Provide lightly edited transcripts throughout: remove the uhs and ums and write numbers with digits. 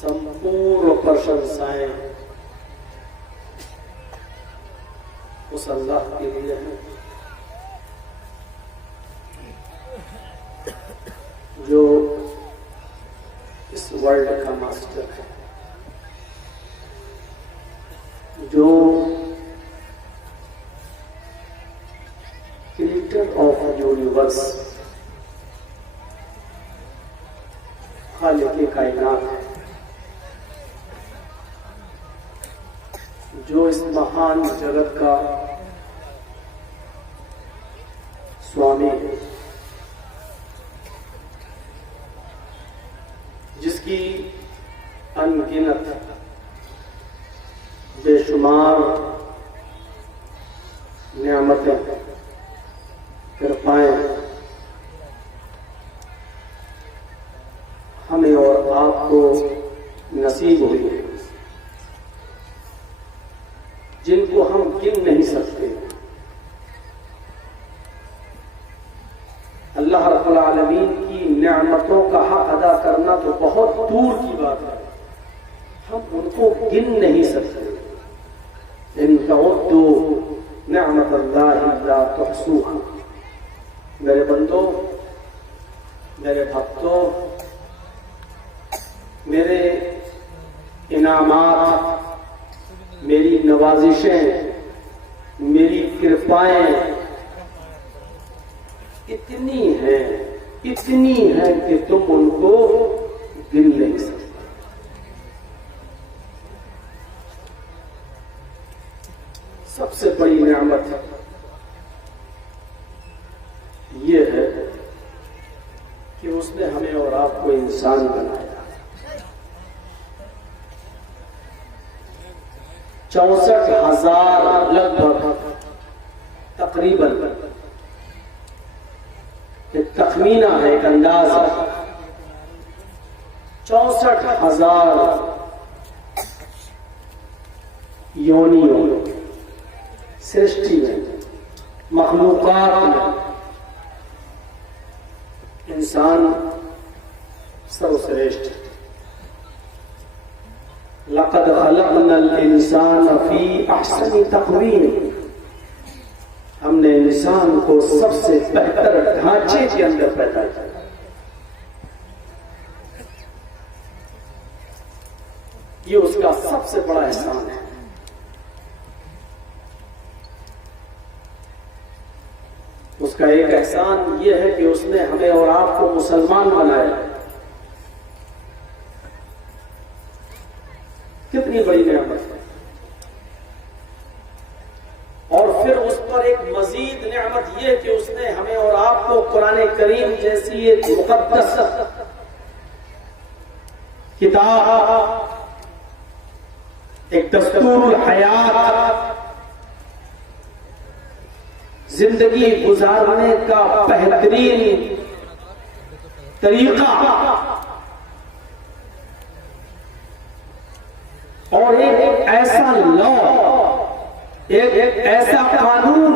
संपूर्ण प्रशंसाएं उस अल्लाह के लिए हैं जो इस वर्ल्ड का मास्टर है, जो क्रिएटर ऑफ यूनिवर्स खालिक कायनात है, जो इस महान जगत का स्वामी है, जिसकी अनगिनत बेशुमार नियामतें कृपाएं हमें और आपको नसीब हुई है, जिनको हम गिन नहीं सकते। अल्लाह रब्बुल आलमीन की नेमतों का हक अदा करना तो बहुत दूर की बात है, हम उनको उसको गिन नहीं सकते। इन तउद्दू निअमतल्लाहि ला तुहसूहा। मेरे बंदो, मेरे भक्तों, मेरे इनामात, मेरी नवाजिशें, मेरी कृपाएं इतनी हैं कि तुम उनको गिन नहीं सकते। सबसे बड़ी नेमत ये है कि उसने हमें और आपको इंसान बनाया। 64,000 लगभग तकरीबन, एक तखमीना है, एक अंदाज है, 64,000 योनियों सृष्टि में, मखलूकात में इंसान सर्वश्रेष्ठ। लक़द ख़लक़नल इंसान फ़ी अहसनि तक़वीम। हमने इंसान को सबसे बेहतर ढांचे के अंदर पैदा किया। ये उसका सबसे बड़ा एहसान है। उसका एक एहसान यह है कि उसने हमें और आपको मुसलमान बनाया। कितनी बड़ी नेमत है। और फिर उस पर एक मजीद नेमत यह कि उसने हमें और आपको कुरान करीम जैसी एक मुक़द्दस किताब, एक दस्तूरुल हयात, जिंदगी गुजारने का बेहतरीन तरीका और एक ऐसा लॉ, एक ऐसा कानून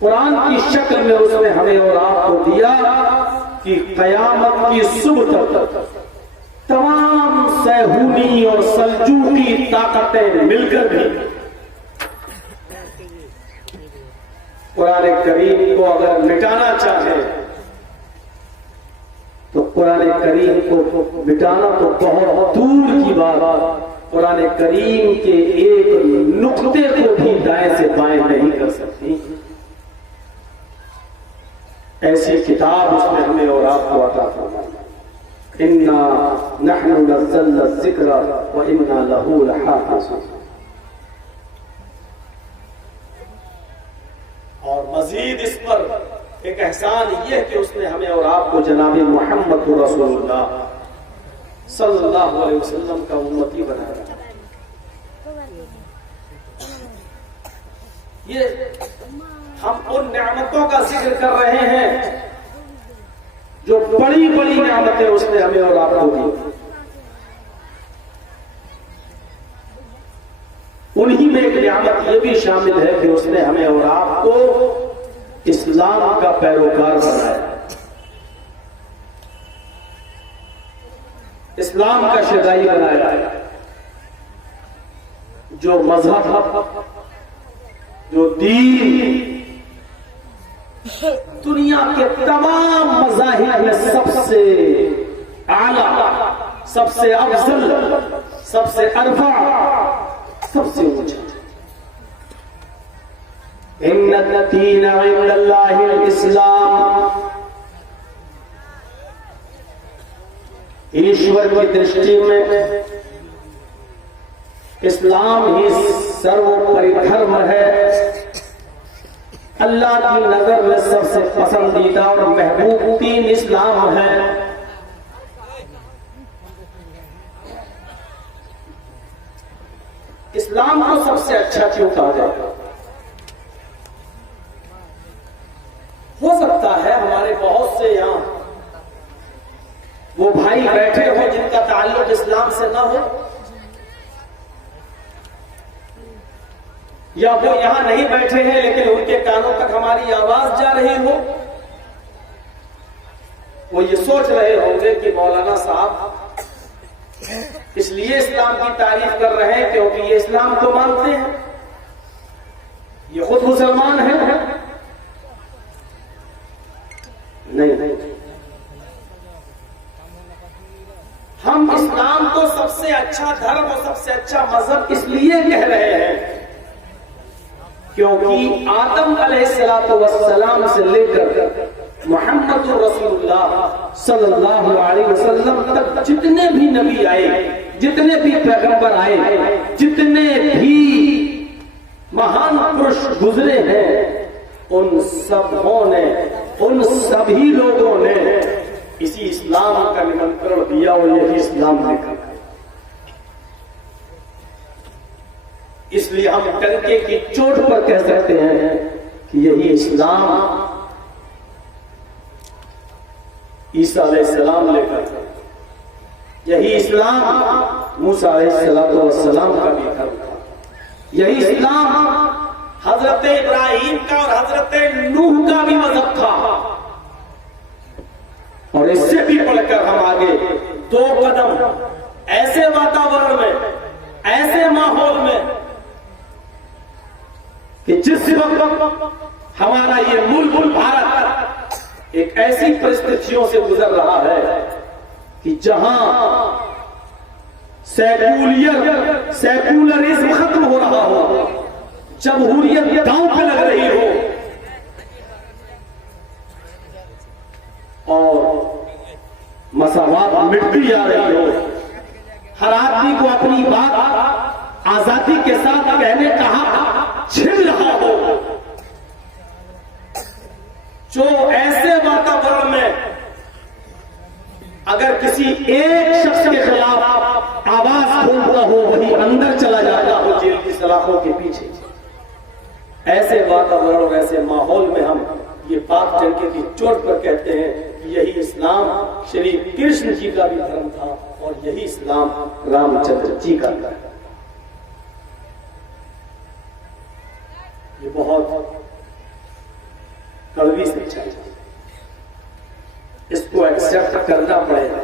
कुरान की शक्ल में उसने हमें और आपको दिया कि कयामत की सुबह तक तमाम सहूनी और सल्जूकी ताकतें मिलकर भी कुरान करीम को अगर मिटाना चाहे तो कुरान करीम को मिटाना तो बहुत दूर की बात, कुरान करीम के एक नुक्ते को भी दाएं से बाएं नहीं कर सकती। ऐसी किताब उसने हमें और आपको अता फरमाई। इन्ना नहनु नज़्ज़लना ज़िक्रा व इन्ना लहू लहाफ़िज़ून। और मजीद इस पर एक एहसान यह कि उसने हमें और आपको जनाब मोहम्मद रसूलुल्लाह सल्लल्लाहु अलैहि वसल्लम का उम्मती बनाया। ये हम उन नेमतों का जिक्र कर रहे हैं जो बड़ी बड़ी नेमतें उसने हमें और आपको दी। उन्हीं में एक नियामत यह भी शामिल है कि उसने हमें और आपको इस्लाम का पैरोकार बनाया, इस्लाम का शगाई बनाया। जो मजहब, जो दीन दुनिया के तमाम मज़ाहिब में सबसे आला, सबसे अफजल, सबसे अरफा, सबसे ऊंचा। इन्ना दीन इंदल्लाहिल इस्लाम। ईश्वर की दृष्टि में इस्लाम ही सर्वोपरि धर्म है। अल्लाह की नजर में सबसे पसंदीदा और महबूब दीन इस्लाम है। इस्लाम को सबसे अच्छा क्यों कहा जाए? हो सकता है हमारे बहुत से यहां वो भाई बैठे हो जिनका ताल्लुक इस्लाम से ना हो, या वो यहां नहीं बैठे हैं लेकिन उनके कानों तक हमारी आवाज जा रही हो। वो ये सोच रहे होंगे कि मौलाना साहब इसलिए इस्लाम की तारीफ कर रहे हैं क्योंकि ये इस्लाम को मानते हैं, ये खुद मुसलमान है। नहीं, हम इस्लाम को सबसे अच्छा धर्म और सबसे अच्छा मजहब इसलिए कह रहे हैं क्योंकि आदम अलैहिस्सलाम से लेकर मोहम्मद रसूलुल्लाह सल्लल्लाहु अलैहि वसल्लम तक जितने भी नबी आए, जितने भी पैगंबर आए, जितने भी महान पुरुष गुजरे हैं, उन सबों ने, उन सभी लोगों ने इसी इस्लाम का निमंत्रण दिया और यही इस्लाम लेकर। इसलिए हम टंके की चोट पर कह सकते हैं कि यही इस्लाम ईसा अलैहिस्सलाम लेकर, यही इस्लाम मूसा अलैहिस्सलाम का भी धर्म था, यही इस्लाम हजरत इब्राहिम का और हजरत नूह का भी मजहब था। और इससे भी बढ़कर हम आगे 2 कदम ऐसे वातावरण में, ऐसे माहौल में कि जिस वक्त हमारा ये मुल्क भारत एक ऐसी परिस्थितियों से गुजर रहा है कि जहां सेकुलरिज्म खत्म हो रहा हो, जमहूरियत दांव पे लग रही हो और मसावात मिटती जा रही हो, हर आदमी को अपनी बात आजादी के साथ कहने का हक छिन रहा हो, जो ऐसे वातावरण में अगर किसी एक शख्स के खिलाफ आवाज खोलता हो वही अंदर चला जाता हो जेल की सलाखों के पीछे, ऐसे वातावरण और ऐसे माहौल में हम ये बात टंके की चोट पर कहते हैं कि यही इस्लाम श्री कृष्ण जी का भी धर्म था और यही इस्लाम रामचंद्र जी का था। ये बहुत कड़वी सच्चाई है, इसको एक्सेप्ट करना पड़ेगा।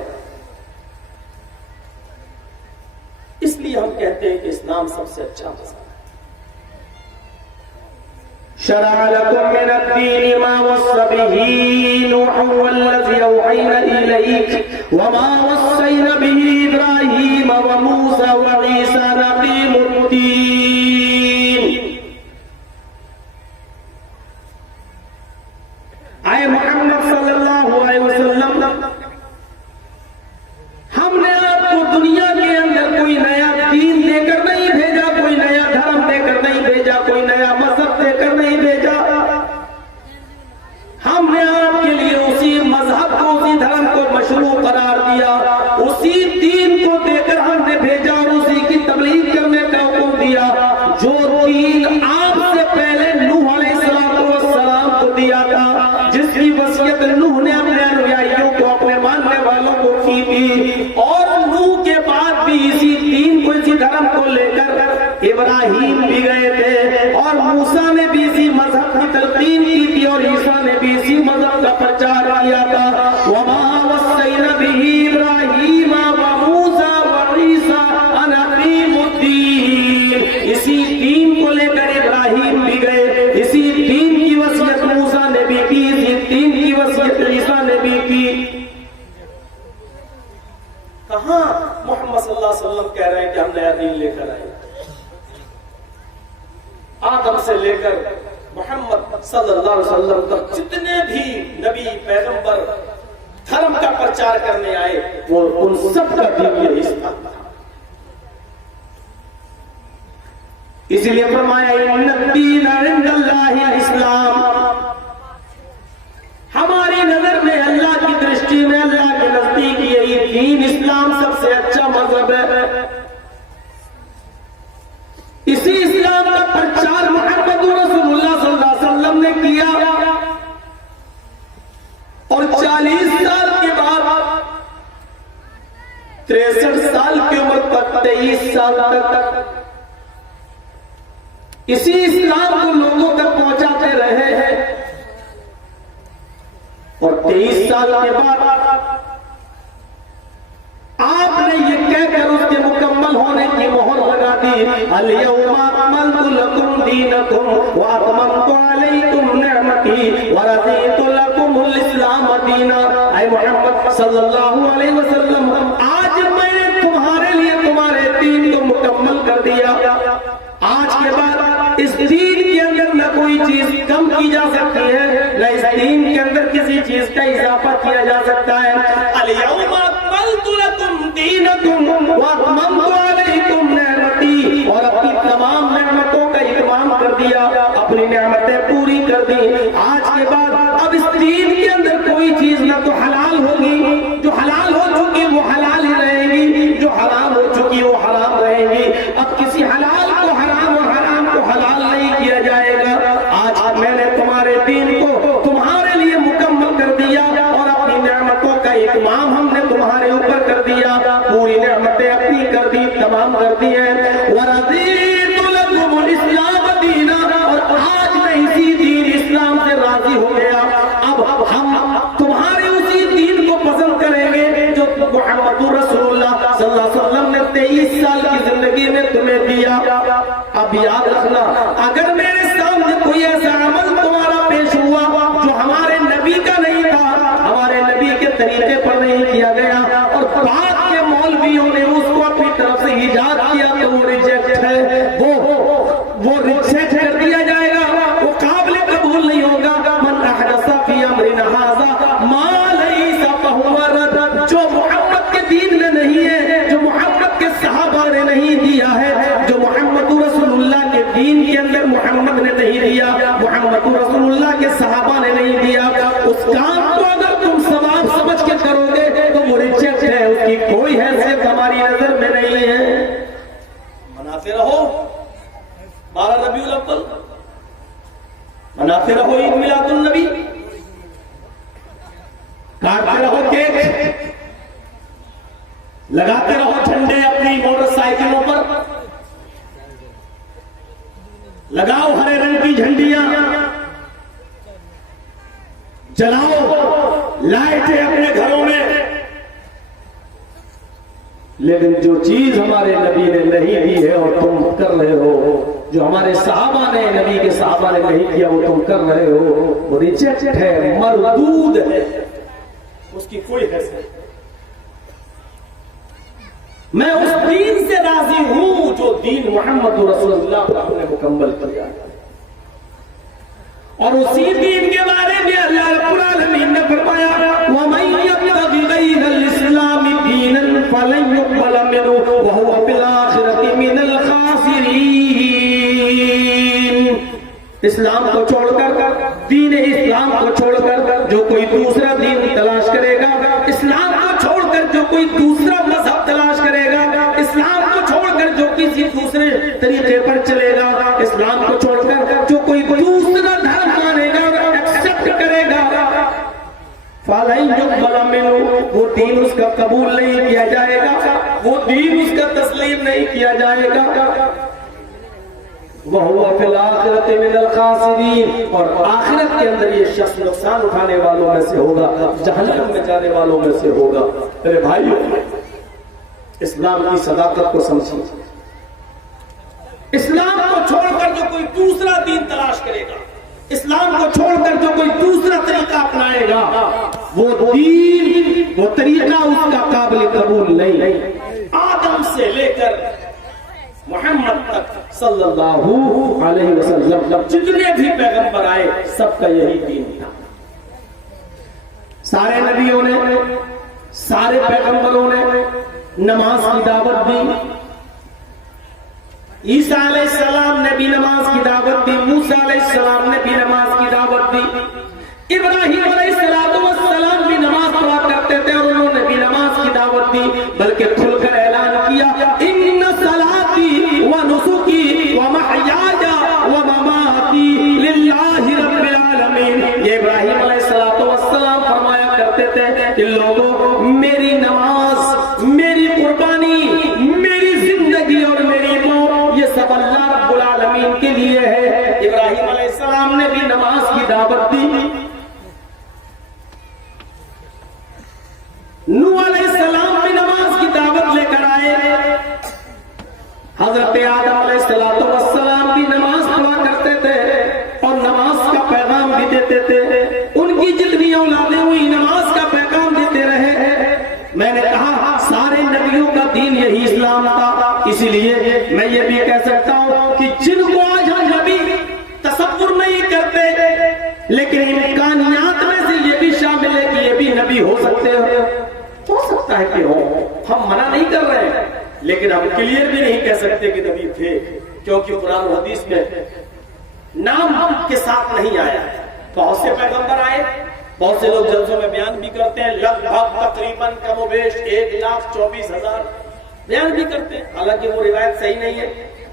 इसलिए हम कहते हैं कि इस्लाम सबसे अच्छा मजहब है। शरअ लकुम मिन अद-दीन मा वस्सा बिही नूहन वल्लज़ी औहैना इलैक व मा वस्सैना बिही इब्राहीम व मूसा व ईसा अन अक़ीमुद्दीन। आए मोहम्मद सल्लल्लाहु अलैहि वसल्लम, हमने आपको दुनिया के अंदर कोई नया दीन देकर नहीं भेजा, कोई नया धर्म देकर नहीं भेजा, कोई नया मजहब देकर नहीं भेजा। हमने आपके लिए उसी मजहब को, उसी धर्म को मशरू करार दिया, उसी दीन को देकर हमने भेजा और उसी की तबलीग करने का हुक्म दिया जो दीन आपसे पहले नूह अलैहिस्सलाम को दिया था, जिसकी वसीयत नूह ने अपने अनुयायियों को, अपने मानने वालों को की थी। और नूह के बाद भी इसी दीन को, इसी धर्म को लेकर इब्राहीम भी गए थे और मूसा ने भी इसी मजहब की तलकीन की थी और ईसा ने भी इसी मजहब का प्रचार किया था। वमा वस्सैना बिही इब्राहीम व मूसा व ईसा अन अक़ीमुद्दीन। इसी दीन को लेकर इब्राहीम भी गए, इसी दीन की वसीयत मूसा ने भी की, इसी दीन की वसीयत ईसा ने भी की। कहां मोहम्मद सल्लल्लाहु अलैहि वसल्लम कह रहे हैं कि हम नया दीन लेकर आए। आदम से लेकर मोहम्मद सल्लल्लाहु अलैहि वसल्लम तक जितने भी नबी पैगंबर धर्म का प्रचार करने आए वो उन सब का दीन यही इस्लाम था। इसलिए फरमाया इन्नद-दीन इंदल्लाहिल इस्लाम। हमारी नजर में, अल्लाह की दृष्टि में, अल्लाह के नजदीक यही दीन इस्लाम सबसे अच्छा मजहब है। इसी इस्लाम का प्रचार मोहम्मद रसूलुल्लाह सल्लल्लाहु अलैहि वसल्लम ने किया और 40 साल के बाद 63 साल की उम्र तक, 23 साल तक इसी इस्लाम को लोगों तक पहुंचाते रहे हैं। और 23 साल के बाद आपने ये कहकर उसके अल-यौमा अकमलतु लकुम दीनकुम व अतममतु अलैकुम निअमती व रज़ीतु लकुमुल इस्लाम दीना। ऐ मोहम्मद सल्लल्लाहु अलैहि वसल्लम, आज मैंने तुम्हारे लिए तुम्हारे दीन को मुकम्मल कर दिया। आज के बाद इस दीन के अंदर न कोई चीज कम की जा सकती है, न इस दीन के अंदर किसी चीज का इजाफा किया जा सकता है। अल-यौमा अकमलतु लकुम दीनकुम व अतममतु अलैकुम निअमती, और अपनी तमाम नेमतों का इत्माम कर दिया, अपनी नेमतें पूरी कर दी। आज के बाद अब इस दीन के अंदर कोई चीज न तो हलाल होगी, जो हलाल हो चुकी वो हलाल ही रहेगी, जो हराम हो चुकी वो हराम रहेगी। अब किसी हलाल को हराम और हराम को हलाल नहीं किया जाएगा। आज मैंने तुम्हारे दीन को तुम्हारे लिए मुकम्मल कर दिया और अपनी नेमतों का इत्माम हमने तुम्हारे ऊपर कर दिया, पूरी नेमतें अपनी कर दी, तमाम कर दी है। वरज़ीतु लकुमुल इस्लाम दीना, और आज मैं इसी दीन इस्लाम से राजी हो गया। अब हम तुम्हारे उसी दीन को पसंद करेंगे जो मुहम्मदुर रसूलुल्लाह सल्लल्लाहु अलैहि वसल्लम ने 23 साल की जिंदगी में तुम्हें दिया। अब याद रखना, अगर मेरे सामने कोई ऐसा अमल तुम्हारा पेश हुआ जो हमारे नबी का नहीं था, हमारे नबी के तरीके पर नहीं किया गया, और बाद के मौलवियों ने उसको अपनी तरफ से इजाद किया, तो वो रिजेक्ट है, वो रिजेक्ट कर दिया जाएगा, वो काबिल कबूल नहीं होगा। मन अहदसा फी अमरिना हाज़ा मा लैसा फहुवा रद्द, जो मोहम्मद के दीन में नहीं है, जो मोहम्मद के सहाबा ने नहीं दिया है, जो मोहम्मद रसूलुल्लाह के दीन के अंदर मोहम्मद ने नहीं दिया, मोहम्मद रसूलुल्लाह के सहाबा ने नहीं दिया, उस काम को अगर तुम सवाब समझ के करोगे तो वो रिजेक्ट है, उसकी कोई हैसियत हमारी नजर में नहीं है। मनाते रहो 12 रबीउल अव्वल, मनाते रहो ईद मिलादुन नबी, काटते रहो केक, लगाते रहो झंडे अपनी मोटरसाइकिलों पर, लगाओ हरे रंग की झंडियां, जलाओ लाइटें अपने घरों में, लेकिन जो चीज हमारे नबी ने नहीं दी है और तुम कर रहे हो, जो हमारे सहाबा ने, नबी के सहाबा ने नहीं किया, वो तुम कर रहे हो, वो रिजेक्ट है, मरदूद है, उसकी कोई हैसियत। मैं उस दीन से राजी हूं जो दीन मोहम्मद रसूलुल्लाह ने मुकम्मल किया, और उसी दीन के बारे में अल्लाह रब्बुल आलमीन ने फरमाया, वमन यब्तगि गैरल इस्लामी दीनन फलन युक़बल मिन्हु व हुवा फिल आखिरति मिनल खासिरीन। इस्लाम को छोड़कर, दीन इस्लाम को छोड़कर जो कोई दूसरा दीन तलाश करेगा, इस्लाम को छोड़कर जो कोई दूसरा मजहब तलाश करेगा, इस्लाम को छोड़कर जो किसी दूसरे तरीके पर चलेगा, इस्लाम को छोड़कर जो कोई दूसरा धर्म मानेगा और एक्सेप्ट करेगा, फलन युक़बल मिन्हु, वो दीन उसका कबूल नहीं किया जाएगा, वो दीन उसका तस्लीम नहीं किया जाएगा। वह हुआ फिल आखिरति मिनल खासिरीन, और आखिरत के अंदर ये शख्स नुकसान उठाने वालों में से होगा, जहन्नम में जाने वालों में से होगा। अरे भाइयों, इस्लाम की सदाकत को समझिए। इस्लाम को छोड़कर जो कोई दूसरा दीन तलाश करेगा, इस्लाम को छोड़कर जो कोई दूसरा तरीका अपनाएगा, वो दीन, वो तरीका उसका काबिल कबूल नहीं। आदम से लेकर मोहम्मद तक सल्लल्लाहु अलैहि वसल्लम जितने भी पैगंबर आए, सबका यही दीन था। सारे नबियों ने, सारे पैगंबरों ने नमाज की दावत दी। ईसा अलैहिस्सलाम ने भी नमाज की दावत दी, मूसा अलैहिस्सलाम ने भी नमाज की दावत दी, इब्राहीम अलैहिस्सलाम भी नमाज पढ़ा करते थे और उन्होंने भी नमाज की दावत दी, बल्कि खुलकर ऐलान किया, इन्ना सलाती व नुसुकी व महयाया व ममाती लिल्लाहि रब्बिल आलमीन। ये इब्राहीम अलैहिस्सलाम फरमाया करते थे कि लोगों, मेरी नमाज, मेरी कुर्बानी, मेरी जिंदगी और मेरी मौत, ये सब अल्लाह रब्बुल आलमीन के लिए है। इब्राहीम अलैहिस्सलाम ने भी नमाज की दावत दी, नूह अलैहिस्सलाम भी नमाज की दावत लेकर आए, हजरत आदम अलैहिस्सलाम भी नमाज पढ़ा करते थे और नमाज का पैगाम भी देते थे। उनकी जितनी औलादें हुई नमाज का पैगाम देते रहे। मैंने कहा सारे नबियों का दीन यही इस्लाम था। इसीलिए मैं ये भी कह सकता हूँ कि जिनको आज हम नबी तसव्वुर नहीं करते, लेकिन इम्कानियात में से ये भी शामिल है कि ये भी नबी हो सकते हो सकता है कि हो। हम मना नहीं कर रहे हैं, लेकिन हम क्लियर भी नहीं कह सकते कि नबी थे, क्योंकि कुरान और हदीस में नाम के साथ नहीं आया। बहुत से पैगंबर आए, बहुत से लोग जल्सों में बयान भी करते हैं, लगभग तकरीबन कमोबेश 1,24,000 बयान भी करते हैं। हालांकि वो रिवायत सही नहीं है,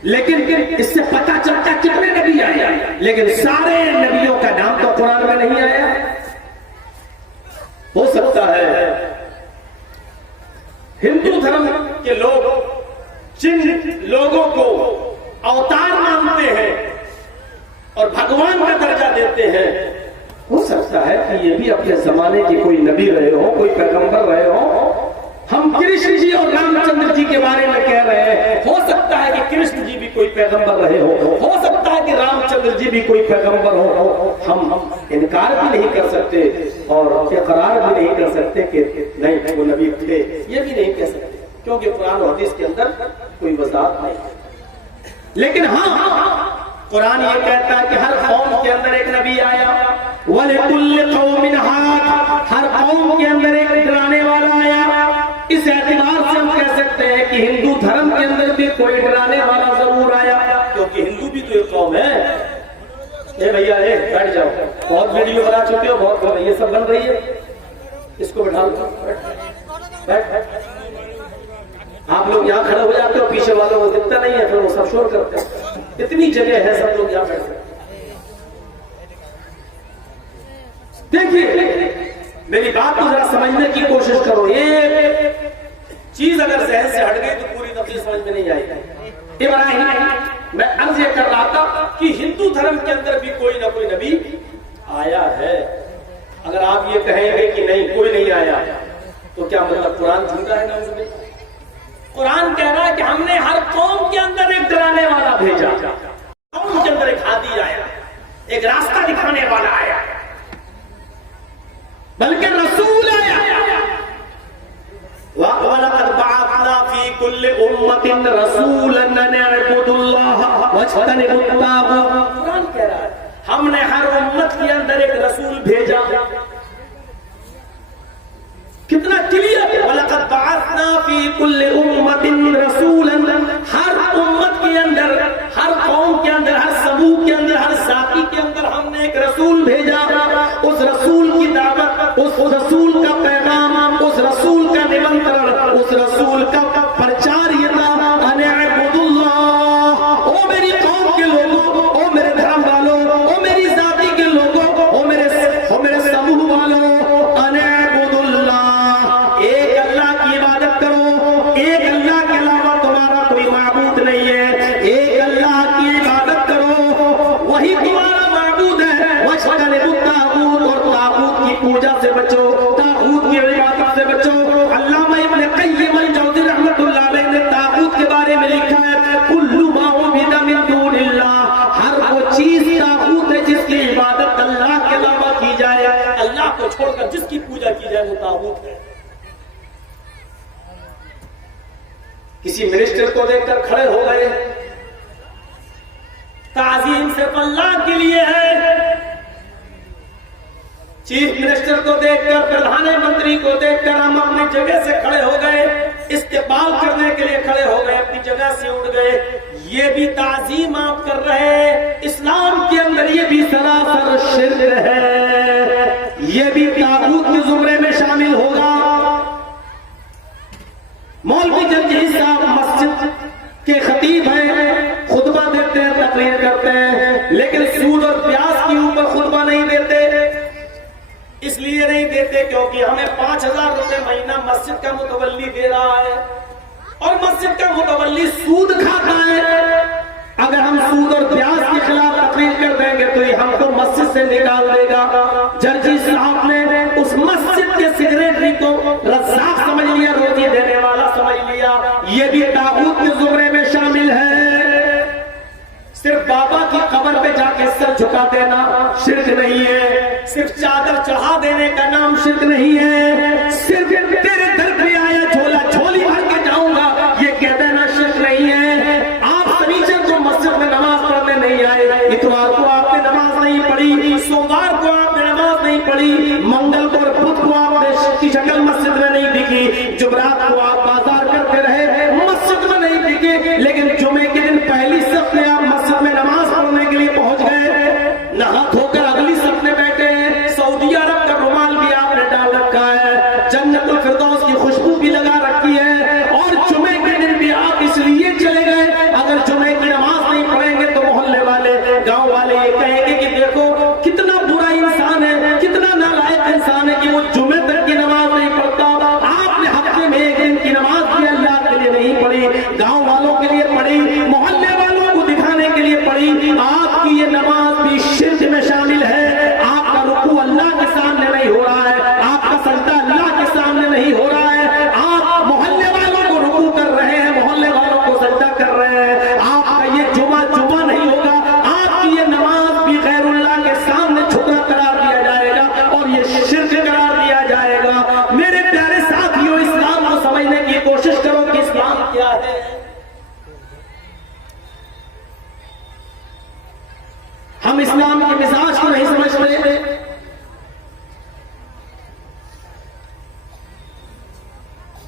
लेकिन इससे पता चलता कितने नबी आए, लेकिन सारे नबियों का नाम तो कुरान में नहीं आया। हो सकता है हिंदू धर्म के लोग जिन लोगों को अवतार मानते हैं और भगवान का दर्जा देते हैं, हो सकता है कि ये भी अपने जमाने के कोई नबी रहे हो, कोई पैगंबर रहे हो। हम कृष्ण जी और रामचंद्र जी के बारे में कह रहे हैं, हो सकता है कि कृष्ण जी भी कोई पैगंबर रहे हो सकता है कि रामचंद्र जी भी कोई पैगंबर हो। हम इनकार भी नहीं कर सकते और इकरार भी नहीं कर सकते कि नहीं वो नबी थे, ये भी नहीं कह सकते, क्योंकि कुरान और हदीस के अंदर कोई वजाहत नहीं। लेकिन हाँ, कुरान ये कहता है कि हर कौम के अंदर एक नबी आया, वलिकुल्लि कौमिन हाद, हर कौम के अंदर एक डराने वाला आया। इस एतबार से हम कह सकते हैं कि हिंदू धर्म के अंदर भी कोई डराने वाला जरूर आया, क्योंकि हिंदू भी तो एक कौम है। ए भैया बैठ जाओ, बहुत वीडियो बना चुके हो, बहुत ये सब बन रही है, इसको बैठा लो, बैठ। आप लोग यहाँ खड़े हो जाते हो, पीछे वालों को दिखता नहीं है, फिर वो सब शोर करते हैं। इतनी जगह है, सब लोग यहाँ बैठते। देखिए मेरी बात को जरा समझने की कोशिश करो। ये चीज अगर जहन से हट गई तो पूरी तफसील समझ में नहीं आएगी। इब्राहिम, मैं अर्ज ये कर रहा था कि हिंदू धर्म के अंदर भी कोई ना कोई नबी आया है। अगर आप ये कहेंगे कि नहीं कोई नहीं आया, तो क्या मतलब कुरान झूठा है? ना, कुरान कह रहा है कि हमने हर कौम के अंदर एक डराने वाला भेजा, कौम के अंदर एक हादी आया, एक रास्ता दिखाने वाला आया, बल्कि रसूल आया। वलक़द बअसना फी कुल्लि उम्मतिन रसूलन अन इअ्बुदुल्लाह वज्तनिबुत ताग़ूत। कुरान कह रहा है हमने हर उम्मत के अंदर एक रसूल भेजा। कितना क्लियर, वलक़द बअसना फी कुल्लि उम्मतिन रसूलन, हर उम्मत के अंदर, हर कौम के अंदर, हर समूह के अंदर, हर जाति के अंदर हमने एक रसूल भेजा। उस रसूल की दावत, उस रसूल का पैगाम, उस रसूल का निमंत्रण, उस रसूल का प्रचार ये था, अन इअ्बुदुल्लाह, ओ मेरी कौम के लोगों, ओ मेरे धर्म वालों, ओ मेरी जाति के लोगों, ओ मेरे समूह वालों, अन इअ्बुदुल्लाह, एक अल्लाह की इबादत करो, एक अल्लाह के अलावा तुम्हारा कोई माबूद नहीं है, एक अल्लाह की इबादत करो, वही तुम्हारा माबूद है। वज्तनिबुत ताग़ूत, और ताग़ूत की पूजा से बचो, ताग़ूत की इबादत से बचो। अल्लामा इब्न क़य्यिम अल-जौज़ी रहमतुल्लाह अलैह ने ताग़ूत के बारे में लिखा है, कुल्लु मा उबिदा मिन दूनिल्लाह, हर वो चीज ताग़ूत है जिसकी इबादत अल्लाह के अलावा की जाए, अल्लाह को छोड़कर जिसकी पूजा की जाए वो ताग़ूत है। किसी मिनिस्टर को देखकर खड़े हो गए, ताज़ीम सिर्फ अल्लाह के लिए है। चीफ मिनिस्टर को देखकर, प्रधानमंत्री को देखकर हम अपनी जगह से खड़े हो गए, इस्तेक़बाल करने के लिए खड़े हो गए, अपनी जगह से उठ गए। ये भी ताज़ीम आप कर रहे हैं। इस्लाम के अंदर ये भी सरासर शिर्क है, ये भी ताग़ूत के ज़ुमरे में शामिल होगा। मौलवी जरजई साहब मस्जिद के खतीब हैं, खुतबा देते हैं, तकरीर करते हैं, लेकिन सूद और ब्याज के ऊपर खुतबा नहीं देते। इसलिए नहीं देते क्योंकि हमें 5,000 रुपए महीना मस्जिद का मुतवल्ली दे रहा है, और मस्जिद का मुतवल्ली सूद खाता है। अगर हम सूद और ब्याज के खिलाफ तकरीर कर देंगे तो ये हमको मस्जिद से निकाल देगा। जरजी साहब ने उस मस्जिद के सेक्रेटरी को रज़्ज़ाक़ समझ लिया, रोटी देने वाला समझ लिया। ये भी ताग़ूत के ज़ुमरे में शामिल है। सिर्फ बाबा की कब्र पे जाके सर झुका देना शिर्क नहीं है, सिर्फ चादर चढ़ा देने का नाम शिर्क नहीं है, सिर्फ तेरे दर पे आया झोला झोली भर के जाऊंगा ये कह देना शिर्क नहीं है। आप शनिचर को मस्जिद में नमाज पढ़ने नहीं आए, इतवार को आपने नमाज नहीं पढ़ी, सोमवार को आपने नमाज नहीं पढ़ी, मंगल को और बुध को आपने की शक्ल मस्जिद में नहीं दिखी, जुमरात को आप बाजार करते रहे मस्जिद में नहीं दिखे, लेकिन जुमे के दिन पहली सफ में आप मस्जिद में नमाज पढ़ने के लिए पहुंच गए, नहा धोकर अगली सफ में बैठे हैं, सऊदी अरब का रुमाल भी आपने डाल रखा है, जन्नतुल फिरदौस की खुशबू भी लगा रखी है, और जुमे के दिन भी आप इसलिए चले गए। अगर जुमे की नमाज नहीं पढ़ेंगे तो मोहल्ले वाले गांव वाले ये कहेंगे कि देखो कितना बुरा इंसान है, कितना नालायक इंसान है कि वो जुमे तक की नमाज नहीं पढ़ता। आपने हफ्ते में एक दिन की नमाज भी अल्लाह के लिए नहीं पढ़ी, गांव वालों के लिए पढ़ी, मोहल्ले वालों को दिखाने के लिए पढ़ी। आपकी ये नमाज भी शिर्क में शामिल है। आपका रुकू अल्लाह के सामने नहीं हो रहा है, आपका सजदा अल्लाह के सामने नहीं हो रहा है, आप मोहल्ले वालों को रुकू कर रहे हैं, मोहल्ले वालों को सजदा कर रहे हैं। आपका ये जुमा नहीं होगा, आपकी ये नमाज भी गैरुल्लाह के सामने झुका करार दिया जाएगा और ये शिर्क करार दिया जाएगा। मेरे प्यारे साथियों, इस्लाम को समझने की कोशिश करो कि इस्लाम क्या है। हम इस्लाम के मिजाज को नहीं समझ रहे।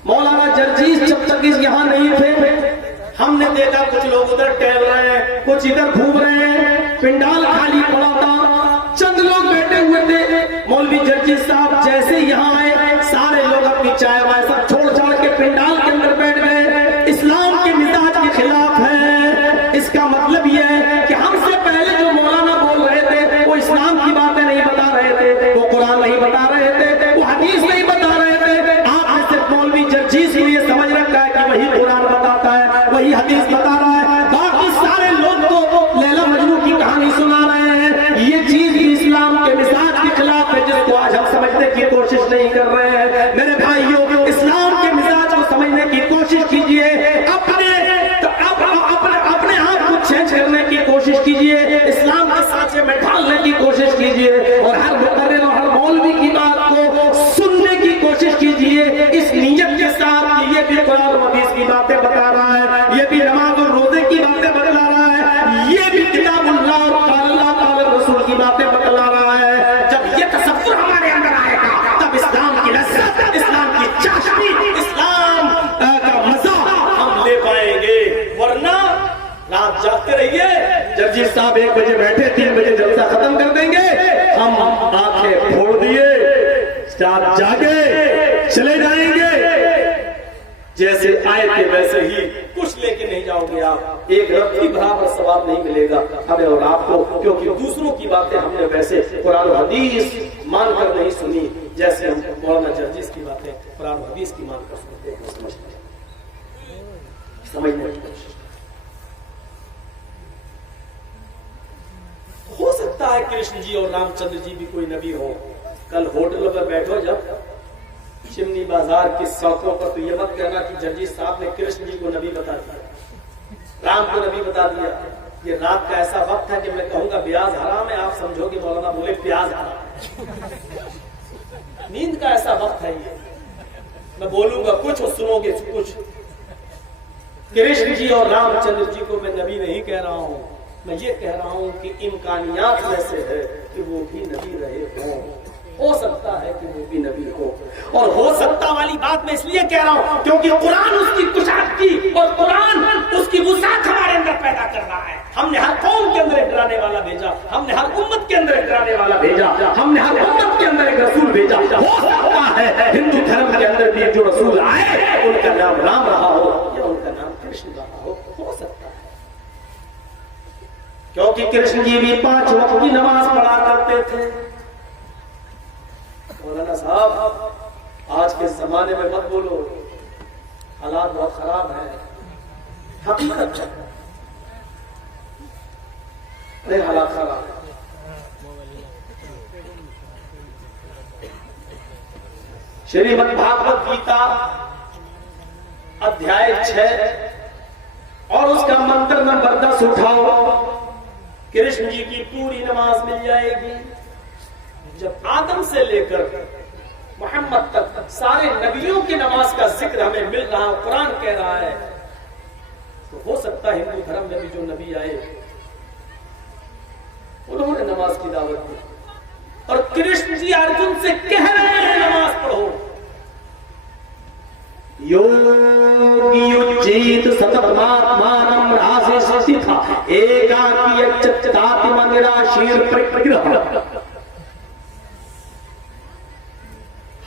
मौलाना जर्जीस जब तक यहां नहीं थे, हमने देखा कुछ लोग उधर टहल रहे हैं, कुछ इधर घूम रहे हैं, पिंडाल खाली पड़ा था, चंद लोग बैठे हुए थे। मौलवी जर्जीस साहब जैसे यहां आए, सारे लोग अपनी चाय वाय सब छोड़ छाड़ के पिंडाल के अंदर बैठ गए। इस्लाम के मिजाज के खिलाफ है। इसका मतलब यह है कि हमसे पहले जो मौलाना बोल रहे थे वो इस्लाम की बातें नहीं बता रहे थे, वो कुरान नहीं बता रहे थे, वो हदीस नहीं बता रहे थे। आपने सिर्फ मौलवी जर्जीस को ये समझ रखा है कि वही कुरान बताता है, वही हदीस बता रहा है, बाकी सारे लोग तो लैला मजनू की कहानी सुना रहे हैं। ये चीज भी इस्लाम के मिजाज के खिलाफ है, जिसको आज हम समझने की कोशिश नहीं कर रहे हैं। मेरे भाइयों, इस्लाम के मिजाज को समझने की कोशिश कीजिए, अपने आप को चेंज करने की कोशिश कीजिए, इस्लाम के सांचे में ढालने की कोशिश कीजिए, और हर मुकर्रिर और हर मौलवी की बात को सुनने की कोशिश कीजिए इस नीयत के साथ कि ये भी कुरान और हदीस की बातें बता रहा है, ये भी नमाज और रोजे की बातें बतला रहा है, ये भी किताबुल्लाह और अल्लाह ताला रसूल की बातें बतला रहा है। जब ये तसव्वुर हमारे अंदर आएगा तब इस्लाम की लज्जत, इस्लाम की चाशनी, इस्लाम का मजा हम ले पाएंगे। वरना रात जागते रहिए, जर्जीस साहब 1 बजे बैठे, 3 बजे जलसा खत्म कर देंगे, हम आंखें फोड़ दिए, रात जागे चले जाएंगे, जैसे आए थे वैसे ही कुछ लेके नहीं जाओगे आप, एक रत्ती बराबर सवाब नहीं मिलेगा हमें और आपको, क्योंकि दूसरों की बातें हमने वैसे कुरान और हदीस मानकर नहीं सुनी, जैसे हम मौलाना जर्जीस की बातें कुरान और हदीस की मानकर सुनते हैं, समझने की कोशिश। हो सकता है कृष्ण जी और रामचंद्र जी भी कोई नबी हो। कल होटल पर बैठो जब चिमनी बाजार की सड़कों पर, तो ये मत कहना कि जर्जीस साहब ने कृष्ण जी को नबी बता दिया, राम को नबी बता दिया। ये रात का ऐसा वक्त है कि मैं कहूंगा ब्याज हराम है, आप समझोगे मौलाना बोले प्याज हराम। नींद का ऐसा वक्त है ये, मैं बोलूंगा कुछ और सुनोगे कुछ। कृष्ण जी और रामचंद्र जी को मैं नबी नहीं कह रहा हूं, मैं ये कह रहा हूं कि इम्कानियात में से है कि वो भी नबी रहे हों। हो सकता है कि वो भी नबी हो, और हो सकता वाली बात मैं इसलिए कह रहा हूं क्योंकि कुरान उसकी कुशादगी और कुरान उसकी वुसाअत हमारे अंदर पैदा कर रहा है। हमने हर कौम के अंदर एक डराने वाला भेजा, हमने हर उम्मत के अंदर एक डराने वाला भेजा, हमने हर उम्मत के अंदर एक रसूल भेजा। हो सकता है हिंदू धर्म के अंदर भी जो रसूल आए उनका नाम राम रहा हो या उनका नाम कृष्ण रहा हो सकता है, क्योंकि कृष्ण जी भी 5 वक्त की नमाज पढ़ा करते थे। मौलाना साहब आज के जमाने में मत बोलो, हालात बहुत खराब है, हकीकत है, अरे हालात खराब है। श्रीमद् भागवत गीता अध्याय 6 और उसका मंत्र नंबर 10 उठाओ। कृष्ण जी की पूरी नमाज मिल जाएगी। जब आदम से लेकर मोहम्मद तक सारे नबियों की नमाज का जिक्र हमें मिल रहा है, कुरान कह रहा है, तो हो सकता है हिंदू धर्म में भी जो नबी आए उन्होंने नमाज की दावत दी। और कृष्ण जी अर्जुन से कह रहे हैं नमाज पढ़ो। योगीयुज्जीत सततमात्मानं रासेस्थिता एकाकी यच्चताति मनिराशीर परिग्रह।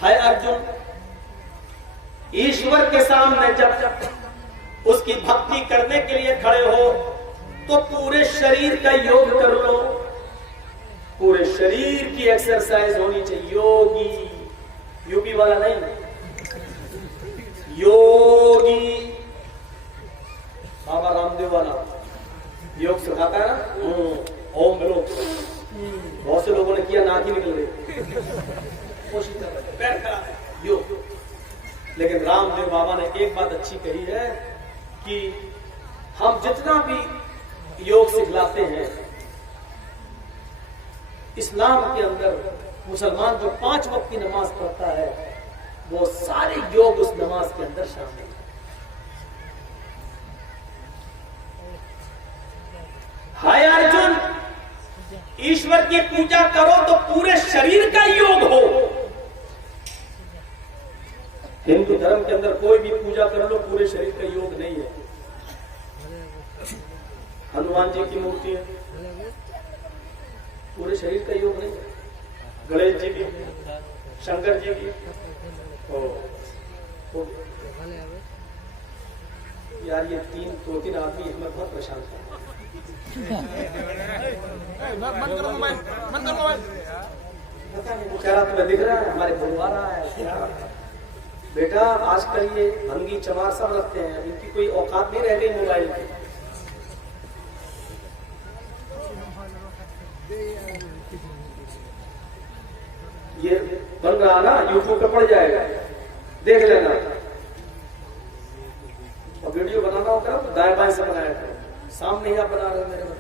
है अर्जुन, ईश्वर के सामने जब उसकी भक्ति करने के लिए खड़े हो तो पूरे शरीर का योग कर लो, पूरे शरीर की एक्सरसाइज होनी चाहिए। योगी यूपी वाला नहीं, योगी बाबा रामदेव वाला योग सिखाता है ना, ओम बोलो। बहुत से लोगों ने किया, नाक ही निकल गई, कोशिश कर रहे, पैर खड़ा है, योग। लेकिन रामदेव बाबा ने एक बात अच्छी कही है कि हम जितना भी योग सिखलाते हैं, इस्लाम के अंदर मुसलमान जो 5 वक्त की नमाज पढ़ता है वो सारे योग उस नमाज के अंदर शामिल है। हाय अर्जुन, ईश्वर की पूजा करो तो पूरे शरीर का योग हो। हिंदू धर्म के अंदर कोई भी पूजा कर लो, पूरे शरीर का योग नहीं है। हनुमान जी की मूर्ति है, पूरे शरीर का योग नहीं है। गणेश जी की, शंकर जी की, यार ये 2-3 आदमी हमें बहुत परेशान कर। पता नहीं बेचारा तुम्हें दिख रहा है, हमारे बुलवा रहा है। बेटा आजकल ये भंगी चमार सब रखते हैं, इनकी कोई औकात नहीं रह गई मोबाइल की। ये बन रहा ना, यूट्यूब पे पड़ जाएगा, देख लेना। और वीडियो बनाना होगा तो दाएं बाएं से बनाया करो, सामने ही आप बना रहे हो मेरे बना।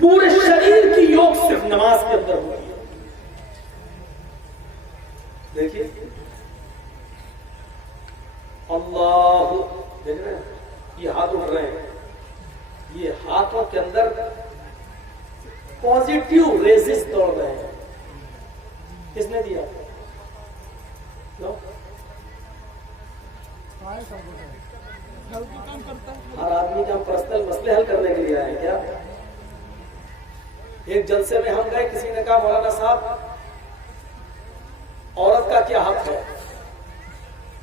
पूरे शरीर की योग सिर्फ नमाज के अंदर होगी। देखिए अल्लाह, देख रहे हैं ये हाथ उठ रहे हैं, ये हाथों के अंदर पॉजिटिव रेजिस दौड़ रहे हैं। किसने दिया? हर आदमी का पर्सनल मसले हल करने के लिए आए क्या? एक जलसे में हम गए, किसी ने कहा मौलाना साहब औरत का क्या हक है?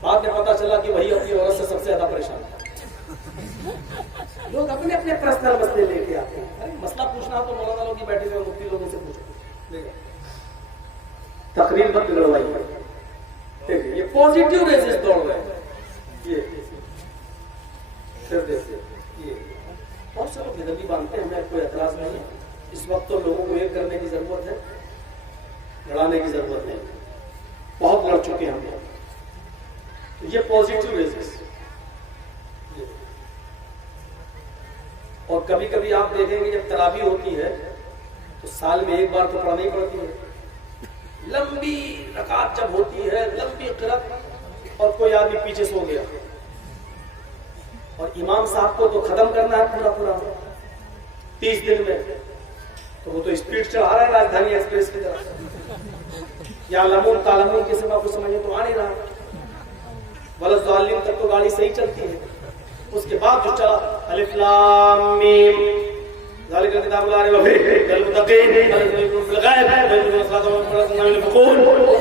बाद में पता चला कि वही अपनी औरत से सबसे ज्यादा परेशान है। लोग अपने अपने पर्सनल मसले लेके आते हैं। अरे मसला पूछना हो तो मौलाना लोग की बैठे हुए मुफ्ती लोगों से पूछो, तकरीर मत बिगड़वाइए। देखिए ये पॉजिटिव रेजिस दौड़ रहे हैं, ये बहुत से लोग निदबी बांधते हैं, हमें कोई एतराज नहीं है। इस वक्त तो लोगों को एक करने की जरूरत है, लड़ाने की जरूरत नहीं। बहुत लड़ चुके हैं हम। तो ये पॉजिटिव रेजिस। और कभी कभी आप देखेंगे जब तरावी होती है तो साल में एक बार तो पढ़नी पड़ती है। लंबी रकात जब होती है, लंबी क़िरात, और कोई आदमी पीछे सो गया और इमाम साहब को तो खत्म करना है पूरा 30 दिन में, तो वो तो स्पीड चढ़ा रहा है राजधानी एक्सप्रेस की तरफ। या लमून तालमून के सिवा कुछ समझे तो आ नहीं रहा। वलद ज़ालिम तक तो गाड़ी सही चलती है, उसके बाद जो चला अलिफ लाम मीम ज़ालिका किताबुल ला रैब फीह हुदल मुत्तक़ीन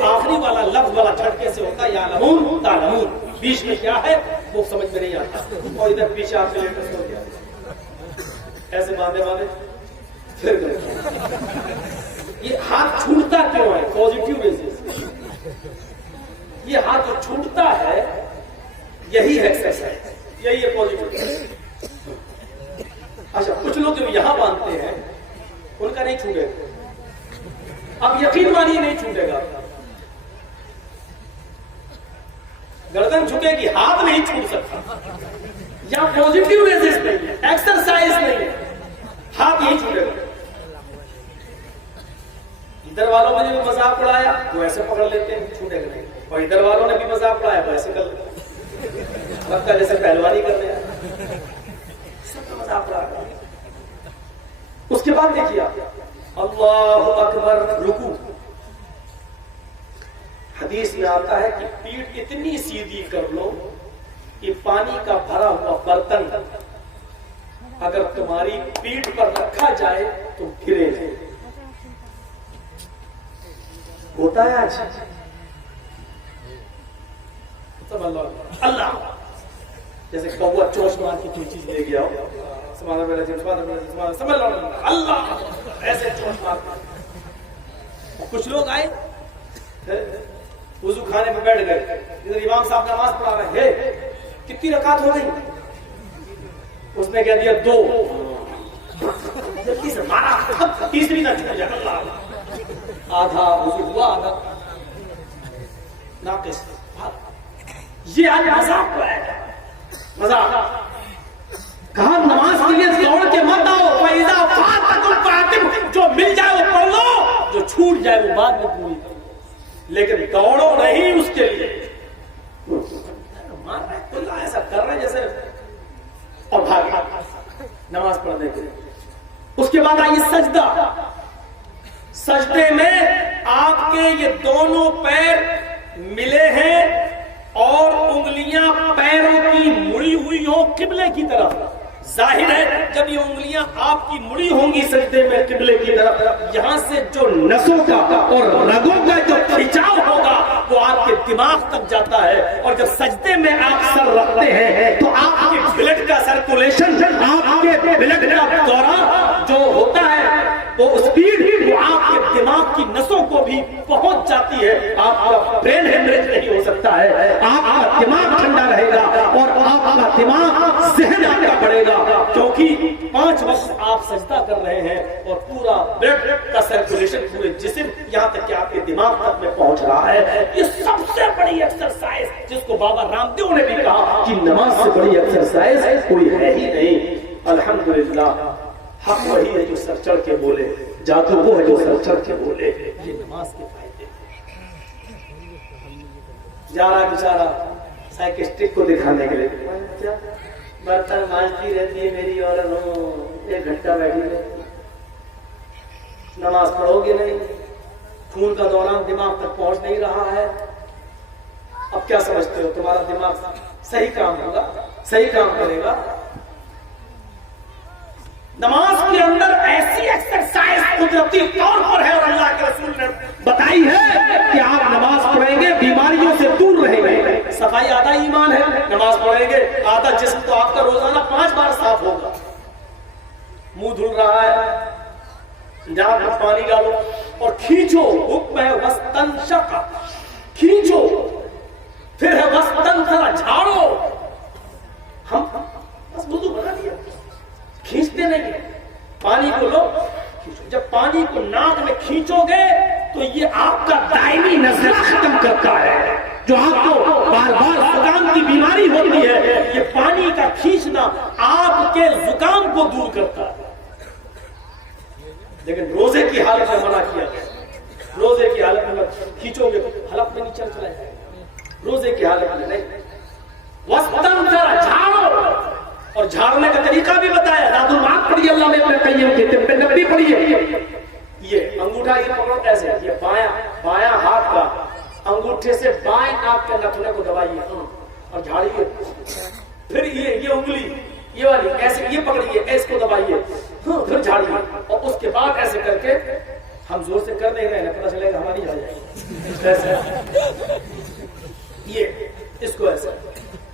आखिरी वाला लफ्ज वाला झटके से होता है या लमून तालमून। बीच में क्या है वो समझ में नहीं आता, और इधर पीछे आपके लेटर हो गया ऐसे बांधे फिर ये हाथ छूटता क्यों है? पॉजिटिव रेजिस। ये हाथ जो छूटता है यही है एक्सरसाइज, यही है पॉजिटिव। अच्छा, कुछ लोग जो यहां बांधते हैं उनका नहीं छूटेगा। अब यकीन मानिए नहीं छूटेगा। गर्दन झुकेगी, हाथ नहीं छूट सकता। या पॉजिटिव रेजिस नहीं है, एक्सरसाइज नहीं है, हाथ यही छूटेगा। इधर वालों ने भी मजाक उड़ाया वो ऐसे पकड़ लेते हैं, छूटेगा नहीं, और इधर वालों ने भी मजाक उड़ाया वो ऐसे कर लेते, लगता जैसे पहलवानी कर रहे हैं, सब मजाक उड़ा रहे हैं। उसके बाद देखिए अल्लाहु अकबर, रुकू। हदीस में आता है कि पीठ इतनी सीधी कर लो कि पानी का भरा हुआ बर्तन अगर तुम्हारी पीठ पर रखा जाए तो गिरे नहीं। होता है आज सब अल्लाह जैसे कौवा चोच मार के कोई चीज ले गया हो, अल्लाह ऐसे चोट मार। कुछ लोग आए वुजू खाने में बैठ गए, इधर इमाम साहब नमाज पढ़ा रहे हैं, कितनी रकात हो गई? उसने कह दिया 2, जल्दी से मारा, तीसरी ना छूट जाए। अल्लाह, आधा वुजू हुआ, आधा नाकिस। ये आज मजाक को आया, मजाक। कहा नमाज के लिए दौड़ के मत आओ, पैसा फातिम, जो मिल जाए वो पढ़ लो, जो छूट जाए वो बाद में पूरी करो, लेकिन दौड़ो नहीं उसके लिए। ऐसा कर रहे जैसे और भाग नमाज पढ़ने के लिए। उसके बाद आइए सजदा। सजदे में आपके ये दोनों पैर मिले हैं और उंगलियां पैरों की मुड़ी हुई हो किबले की तरफ। जाहिर है जब ये उंगलियां आपकी मुड़ी होंगी सजदे में किबले की तरफ, यहां से जो नसों का और रगों का जो खिंचाव होगा वो आपके दिमाग तक जाता है। और जब सजदे में आप सर रखते हैं तो आपके ब्लड का सर्कुलेशन, आपके ब्लड का दौरान जो होता है वो स्पीड वो आपके दिमाग की नसों को भी पहुंच जाती है। आपका ब्रेन हेमरेज नहीं हो सकता है, आपका दिमाग ठंडा रहेगा और आपका दिमाग जहन आपका बढ़ेगा, क्योंकि 5 वक्त आप सजदा कर रहे हैं और पूरा ब्लड का सर्कुलेशन पूरे जिस्म यहाँ तक कि आपके दिमाग तक में पहुंच रहा है। ये सबसे बड़ी एक्सरसाइज, जिसको बाबा रामदेव ने भी कहा कि नमाज से बड़ी एक्सरसाइज कोई है ही नहीं। अल्हम्दुलिल्लाह, हक वही है जो सर चढ़ के बोले, जादू वो है जो सर चढ़ के बोले। ये नमाज के फायदे। जा रहा बेचारा साइकिस्ट्रिक को दिखाने के लिए, बर्तन मांजती रहती है मेरी और 1 घंटा बैठी रहती, नमाज पढ़ोगे नहीं, खून का दौरान दिमाग तक पहुंच नहीं रहा है। अब क्या समझते हो तुम्हारा दिमाग सही काम होगा, सही काम करेगा? नमाज के अंदर ऐसी एक्सरसाइज कुदरती तौर पर है और अल्लाह के रसूल ने बताई है कि आप नमाज पढ़ेंगे बीमारियों से दूर रहेंगे। सफाई आधा ईमान है, नमाज पढ़ेंगे आधा जिस्म तो आपका रोजाना 5 बार साफ होगा। मुंह धुल रहा है, जहां पानी डालो और खींचो, हुक्म है वस्तनशक, खींचो, फिर है वस्तनशक, झाड़ो। हम बस वुज़ू बना लिया, खींचते नहीं, पानी को लो खींचो। जब पानी को नाक में खींचोगे तो ये आपका दायमी नजर खत्म करता है, जो आपको बार बार जुकाम की बीमारी होती है। ये पानी का खींचना आपके जुकाम को दूर करता है। लेकिन रोजे की हालत में मना किया गया, रोजे की हालत में खींचोगे तो हलक में नीचे चला जाएगा, रोजे की हालत में नहीं। वस्तन जरा झाड़ो, और झाड़ने का तरीका भी बताया। दादुल मात पढ़िए, अल्लाह में अपने कईयों के तिब्बे नबी पढ़िए। ये अंगूठा ये पकड़ो ऐसे, ये बायां हाथ का अंगूठे से बाएं नाक के नथुने को दबाइए और झाड़िए। फिर ये उंगली ये वाली ऐसे ये पकड़िए, इसको दबाइए, फिर झाड़िए, और उसके बाद ऐसे करके, हम जोर से कर नहीं रहे हैं, पता चलेगा हमारी झाड़ जाएगी ऐसे। ये इसको ऐसे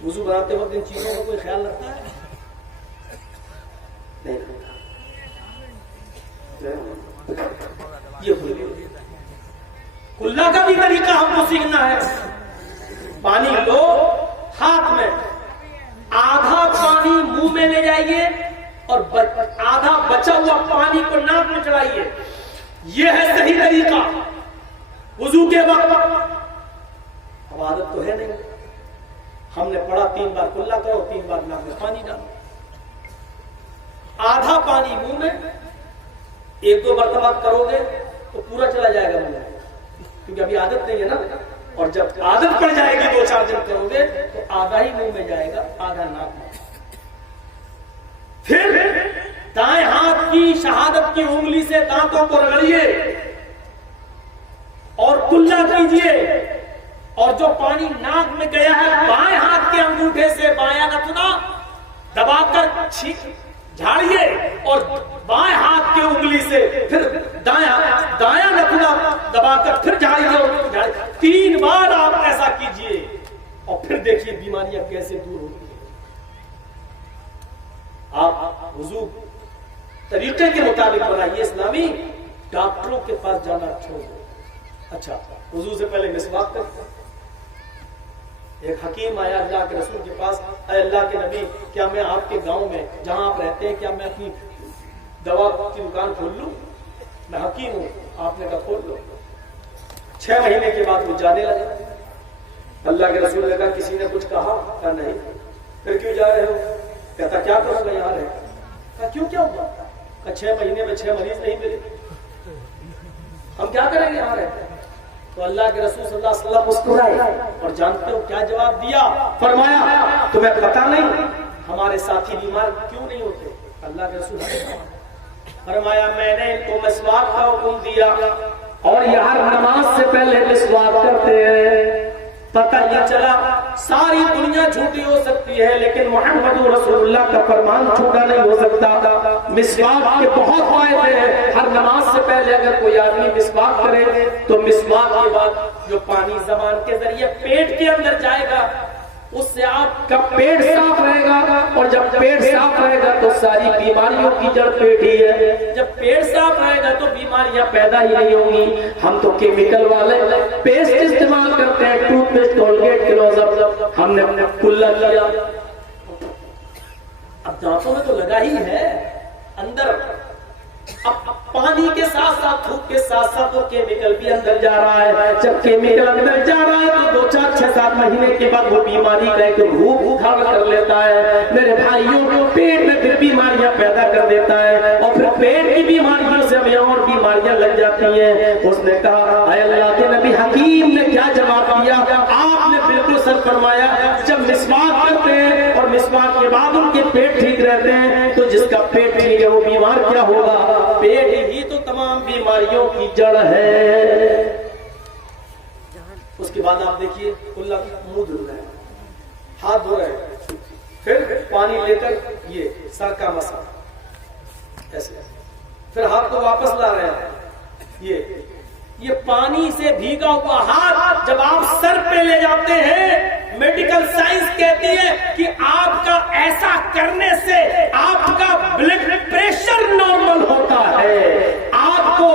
वुज़ू बनाते वक्त इन चीजों का कोई ख्याल रखता है? नहीं रखता। ये कुल्ला का भी तरीका हमको सीखना है। पानी लो हाथ में, आधा पानी मुंह में ले जाइए और आधा बचा हुआ पानी को नाक में चढ़ाइए। यह है सही तरीका वुज़ू के वक्त। अब आदत तो है नहीं, हमने पढ़ा 3 बार कुल्ला करो, 3 बार नाक में पानी डालो, आधा पानी मुंह में, एक दो मरतबा करोगे तो पूरा चला जाएगा मुंह में, क्योंकि अभी आदत नहीं है ना। और जब आदत पड़ जाएगी 2-4 दिन करोगे तो आधा ही मुंह में जाएगा, आधा नाक में। फिर दाएं हाथ की शहादत की उंगली से दांतों को रगड़िए और कुल्ला कीजिए, और जो पानी नाक में गया है बाएं हाथ के अंगूठे से बायां नथुना दबाकर झाड़िए, और बाएं हाथ की उंगली से फिर दायां नथुना दबाकर फिर झाड़िए। 3 बार आप ऐसा कीजिए और फिर देखिए बीमारियां कैसे दूर होती है। आप वुजू तरीके के मुताबिक बनाइए इस्लामी, डॉक्टरों के पास जाना छोड़ दो। अच्छा, वुजू से पहले मिसवाक करते। एक हकीम आया अल्लाह के रसूल के पास, अल्लाह के नबी, क्या मैं आपके गांव में जहां आप रहते हैं क्या मैं अपनी दवा की दुकान खोल लूं? मैं हकीम हूं। आपने कहा खोल लो। 6 महीने के बाद वो जाने लगा। अल्लाह के रसूल ने कहा किसी ने कुछ कहा? कहा नहीं। फिर क्यों जा रहे हो? कहता क्या करूंगा यहाँ रहे। कहा क्यों, क्या हुआ? कहा 6 महीने में 6 मरीज नहीं मिले, हम क्या करेंगे यहाँ रहे। तो अल्लाह के रसूल सल्लल्लाहु अलैहि वसल्लम मुस्कुराए और जानते हो क्या जवाब दिया? फरमाया तुम्हें पता नहीं हमारे साथी बीमार क्यों नहीं होते? अल्लाह के रसूल फरमाया मैंने तो मिसवाक का हुक्म दिया और यार नमाज से पहले मिसवाक करते हैं। पता ये चला सारी दुनिया झूठी हो सकती है लेकिन मोहम्मद रसूलुल्लाह का फरमान झूठा नहीं हो सकता। मिसवाक के बहुत फायदे हैं। हर नमाज से पहले अगर कोई आदमी मिसवाक करे तो मिसवाक के बाद जो पानी जबान के जरिए पेट के अंदर जाएगा उससे आपका पेट साफ रहेगा, और जब पेट साफ रहेगा तो सारी बीमारियों की जड़ पेट ही है। जब पेट साफ रहेगा तो बीमारियां पैदा ही नहीं होंगी। हम तो केमिकल वाले पेस्ट इस्तेमाल करते हैं, टूथपेस्ट, कोलगेट, क्लोजअप, हमने कुल्ला लिया। अब दांतों में तो लगा ही है अंदर। अब पानी के साथ साथ थूक के साथ साथ वो केमिकल भी अंदर जा रहा है। जब केमिकल अंदर जा रहा है तो 2, 4, 6, 7 महीने के बाद वो बीमारी का एक रूप धारण कर लेता है। मेरे भाइयों, पेट में फिर बीमारियां पैदा कर देता है और फिर पेट की बीमारियों से हमें और बीमारियां लग जाती हैं। उसने कहा अल्लाह के नबी हकीम ने क्या जवाब दिया? आपने बिल्कुल सच फरमाया। जब मिसवाक करते हैं और मिसवाक के बाद उनके पेट ठीक रहते हैं तो जिसका पेट ठीक है वो बीमार क्या होगा? पेट ही तो तमाम बीमारियों की जड़ है। उसके बाद आप देखिए कुल्ला मुंह धुल रहे हैं, हाथ धो रहे हैं, फिर पानी लेकर ये सर का मसा ऐसे, फिर हाथ को वापस ला रहे हैं। ये पानी से भीगा हुआ हाथ जब आप सर पे ले जाते हैं, मेडिकल साइंस कहती है कि आपका ऐसा करने से आपका ब्लड प्रेशर नॉर्मल होता है। आपको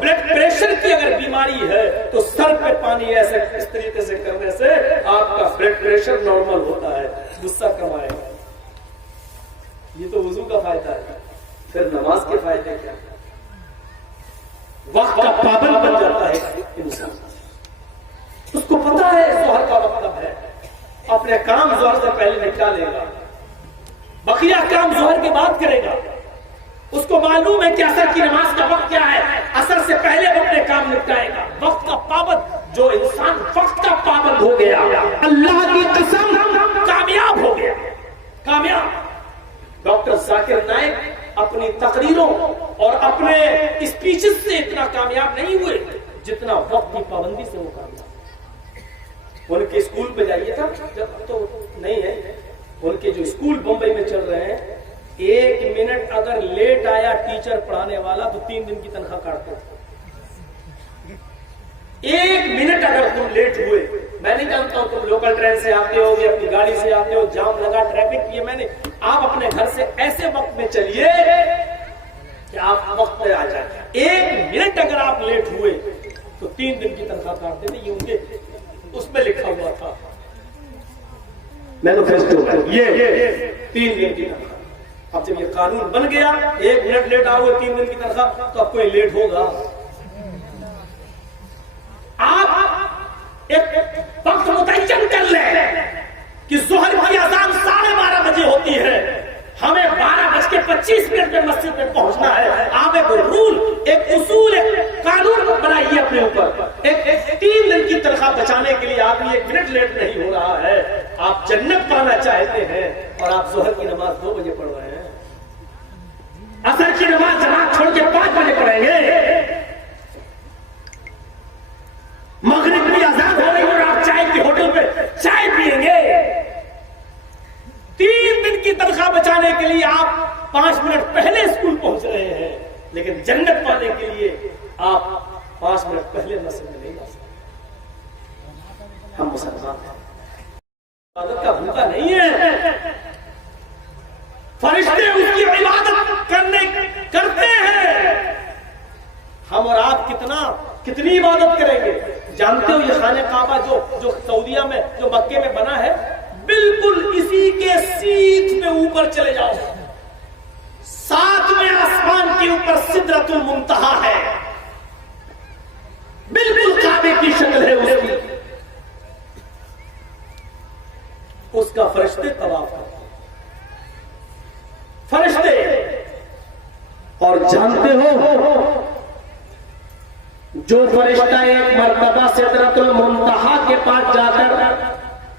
ब्लड प्रेशर की अगर बीमारी है तो सर पे पानी ऐसे इस तरीके से करने से आपका ब्लड प्रेशर नॉर्मल होता है, गुस्सा कम आएगा। ये तो वुजू का फायदा है। फिर नमाज के फायदे क्या? वक्त का पाबंद बन जाता है इंसान। उसको पता है ज़ोहर का वक्त है, अपने काम ज़ोहर से पहले निपटा लेगा, बकिया काम ज़ोहर के बाद करेगा। उसको मालूम है कि असर की नमाज का वक्त क्या है, असर से पहले वो अपने काम निपटाएगा। वक्त का पाबंद, जो इंसान वक्त का पाबंद हो गया, अल्लाह की कसम कामयाब हो गया, कामयाब। डॉक्टर जाकिर नाइक अपनी तकरीरों और अपने स्पीचेस से इतना कामयाब नहीं हुए जितना वक्त की पाबंदी से वो कामयाब। उनके स्कूल पे जाइए था, जब तो नहीं है, उनके जो स्कूल बंबई में चल रहे हैं, 1 मिनट अगर लेट आया टीचर पढ़ाने वाला तो 3 दिन की तनख्वाह काटते थे। 1 मिनट अगर तुम लेट हुए, मैं नहीं जानता हूं तुम लोकल ट्रेन से आते हो या अपनी गाड़ी से आते हो, जाम लगा, ट्रैफिक, ये मैंने, आप अपने घर से ऐसे वक्त में चलिए कि आप वक्त पे आ जाए। 1 मिनट अगर आप लेट हुए तो 3 दिन की तनख्वाह काटते थे। ये उनके उसमें लिखा हुआ था मैनिफेस्टो में, ये 3 दिन की तनख्वाह। अब जब ये कानून बन गया, 1 मिनट लेट आओगे 3 दिन की तनख्वाह, तो अब कोई लेट होगा? आप एक वक्त मुतय्यन कर ले कि ज़ोहर की अज़ान 12:30 बजे होती है, हमें 12:05 25 मिनट में मस्जिद में पहुंचना है। आप एक रूल, एक उसूल, एक कानून बनाइए अपने ऊपर। एक 3 दिन की तनख्वाह बचाने के लिए आदमी 1 मिनट लेट नहीं हो रहा है। आप जन्नत पाना चाहते हैं और आप जोहर की नमाज 2 बजे पढ़ रहे हैं, असर की नमाज जमात छोड़ के 5 बजे पढ़ेंगे, मगरिब भी आजाद हो रही और आप चाय के होटल पे चाय पिएंगे। 3 दिन की तनख्वाह बचाने के लिए आप 5 मिनट पहले स्कूल पहुंच रहे हैं, लेकिन जन्नत पाने के लिए आप 5 मिनट पहले मस्जिद में नहीं आ सकते। हम मुसलमान हैं, इबादत का भूखा नहीं है। फरिश्ते उसकी इबादत करते हैं। हम और आप कितनी इबादत करेंगे? जानते हो ये खाने काबा जो सऊदीया में, जो मक्के में बना है, बिल्कुल इसी के सीध में ऊपर चले जाओ, 7वें आसमान के ऊपर सिदरतुल मुंतहा है, बिल्कुल काबे की शक्ल है उसकी। उसका फरिश्ते तवाफ करते हैं, फरिश्ते। और जानते हो जो फरिश्ता एक मर्तबा सिदरतुल मुंतहा के पास जाकर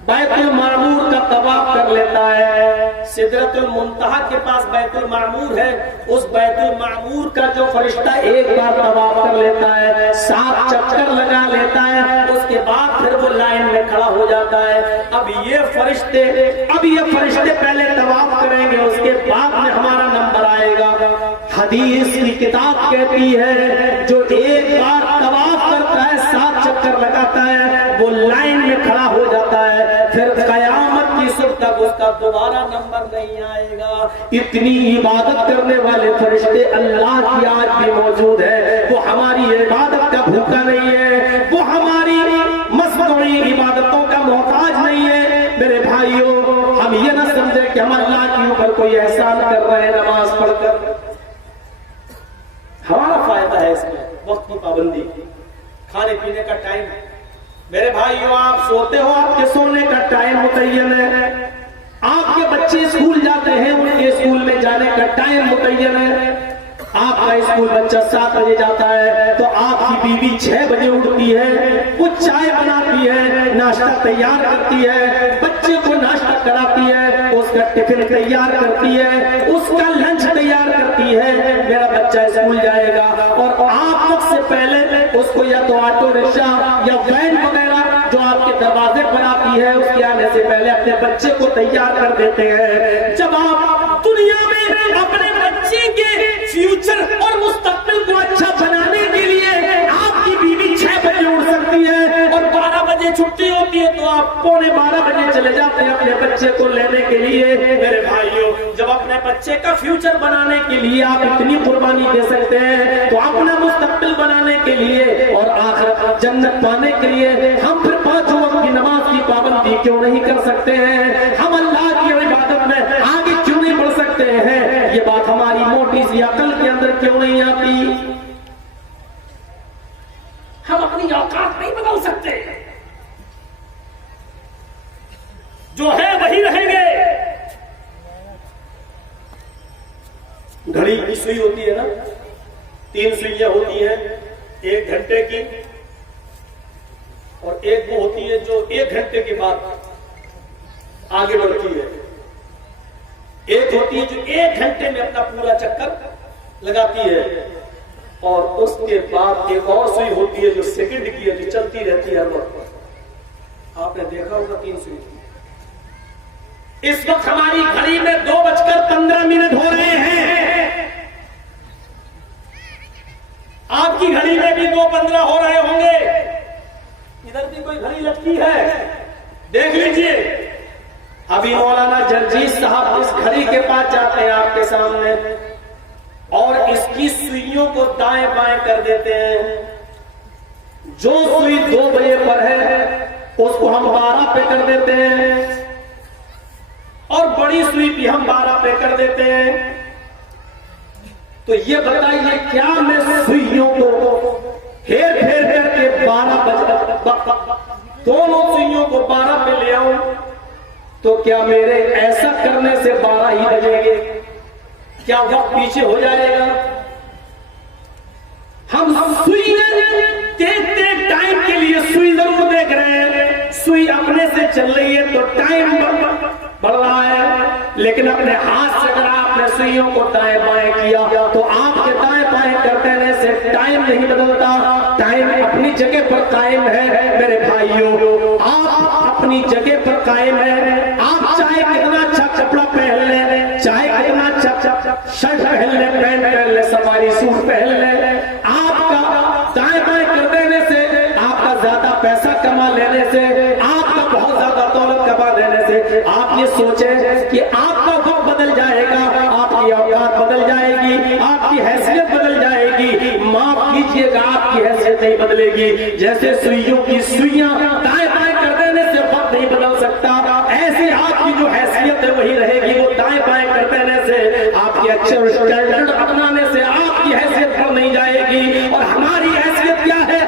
बैतुल मामूर का तवाफ कर लेता है, सिदरतुल मुंतहा के पास बैतुल मामूर है, उस बैतुल मामूर का जो फरिश्ता एक बार तवाफ कर लेता है, 7 चक्कर लगा लेता है, उसके बाद फिर वो लाइन में खड़ा हो जाता है। अब ये फरिश्ते पहले तवाफ करेंगे, उसके बाद में हमारा नंबर आएगा। हदीस की किताब कहती है जो एक बार तवाफ करता है, 7 चक्कर लगाता है, वो लाइन में खड़ा हो जाता है, फिर कयामत की सुबह तक उसका दोबारा नंबर नहीं आएगा। इतनी इबादत करने वाले फरिश्ते अल्लाह की आज भी मौजूद है। वो हमारी इबादत का भूखा नहीं है, वो हमारी मसनूई इबादतों का मोहताज नहीं है। मेरे भाइयों, हम ये ना समझे कि हम अल्लाह के ऊपर कोई एहसान कर रहे हैं नमाज पढ़कर। हमारा फायदा है इसमें, वक्त की पाबंदी, खाने पीने का टाइम। मेरे भाइयों, आप सोते हो, आपके सोने का टाइम मुतय्यन है। आपके बच्चे स्कूल जाते हैं, उनके स्कूल में जाने का टाइम मुतय्यन है। आपका स्कूल बच्चा 7 बजे जाता है तो आपकी बीवी 6 बजे उठती है, वो चाय बनाती है, नाश्ता तैयार करती है, बच्चे को नाश्ता कराती है, उसका टिफिन तैयार करती है, उसका लंच तैयार करती है। मेरा बच्चा स्कूल जाएगा और आप लोग से पहले उसको या तो ऑटो रिक्शा या वैन वगैरह जो आपके दरवाजे पर आती है, उसके आने से पहले अपने बच्चे को तैयार कर देते हैं। जब आप दुनिया में अपने बच्चे के फ्यूचर और मुस्तकबिल को अच्छा बनाने के लिए आपकी बीवी 6 बजे उठ सकती है और 12 बजे छुट्टी होती है तो आप 11:15 बजे चले जाते हैं अपने बच्चे को लेने के लिए। मेरे भाइयों, जब अपने बच्चे का फ्यूचर बनाने के लिए आप इतनी कुर्बानी दे सकते हैं तो अपना मुस्तकबिल बनाने के लिए और आखिरत जन्नत पाने के लिए हम फिर 5 वक्त की नमाज की पाबंदी क्यों नहीं कर सकते हैं? हम अल्लाह की इबादत में आगे क्यों नहीं बढ़ सकते हैं? ये बात हमारी मोटी सी अकल के अंदर क्यों नहीं आती? हम अपनी औकात नहीं बदल सकते, जो है वही रहेंगे। घड़ी की सुई होती है ना, 3 सुइयां होती हैं, 1 घंटे की, और एक वो होती है जो 1 घंटे के बाद आगे बढ़ती है। एक होती है जो 1 घंटे में अपना पूरा चक्कर लगाती है, और उसके बाद एक और सुई होती है जो सेकंड की है, जो चलती रहती है हर वक्त। आपने देखा होगा 3 सुई। इस वक्त हमारी घड़ी में 2:15 हो रहे हैं, आपकी घड़ी में भी 2:15 हो रहे होंगे। इधर भी कोई घड़ी लटकी है, देख लीजिए। अभी मौलाना जरजीत साहब इस घड़ी के पास जाते हैं आपके सामने और इसकी सुइयों को दाएं बाएं कर देते हैं। जो सुई 2 बजे पर है उसको हम 12 पे कर देते हैं, और बड़ी सुई भी हम 12 पे कर देते हैं। तो ये बताइए, क्या मैं सुइयों को हेर फेर करके 12 बजे दोनों सुइयों को 12 पे ले आऊं तो क्या मेरे ऐसा करने से 12 ही बजेंगे? क्या वक्त पीछे हो जाएगा? हम सुई देखते टाइम के लिए सुई जरूर देख रहे हैं, सुई अपने से चल रही है तो टाइम बढ़ रहा है, लेकिन अपने हाथ से अगर आपने सुइयों को दाएं बाएं किया तो आपके दाएं बाएं करते रहने से टाइम नहीं बदलता, टाइम अपनी जगह पर कायम है। मेरे भाइयों, आप अपनी जगह पर कायम है। आप चाहे कितना अच्छा कपड़ा पहन ले, चाहे कितना अच्छा शर्ट पहन ले, पैंट पहन ले, सफारी सूट पहन ले, आपका दाएं बाएं कर देने से, आपका ज्यादा पैसा कमा लेने से, आपका बहुत ज्यादा दौलत कमा लेने से आप ये सोचे कि आपका वक्त बदल जाएगा, आपकी औकात बदल जाएगी, आपकी हैसियत बदल जाएगी। माफ कीजिएगा, आपकी हैसियत नहीं बदलेगी। जैसे सुइयों की सुइयां दाएं बाएं कर देने से वक्त नहीं बदल सकता, ऐसे आपकी जो हैसियत है वही रहेगी। वो दाएं बाएं कर देने से, आपके अच्छे स्टैंडर्ड अपनाने से आपकी हैसियत बढ़ नहीं जाएगी। और हमारी हैसियत क्या है?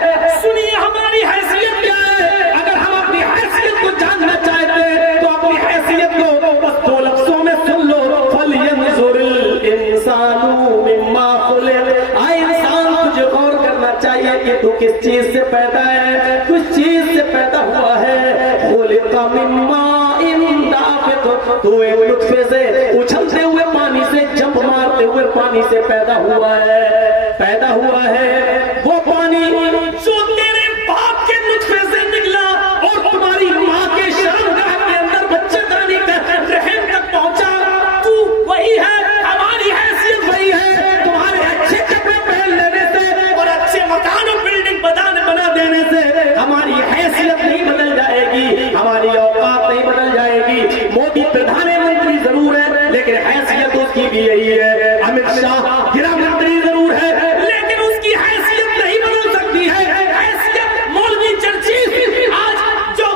सुनिए, हमारी हैसियत क्या है? अगर हम अपनी हैसियत को जानना चाहते हैं तो अपनी हैसियत को बस 2 लफ्जों में सुन लो, फलयंजुरिल इंसानु मिम्मा खुलिक़। आए इंसान, तुझे गौर करना चाहिए कि तू किस चीज से पैदा है, किस चीज से पैदा हुआ है। खुलिक़ा मिम्मा इन दाफ़िक़, तू एक नुत्फ़े से, उछलते हुए पानी से, जंप मारते हुए पानी से पैदा हुआ है, पैदा हुआ है। वो पानी जो तेरे बाप के नुत्फ़े से निकला और तुम्हारी माँ के शर्मगाह के अंदर बच्चेदानी का रहम तक पहुंचा, तू वही है। हमारी हैसियत वही है। तुम्हारे अच्छे कपड़े पहन लेने से और अच्छे मकान और बिल्डिंग बना देने से हमारी हैसियत नहीं बदल जाएगी, हमारी औकात नहीं बदल जाएगी। मोदी प्रधानमंत्री जरूर है, लेकिन हैसियत उसकी भी यही है। अमित शाह गृह मंत्री जरूर है, लेकिन उसकी हैसियत नहीं बदल सकती है। हैसियत मौलवी चर्चिल आज जो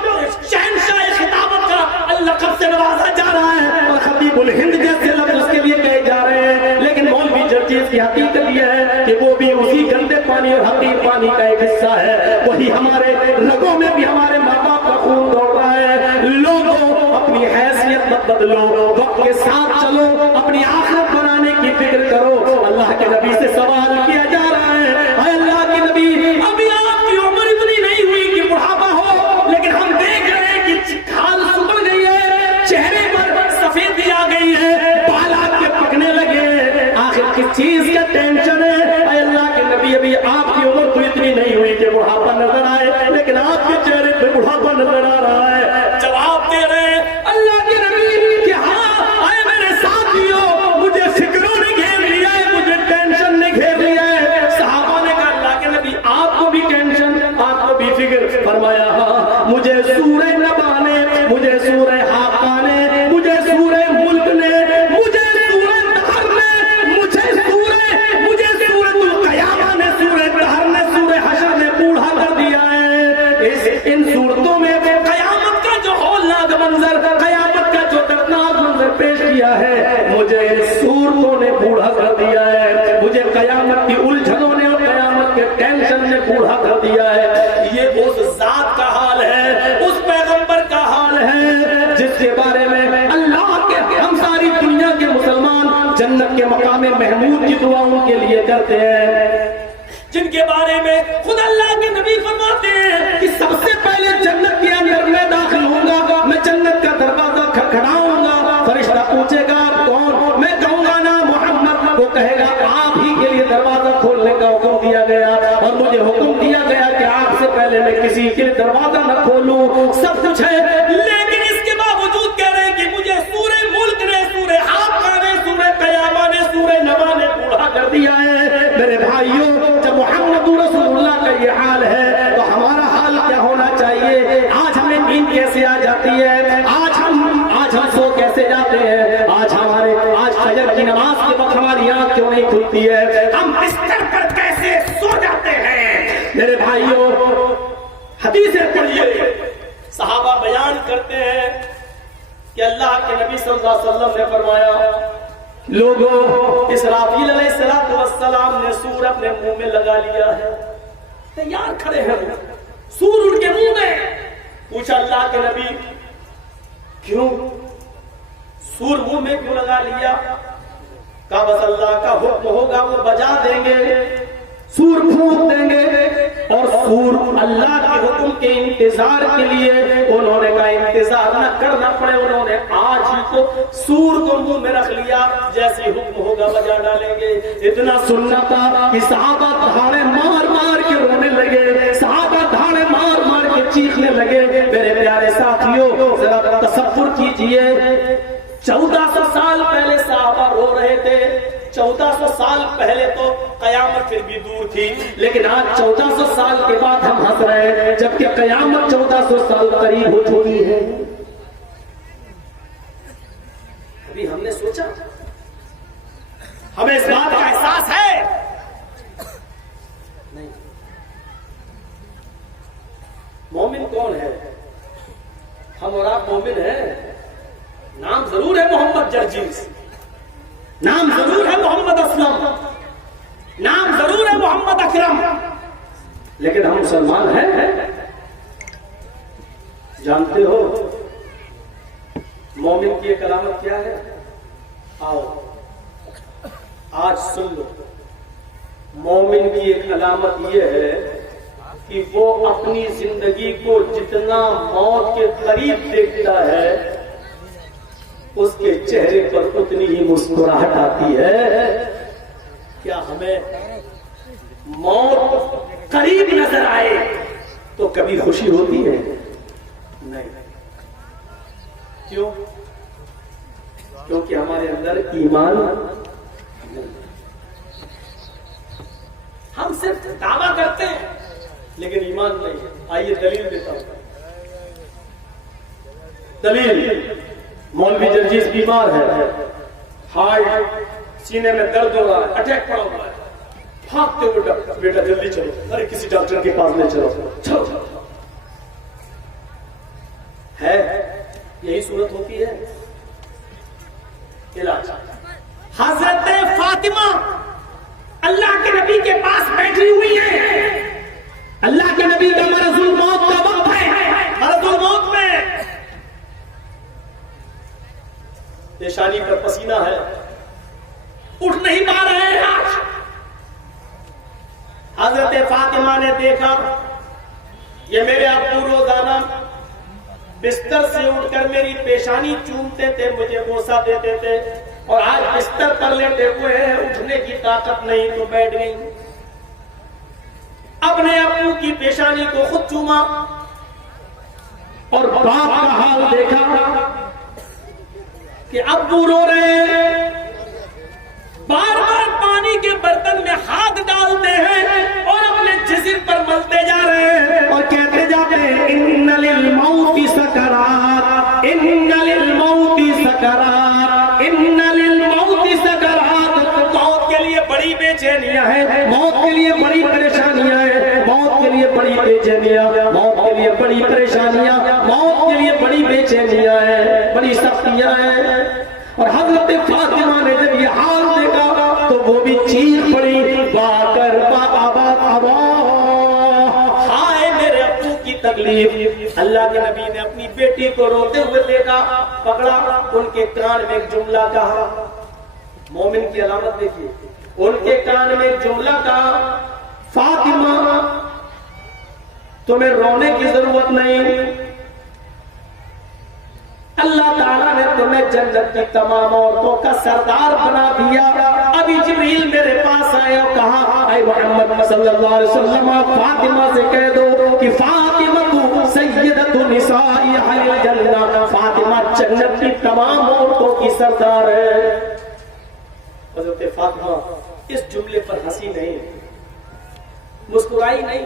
शहंशाह खिताबत का लक़ब से नवाजा जा रहा है और खतीबुल हिंद जैसे लफ्ज़ उसके लिए कहे जा रहे हैं, लेकिन मौलवी चर्चिल की हकीकत यह है कि वो भी उसी गंदे पानी और हकीर पानी का एक हिस्सा है। वही हमारे रगों में भी हमारे माँ बाप का खून दौड़ रहा है। लोगों, अपनी हैसियत मत बदलो, वक्त के साथ चलो, अपनी आखिरत बनाने की फिक्र करो। अल्लाह के नबी से सवाल किया जा रहा है, अल्लाह के नबी, अभी आपकी उम्र इतनी नहीं हुई कि बुढ़ापा हो, लेकिन हम देख रहे हैं कि खाल सुधर गई है, चेहरे पर सफेदी आ गई है, बाल आपके पकने लगे हैं, आखिर किस चीज का टेंशन है? अल्लाह के नबी, अभी आपकी उम्र तो इतनी नहीं हुई कि बुढ़ापा नजर आए, लेकिन आपके चेहरे पे बुढ़ापा नजर आ रहा है। जवाब दे रहे हैं अल्लाह के नबी कि हाँ, आए मेरे साथियों, मुझे फिक्रों ने घेर लिया है, मुझे टेंशन ने घेर लिया है। सहाबा ने कहा अल्लाह के नबी, आपको भी टेंशन, आपको भी फिक्र? फरमाया हाँ, मुझे सूरह नबा ने, मुझे सूरह हाक़ा ने, मुझे सूरह मुल्क ने, मुझे सूरह दहर ने, मुझे सूरह क़यामा ने, सूरह दहर ने, सूरह हशर ने बूढ़ा कर दिया है। इन सूरतों में क़यामत का जो हौलनाक मंजर, क़यामत का जो दर्दनाक मंजर पेश किया है, मुझे इन सूरतों ने बूढ़ा कर दिया है। मुझे क़यामत की उलझनों ने और क़यामत के टेंशन ने बूढ़ा कर दिया है। ये उस जात का हाल है, उस पैगंबर का हाल है जिसके बारे में अल्लाह के, हम सारी दुनिया के मुसलमान जन्नत के मकाम महमूद की दुआ उनके लिए करते हैं, जिनके बारे में खुद अल्लाह के नबी फरमाते हैं कि सबसे पहले जन्नत के अंदर मैं दाखिल होऊंगा, मैं जन्नत का दरवाजा खटखटाऊंगा, फरिश्ता पूछेगा आप कौन? मैं कहूंगा ना मोहम्मद। वो कहेगा आप ही के लिए दरवाजा खोलने का हुक्म दिया गया और मुझे हुक्म दिया गया कि आपसे पहले मैं किसी के लिए दरवाजा न खोलूं। सब कुछ है, लेकिन इसके बावजूद कह रहे हैं कि मुझे सूरह मुल्क ने, सूरह हाक़ा ने, सूरह क़यामा ने, सूरह नबा ने बूढ़ा कर दिया है। मेरे भाइयों, जब मोहम्मद रसूलुल्लाह का ये हाल है तो हमारा हाल क्या होना चाहिए? आज हमें नींद कैसे आ जाती है? आज हम सो कैसे जाते हैं? आज फजर की नमाज के वक्त हमारी आंख क्यों नहीं खुलती है? हम बिस्तर पर कैसे सो जाते हैं? मेरे भाइयों, हदीसें पढ़िए, सहाबा बयान करते हैं कि अल्लाह के नबी सल्लल्लाहु अलैहि वसल्लम ने फरमाया, लोगों, इसराफील अलैहिस्सलाम ने सूर अपने मुंह में लगा लिया है, तैयार खड़े हैं, सूर उनके मुंह में। पूछा अल्लाह के नबी, क्यों सूर मुंह में क्यों लगा लिया? का बस अल्लाह का हुक्म होगा वो बजा देंगे, सूर फूंक देंगे। और सूर अल्लाह के हुक्म के इंतजार के लिए उन्होंने कहा इंतजार न करना पड़े, उन्होंने आज ही को सूर को मुंह में रख लिया, जैसे हुक्म होगा बजा डालेंगे। इतना सुनना था कि सहाबा धाड़े मार मार के रोने लगे, सहाबा धाड़े मार मार के चीखने लगे। मेरे प्यारे साथियों जरा तसव्वुर कीजिए, 1400 साल पहले सहाबा रो रहे थे। 1400 साल पहले तो कयामत फिर भी दूर थी, लेकिन आज 1400 साल के बाद हम हंस रहे हैं, जबकि कयामत 1400 साल करीब हो चुकी है। अभी हमने सोचा, हमें इस बात का एहसास है नहीं। मोमिन कौन है? हम और आप मोमिन हैं। नाम जरूर है मोहम्मद जर्जीस, नाम जरूर है मोहम्मद असलम, नाम जरूर है मोहम्मद अकरम, लेकिन हम मुसलमान हैं। जानते हो मोमिन की एक अलामत क्या है? आओ आज सुन लो। मोमिन की एक अलामत यह है कि वो अपनी जिंदगी को जितना मौत के करीब देखता है, उसके चेहरे पर उतनी ही मुस्कुराहट आती है। क्या हमें मौत करीब नजर आए तो कभी खुशी होती है? नहीं। क्यों? क्योंकि हमारे अंदर ईमान नहीं। हम सिर्फ दावा करते हैं लेकिन ईमान नहीं। आइए दलील देता हूं। दलील, मौलवी जर्जीस बीमार है, हार्ट सीने में दर्द हो रहा है, अटैक पड़ा हुआ है, भागते हुए बेटा जल्दी चलो, अरे किसी डॉक्टर के पास ले चलो, चलो। है यही सूरत होती है इलाज। हजरत फातिमा अल्लाह के नबी के पास बैठी हुई है। अल्लाह के नबी का मरजुल मौत का वक्त है, मरजुल मौत में पेशानी पर पसीना है, उठ नहीं पा रहे हैं। आज हजरत फातिमा ने देखा ये मेरे अब्बू रोजाना बिस्तर से उठकर मेरी पेशानी चूमते थे, मुझे बोसा देते थे, और आज बिस्तर पर लेटे हुए हैं, उठने की ताकत नहीं तो बैठ गई। अपने अब्बू की पेशानी को खुद चूमा और बाप का हाल देखा कि अब्बू रो रहे हैं, बार बार पानी के बर्तन में हाथ डालते हैं और अपने जिस्म पर मलते जा रहे हैं और कहते जाते हैं इन्ना लिल मौति सकरात, इन्ना लिल मौति सकरात, इन्ना लिल मौति सकरात। मौत के लिए बड़ी बेचैनियां हैं, मौत के लिए बड़ी परेशानियां हैं, मौत के लिए बड़ी बेचैनियां, मौत के लिए बड़ी परेशानियां, मौत के लिए बड़ी बेचैनियां हैं, बड़ी सख्तियां हैं। और हजरत फातिमा ने जब ये हाल देखा तो वो भी चीख पड़ी, बाकर बाबा, हाय मेरे अब्बू की तकलीफ। अल्लाह के नबी ने अपनी बेटी को रोते हुए देखा, पकड़ा, उनके कान में एक जुमला कहा। मोमिन की अलामत देखिए, उनके कान में एक जुमला कहा, फातिमा तुम्हें रोने की जरूरत नहीं, अल्लाह ताला ने तुम्हें जन्नत की तमाम औरतों का सरदार बना दिया। अभी जिब्रील मेरे पास आए और कहा, ऐ मोहम्मद सल्लल्लाहु अलैहि वसल्लम, फातिमा से कह दो कि फातिमा तू सय्यदतु निसाई अहलिल जन्नह, फातिमा जन्नत की तमाम औरतों की सरदार है। हज़रत फातिमा इस जुमले पर हंसी नहीं, मुस्कुराई नहीं।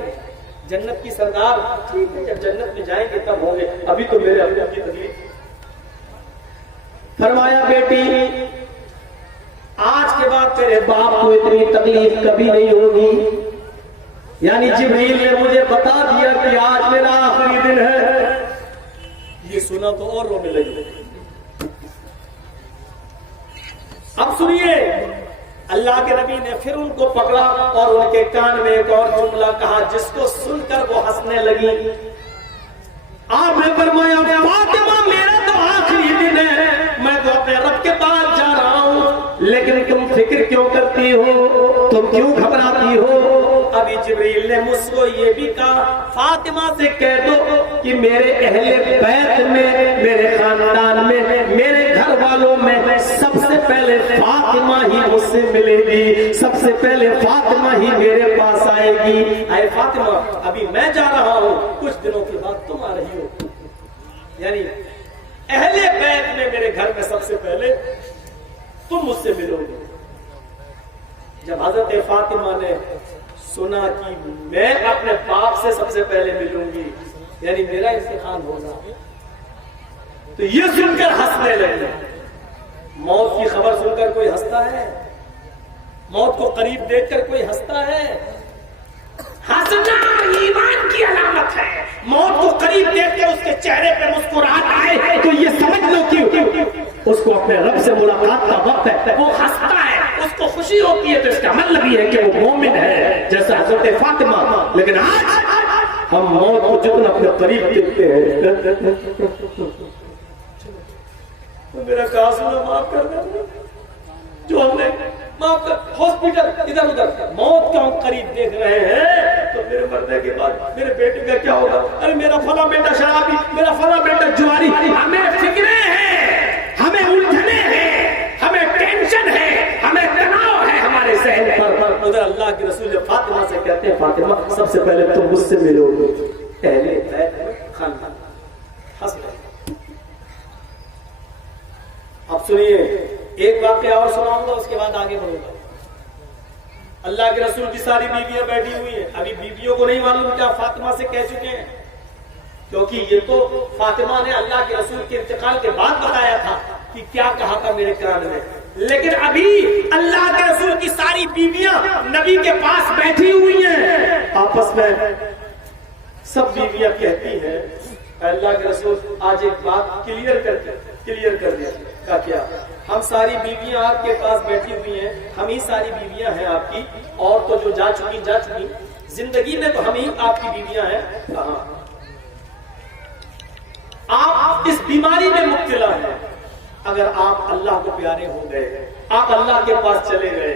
जन्नत की सरदार, ठीक है, जब जन्नत में जाएंगे तब होंगे, अभी तो मेरे अब्बू की तकलीफ। फरमाया बेटी आज के बाद तेरे बाप को इतनी तकलीफ कभी नहीं होगी। यानी जिब्रील ने मुझे बता दिया कि आज मेरा आखिरी दिन है। ये सुना तो और रोने लगी। अब सुनिए, अल्लाह के नबी ने फिर उनको पकड़ा और उनके कान में एक और जुमला कहा, जिसको सुनकर वो हंसने लगी। आपने फरमाया फातिमा मेरा तो आखिरी दिन है, मैं तो अपने रब के पास जा रहा हूं, लेकिन तुम फिक्र क्यों करती हो, तुम क्यों घबराती हो? अभी जिब्रील ने मुझको ये भी कहा, फातिमा से कह दो कि मेरे अहले बैत में, मेरे खानदान में, मेरे घर वालों में सबसे पहले फातिमा ही मुझसे मिलेगी, सबसे पहले फातिमा ही मेरे पास आएगी। अरे फातिमा, अभी मैं जा रहा हूँ, कुछ दिनों के बाद तुम आ रही हो। यानी अहले बैत में मेरे घर में सबसे पहले तुम मुझसे मिलोगे। जब हजरत फातिमा ने सुना कि मैं अपने बाप से सबसे पहले मिलूंगी, यानी मेरा इंतकाल होगा, तो ये सुनकर हंसने लगे। मौत की खबर सुनकर कोई हंसता है? मौत को करीब देखकर कोई हंसता है? हंसना ईमान की अलामत है। मौत को करीब देखकर उसके चेहरे पे मुस्कुराहट आए तो ये समझ लो कि उसको अपने रब से मुलाकात का वक्त है, वो हंसता है, उसको खुशी होती है, तो इसका मतलब ये है कि वो मोमिन है, जैसा हजरत फातिमा। लेकिन आज हम मौत को जितना अपने करीब देखते हैं, तो मेरा कासूर माफ कर देना, जो हमने माफ कर, हॉस्पिटल इधर उधर मौत को हम करीब देख रहे हैं, तो मेरे मरने के बाद मेरे बेटे का क्या होगा? अरे मेरा फला बेटा शराबी, मेरा फला बेटा जुआरी। हमें फिक्रें हैं, हमें उलझने हैं, हमें टेंशन है, हमें तनाव है हमारे सहन पर। उधर अल्लाह के रसूल फातिमा से कहते हैं, फातिमा सबसे पहले तुम मुझसे मिलोगे, पहले खानदान। हंस गए। अब सुनिए, एक वाक्य और सुनाऊंगा, उसके बाद आगे बढ़ूंगा। अल्लाह के रसूल की सारी बीवियां बैठी हुई हैं। अभी बीवियों को नहीं मालूम क्या फातिमा से कह चुके हैं, क्योंकि ये तो फातिमा ने अल्लाह के रसूल के इंतकाल के बाद बताया था कि क्या कहा था मेरे कान में। लेकिन अभी अल्लाह के रसूल की सारी बीवियां नबी के पास बैठी हुई हैं। आपस में सब बीवियां कहती हैं, अल्लाह के रसूल आज एक बात क्लियर कर दिया। क्या? हम सारी बीवियां आपके पास बैठी हुई हैं, हम ही सारी बीवियां हैं आपकी, और तो जो जा चुकी, जिंदगी में तो हम ही आपकी बीवियां हैं। कहां आप इस बीमारी में मुब्तला हैं, अगर आप अल्लाह को प्यारे हो गए, आप अल्लाह के पास चले गए,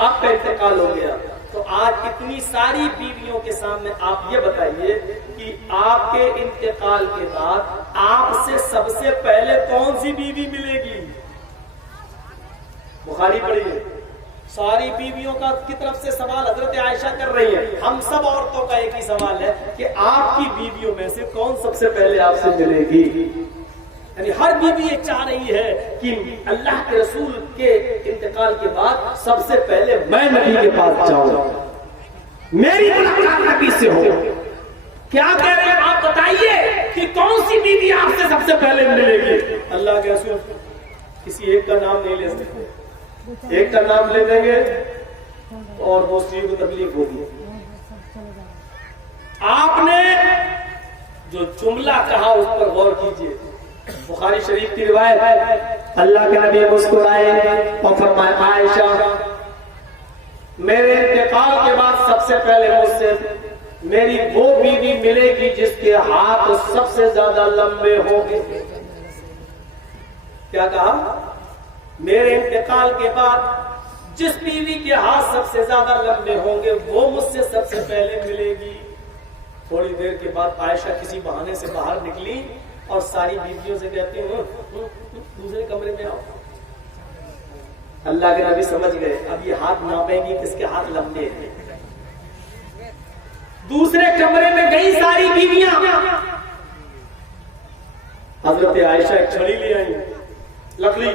आपका इंतकाल हो गया, तो आज इतनी सारी बीवियों के सामने आप ये बताइए कि आपके इंतकाल के बाद आपसे सबसे पहले कौन सी बीवी मिलेगी? बुखारी पढ़िए, सारी बीवियों का की तरफ से सवाल हजरत आयशा कर रही है। हम सब औरतों का एक ही सवाल है कि आपकी बीवियों में से कौन सबसे पहले आपसे मिलेगी? यानी हर बीवी ये चाह रही है कि अल्लाह के रसूल के इंतकाल के बाद सबसे पहले मैं नबी के पास जाऊं, मेरी मुलाकात नबी से हो। क्या कह रहे हैं आप? बताइए कि कौन सी बीवी आपसे सबसे पहले मिलेगी? अल्लाह के रसूल किसी एक का नाम नहीं ले सकते, एक का नाम ले देंगे और दूसरी को तकलीफ होगी। आपने जो जुमला कहा उस पर गौर कीजिए। बुखारी शरीफ की रिवायत है, अल्लाह के नबी मुस्कुराए और फरमाए, आयशा मेरे इंतकाल के बाद सबसे पहले मुझसे मेरी वो बीवी मिलेगी जिसके हाथ सबसे ज्यादा लंबे होंगे। क्या कहा? मेरे इंतकाल के बाद जिस बीवी के हाथ सबसे ज्यादा लंबे होंगे वो मुझसे सबसे पहले मिलेगी। थोड़ी देर के बाद आयशा किसी बहाने से बाहर निकली और सारी बीवियों से कहती हूँ दूसरे कमरे में आओ। अल्लाह के नबी समझ गए अब ये हाथ नापेंगी किसके हाथ लंबे हैं। दूसरे कमरे में गई सारी बीवियां। हजरत आयशा एक छड़ी ले आई लकड़ी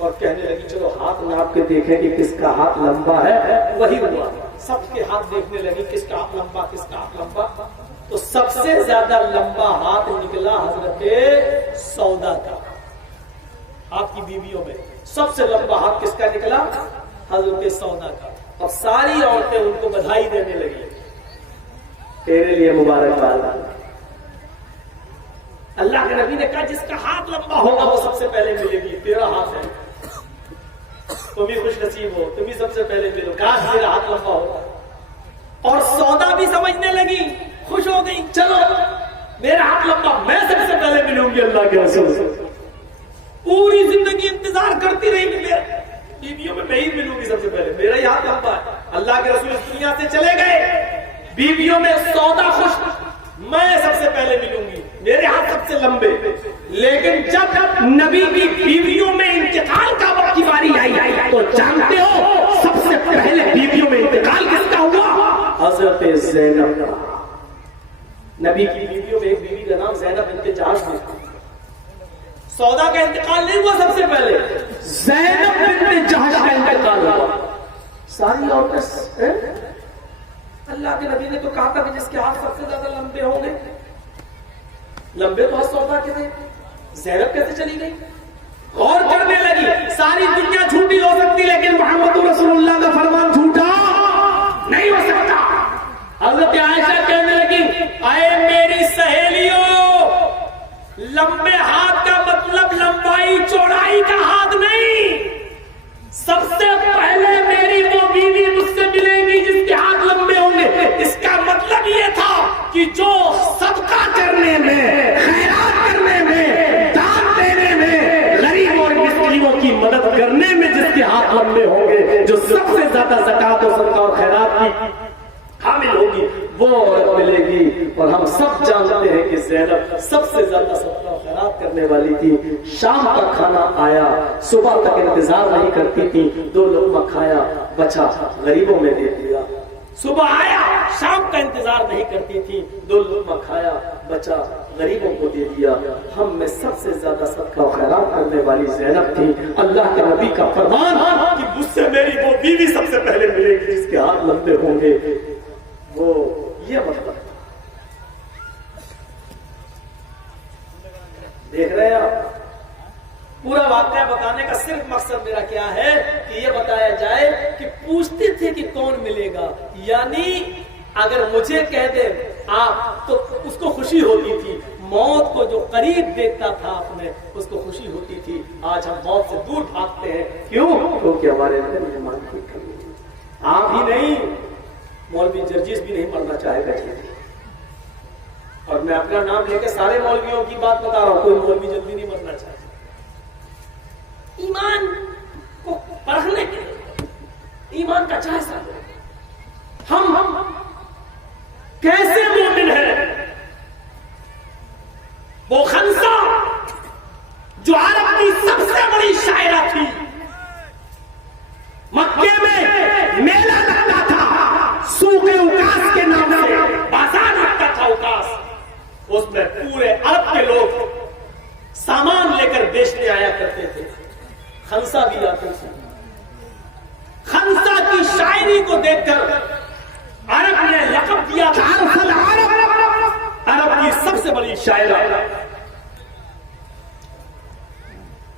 और कहने लगी चलो हाथ नाप के देखें कि किसका हाथ लंबा है। वही हुआ, सबके हाथ देखने लगी किसका हाथ लंबा किसका हाथ लंबा। तो सबसे ज्यादा लंबा हाथ निकला हजरत सौदा का। आपकी बीवियों में सबसे लंबा हाथ किसका निकला? हजरत सौदा का। अब सारी औरतें उनको बधाई देने लगी, तेरे लिए मुबारकबाद। अल्लाह के नबी ने कहा जिसका हाथ लंबा होगा वो सबसे पहले मिलेगी। तेरा हाथ है, तुम भी खुश नसीब हो, तुम भी सबसे पहले मिलो। काश तेरा हाथ लंबा होगा। और सौदा भी समझने लगी, खुश हो गई, चलो मेरा हाथ लंबा, मैं सबसे पहले मिलूंगी अल्लाह के रसूल से। पूरी जिंदगी इंतजार करती रही, बीवियों अल्लाह के रसूल इस दुनिया से चले गए, बीवियों में सौदा खुश, मैं सबसे पहले मिलूंगी, मेरे हाथ सबसे लंबे। लेकिन जब नबी की बीवियों में इंतकाल का वक्त की बारी आई तो जानते हो सबसे पहले बीवियों में इंतकाल किसका हुआ? हजरत ज़ैनब का। नबी की बीवियों में एक बीवी का नाम ज़ैनब बिन्त जहश था। सौदा का इंतकाल नहीं हुआ सबसे पहले, ज़ैनब बिन्त जहश का इंतकाल हुआ। सारी औरतें, अल्लाह के नबी ने तो कहा था कि जिसके हाथ सबसे ज्यादा लंबे होंगे, लंबे तो सौदा के थे, ज़ैनब कैसे चली गई? गौर करने लगी, सारी दुनिया झूठी हो सकती लेकिन मोहम्मद रसूलुल्लाह का फरमान झूठा नहीं हो सकता। हज़रत आयशा कहने लगी, आए मेरी सहेलियों, लंबे हाथ का मतलब लंबाई चौड़ाई का हाथ नहीं, सबसे पहले मेरी वो बीवी मुझसे मिलेगी जिसके हाथ लंबे होंगे। इसका मतलब ये था कि जो सदका करने में, खैरात करने में, दान देने में, गरीब और मिस्कीनों की मदद करने में जिसके हाथ लंबे होंगे, जो सबसे ज्यादा ज़कात और सदका और खैरात की हामिल होगी, वो औरत मिलेगी। और हम सब जानते हैं कि ज़ैनब सबसे ज्यादा सदका और खैरात करने वाली थी। शाम का खाना आया, सुबह तक इंतजार नहीं करती थी, 2 लुक़मा खाया, बचा, गरीबों में दे दिया। सुबह आया, शाम का इंतजार नहीं करती थी, 2 लुक़मा खाया, बचा, गरीबों को दे दिया। हम में सबसे ज्यादा सदका और खैरात करने वाली ज़ैनब थी। अल्लाह के नबी का फरमान कि मुझसे मेरी वो बीवी सबसे पहले मिलेगी जिसके हाथ लंबे होंगे, वो ये मतलब देख रहे हैं आप। पूरा वाकया बताने का सिर्फ मकसद मेरा क्या है कि ये बताया जाए कि पूछते थे कि कौन मिलेगा, यानी अगर मुझे कह दे आप तो उसको खुशी होती थी, मौत को जो करीब देखता था आपने उसको खुशी होती थी। आज हम मौत से दूर भागते हैं, क्यों? क्योंकि हमारे अंदर ईमान की कमी है। आप ही नहीं, मौलवी जर्जीस भी नहीं मरना चाहेगा जी। और मैं अपना नाम लेकर सारे मौलवियों की बात बता रहा हूं, कोई मौलवी जल्दी नहीं मरना चाहता। ईमान को परखने के लिए ईमान का जायजा हम कैसे मोमिन हैं। वो खंसा जो अरब की सबसे बड़ी शायरा थी, मक्के में मेला लगता था, सूखे उकास के नाम से बाजार लगता था उकास, उसमें पूरे अरब के लोग सामान लेकर बेचने आया करते थे। खंसा भी आते थे। खंसा की शायरी को देखकर अरब ने लक़ब दिया था अरब की सबसे बड़ी शायरा।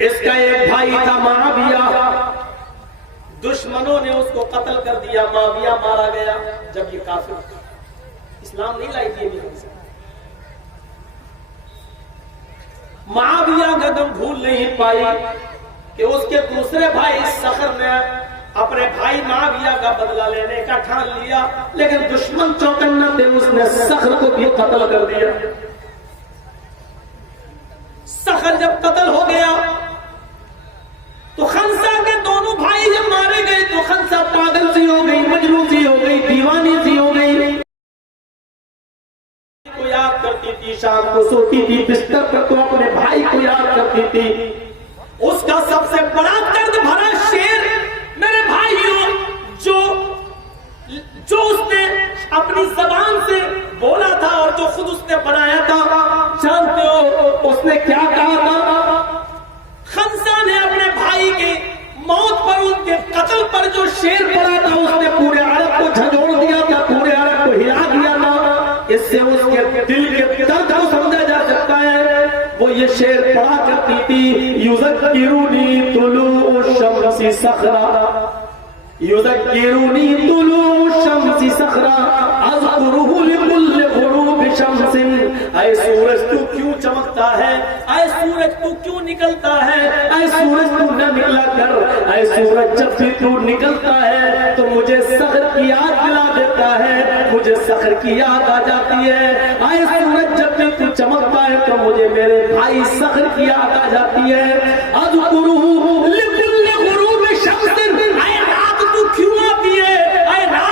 इसका एक भाई था माविया, दुश्मनों ने उसको कत्ल कर दिया, माविया मारा गया। जब ये काफिर इस्लाम नहीं लाई थी खंसा, माविया का गम भूल नहीं पाई कि उसके दूसरे भाई सखर ने अपने भाई माविया का बदला लेने का ठान लिया, लेकिन दुश्मन चौकन्ना थे, उसने सखर को भी कत्ल कर दिया। सखर जब कत्ल हो गया तो खंसा के दोनों भाई जब मारे गए तो खंसा पागल सी हो गई, मजनू सी हो गई, दीवानी सी हो गई। को याद करती थी, शाम को सोती थी बिस्तर पर तो अपने भाई को याद करती थी। उसका सबसे बड़ा दर्द भरा शेर, मेरे भाइयों, जो उसने अपनी जबान से बोला था और जो खुद उसने बनाया था, जानते हो उसने क्या कहा था? खंसा ने अपने भाई के मौत पर, उनके कत्ल पर जो शेर पड़ा था, उसने पूरे अरब को झंझोड़ दिया था, पूरे अरब को हिला दिया था। इससे उसके दिल के दर्द को समझा जा सकता है। वो ये शेर पढ़ा करती थी, युज़क्किरुनी तुलू शम्सी सखरा, युज़क्किरुनी तुलू शम्सी सखरा, अज़कुरुहु लिकुल्लि गुरूब शम्सिन। ऐ सूरज तू क्यों चमकता है, ऐ सूरज तू क्यों निकलता है, ऐ सूरज तू न निकला कर, ऐ सूरज जब भी तू निकलता है तो मुझे सखर की याद दिला देता है, मुझे सखर की याद आ जाती है। ऐ सूरज जब भी तू चमकता है तो मुझे मेरे भाई सखर की याद आ जाती है। अज़कुरुहु लिकुल्लि गुरूब शम्सिन, ऐ रात तू क्यों आती है, ऐ रात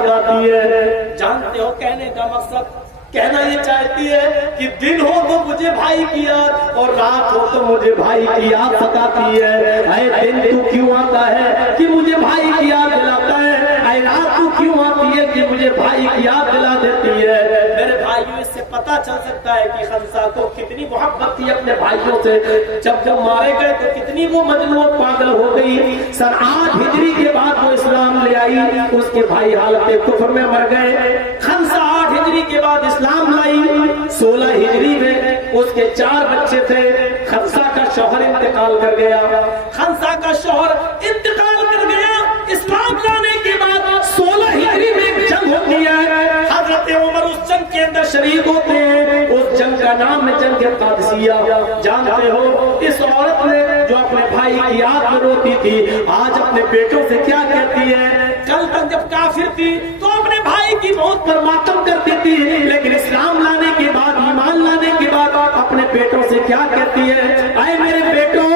याद आती है। जानते हो कहने का मकसद, कहना ये चाहती है कि दिन हो तो मुझे भाई की याद और रात हो तो मुझे भाई की याद सताती है। अरे दिन तू क्यों आता है कि मुझे भाई की याद दिलाता है, अरे रात तू क्यों आती है कि मुझे भाई की याद दिला देती है। मेरे भाइयों, इससे पता चल सकता है कि खंसा को कितनी मोहब्बत थी अपने भाइयों से। जब जब मारे गए तो कितनी वो मजनू पागल हो गई। सन 8 हिजरी के बाद वो इस्लाम ले आई, उसके भाई हालत कुफ्र में मर गए। खंसा 8 हिजरी के बाद इस्लाम लाई। 16 हिजरी में उसके 4 बच्चे थे। खंसा का शौहर इंतकाल कर गया। खंसा का शौहर इंतकाल कर गया। इस्लाम लाने के बाद 16 हिजरी में एक जंग होती है। हजरत उमर उस जंग के अंदर शरीक होते हैं। उस जंग का नाम है जंग कादसिया। जानते हो इस औरत ने जो अपने भाई की याद में रोती थी, आज अपने बेटों से क्या कहती है। कल तक जब काफिर थी तो अपने भाई की मौत पर मातम करती थी, लेकिन इस्लाम लाने के बाद, ईमान लाने के बाद अपने बेटों से क्या कहती है। आए मेरे बेटों,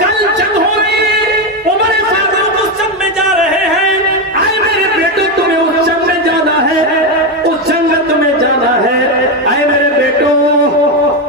कल जंग हो रही है, उमर फारूक उस जंग में जा रहे हैं। आए मेरे बेटों, तुम्हें उस जंग में जाना है, उस जंग में तुम्हें जाना है। आए मेरे बेटों,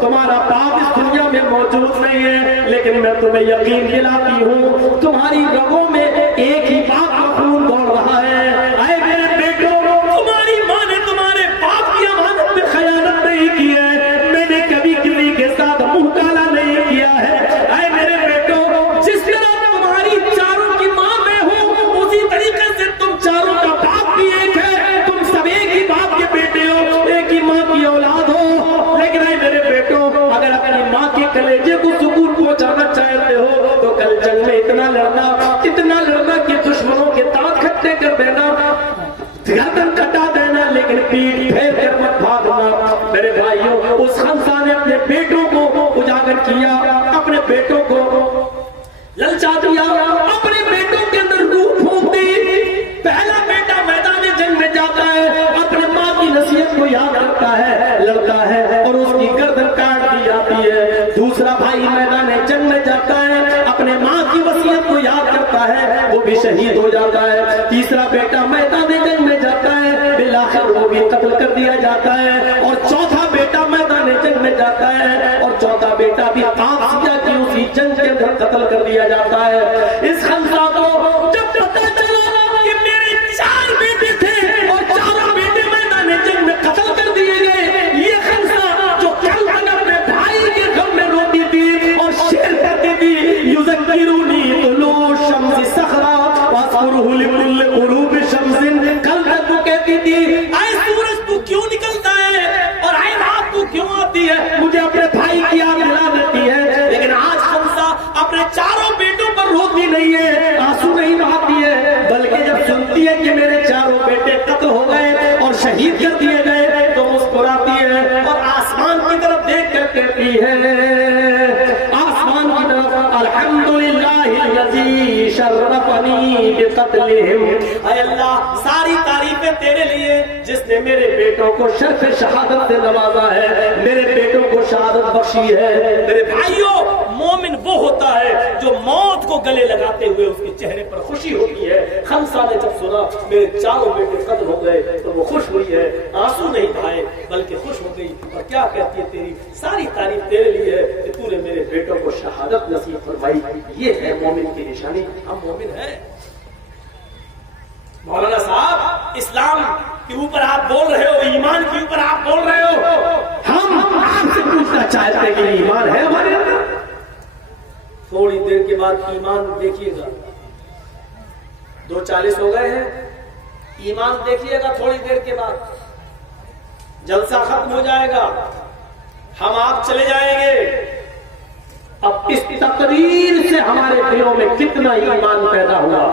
तुम्हारा बाप इस दुनिया में मौजूद नहीं है, लेकिन मैं तुम्हें यकीन दिलाती हूँ तुम्हारी रगों में एक ही बाप का खून दौड़ रहा है। आए मेरे बेटों, तुम्हारी माँ ने तुम्हारे बाप की अमानत में खयानत नहीं की है। मैंने कभी किसी के साथ मुंह काला नहीं किया है। आए मेरे बेटों, जिस तरह तुम्हारी चारों की माँ मैं हूँ, उसी तरीके से तुम चारों का बाप भी एक है। तुम सब एक ही बाप के बेटे हो, एक ही माँ की औलाद हो। लेकिन आए मेरे बेटों, अगर अपनी माँ के कलेजे को सुकून पहुंचाना चाहते हो तो कल जंग में इतना लड़ना कि दुश्मनों के दांत खट्टे कर देना, गर्दन कटा देना, लेकिन पीठ फेर कर मत भागना। मेरे भाइयों, उस खंसा ने अपने बेटों को उजागर किया, अपने बेटों को ललचा दिया, अपने बेटों के अंदर रूह फूंक दी। पहला बेटा मैदान जंग में जाता है, अपने माँ की नसीहत को याद करता है, लड़ता है और उसकी गर्दन काट दी जाती है। दूसरा भाई मैदान जंग में जाता है, अपने माँ की वसीयत को याद करता है, वो भी शहीद हो जाता है। तीसरा बेटा मैदान जंग में जाता है, बिलाखिर वो भी कत्ल कर दिया जाता है। और चौथा बेटा मैदान जंग में जाता है, और चौथा बेटा भी कादसिया की उसी जंग के अंदर कत्ल कर दिया जाता है। इस खंसा को जब पता चला कि मेरे 4 बेटे थे और चारों बेटे मैदान जंग में कत्ल कर दिए गए, ये खंसा जो कल अपने भाई के घर में रोती थी और शेर करती थी, युज़क्किरुनी तुलू शम्स सखरा वअज़कुरुहु लिकुल्लि गुरूब शम्सिन। कल तक वो कहती थी, आए सूरज तू क्यों निकलता है और आए रात तू क्यों आती है, मुझे अपने भाई की याद दिला देती है। लेकिन आज खंसा अपने चारों बेटों पर रोती नहीं है, आंसू नहीं बहाती है, बल्कि जब सुनती है कि मेरे चारों बेटे कत्ल हो गए और शहीद कर दिए गए तो मुस्कुराती है और आसमान की तरफ देख कर कहती है, आसमान की तरफ, अल्हम्दुलिल्लाहिल्लज़ी शर्रफ़नी बिक़त्लिहिम। ऐ अल्लाह, सारी तारीफें तेरे लिए जिसने मेरे बेटों को शर्फ शहादत से नवाजा है, मेरे बेटों को शहादत बख्शी है। मेरे भाइयों, मोमिन वो होता है जो मौत को गले लगाते हुए उसके चेहरे पर खुशी होती है। खंसा ने जब सुना मेरे चारों बेटे कत्ल हो गए तो वो खुश हुई है, आंसू नहीं बहाए बल्कि खुश हो गई और क्या कहती है, तेरी सारी तारीफ तेरे लिए है कि तूने मेरे बेटों को शहादत नसीब फरमाई। ये है मोमिन की निशानी। हम मोमिन हैं। मौलाना साहब, इस्लाम के ऊपर आप बोल रहे हो, ईमान के ऊपर आप बोल रहे हो, हम आपसे पूछना चाहते हैं कि ईमान है हमारे अंदर। थोड़ी देर के बाद ईमान देखिएगा, 2:40 हो गए हैं, ईमान देखिएगा थोड़ी देर के बाद जलसा खत्म हो जाएगा, हम आप चले जाएंगे। अब इस तकरीर से हमारे दिलों में कितना ईमान पैदा हुआ।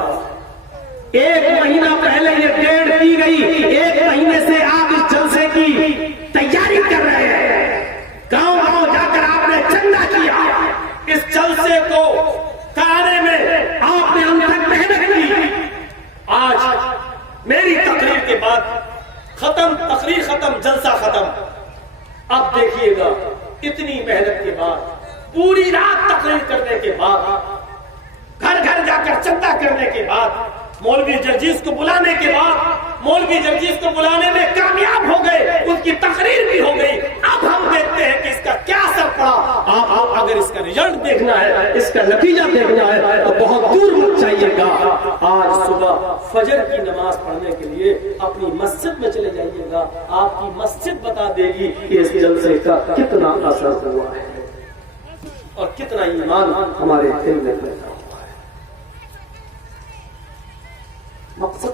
1 महीना पहले ये डेढ़ की गई, 1 महीने से आप इस जलसे की तैयारी कर रहे हैं, गांव-गांव जाकर आपने चंदा किया, इस जलसे को कराने में आपने अनथक मेहनत की। आज मेरी तकरीर के बाद खत्म, तकरीर खत्म, जलसा खत्म। अब देखिएगा, इतनी मेहनत के बाद, पूरी रात तकरीर करने के बाद, घर घर जाकर चंदा करने के बाद, मौलवी जर्जीस को बुलाने के बाद, मौलवी जर्जीस को बुलाने में कामयाब हो गए, उनकी तकरीर भी हो गई। अब हम देखते हैं कि इसका क्या असर पड़ा। आप अगर इसका रिजल्ट देखना है, इसका नतीजा देखना है तो बहुत दूर मत जाइएगा। आज सुबह फजर की नमाज पढ़ने के लिए अपनी मस्जिद में चले जाइएगा। आपकी मस्जिद बता देगी कि इस जलसे का कितना असर हुआ है और कितना ईमान हमारे दिल में पैदा हुआ है। मकसद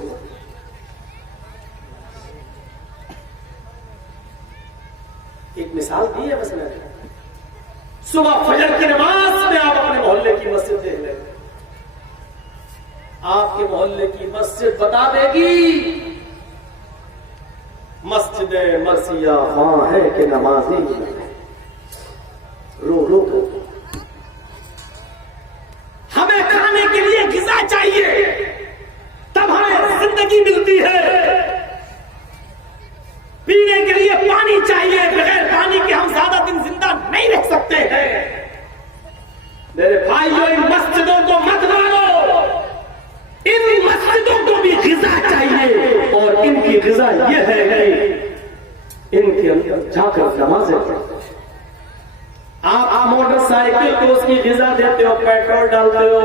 एक मिसाल दी है बस मैंने। सुबह फजर की नमाज में आप अपने मोहल्ले की मस्जिद देख लें, आपके मोहल्ले की मस्जिद बता देगी मस्जिद मरसिया वहां है कि नमाजी रो रो। हमें खाने के लिए ग़िज़ा चाहिए, तब हमें जिंदगी मिलती है। पीने के लिए पानी चाहिए, बगैर पानी के हम ज्यादा दिन जिंदा नहीं रह सकते हैं। मेरे भाइयों, इन मस्जिदों को मत मानो, इन मस्जिदों को भी ग़िज़ा चाहिए। और इनकी ग़िज़ा यह है कि इनके अंदर जाकर नमाज़ें पढ़ो। आप मोटरसाइकिल को उसकी ग़िज़ा देते हो, पेट्रोल डालते हो।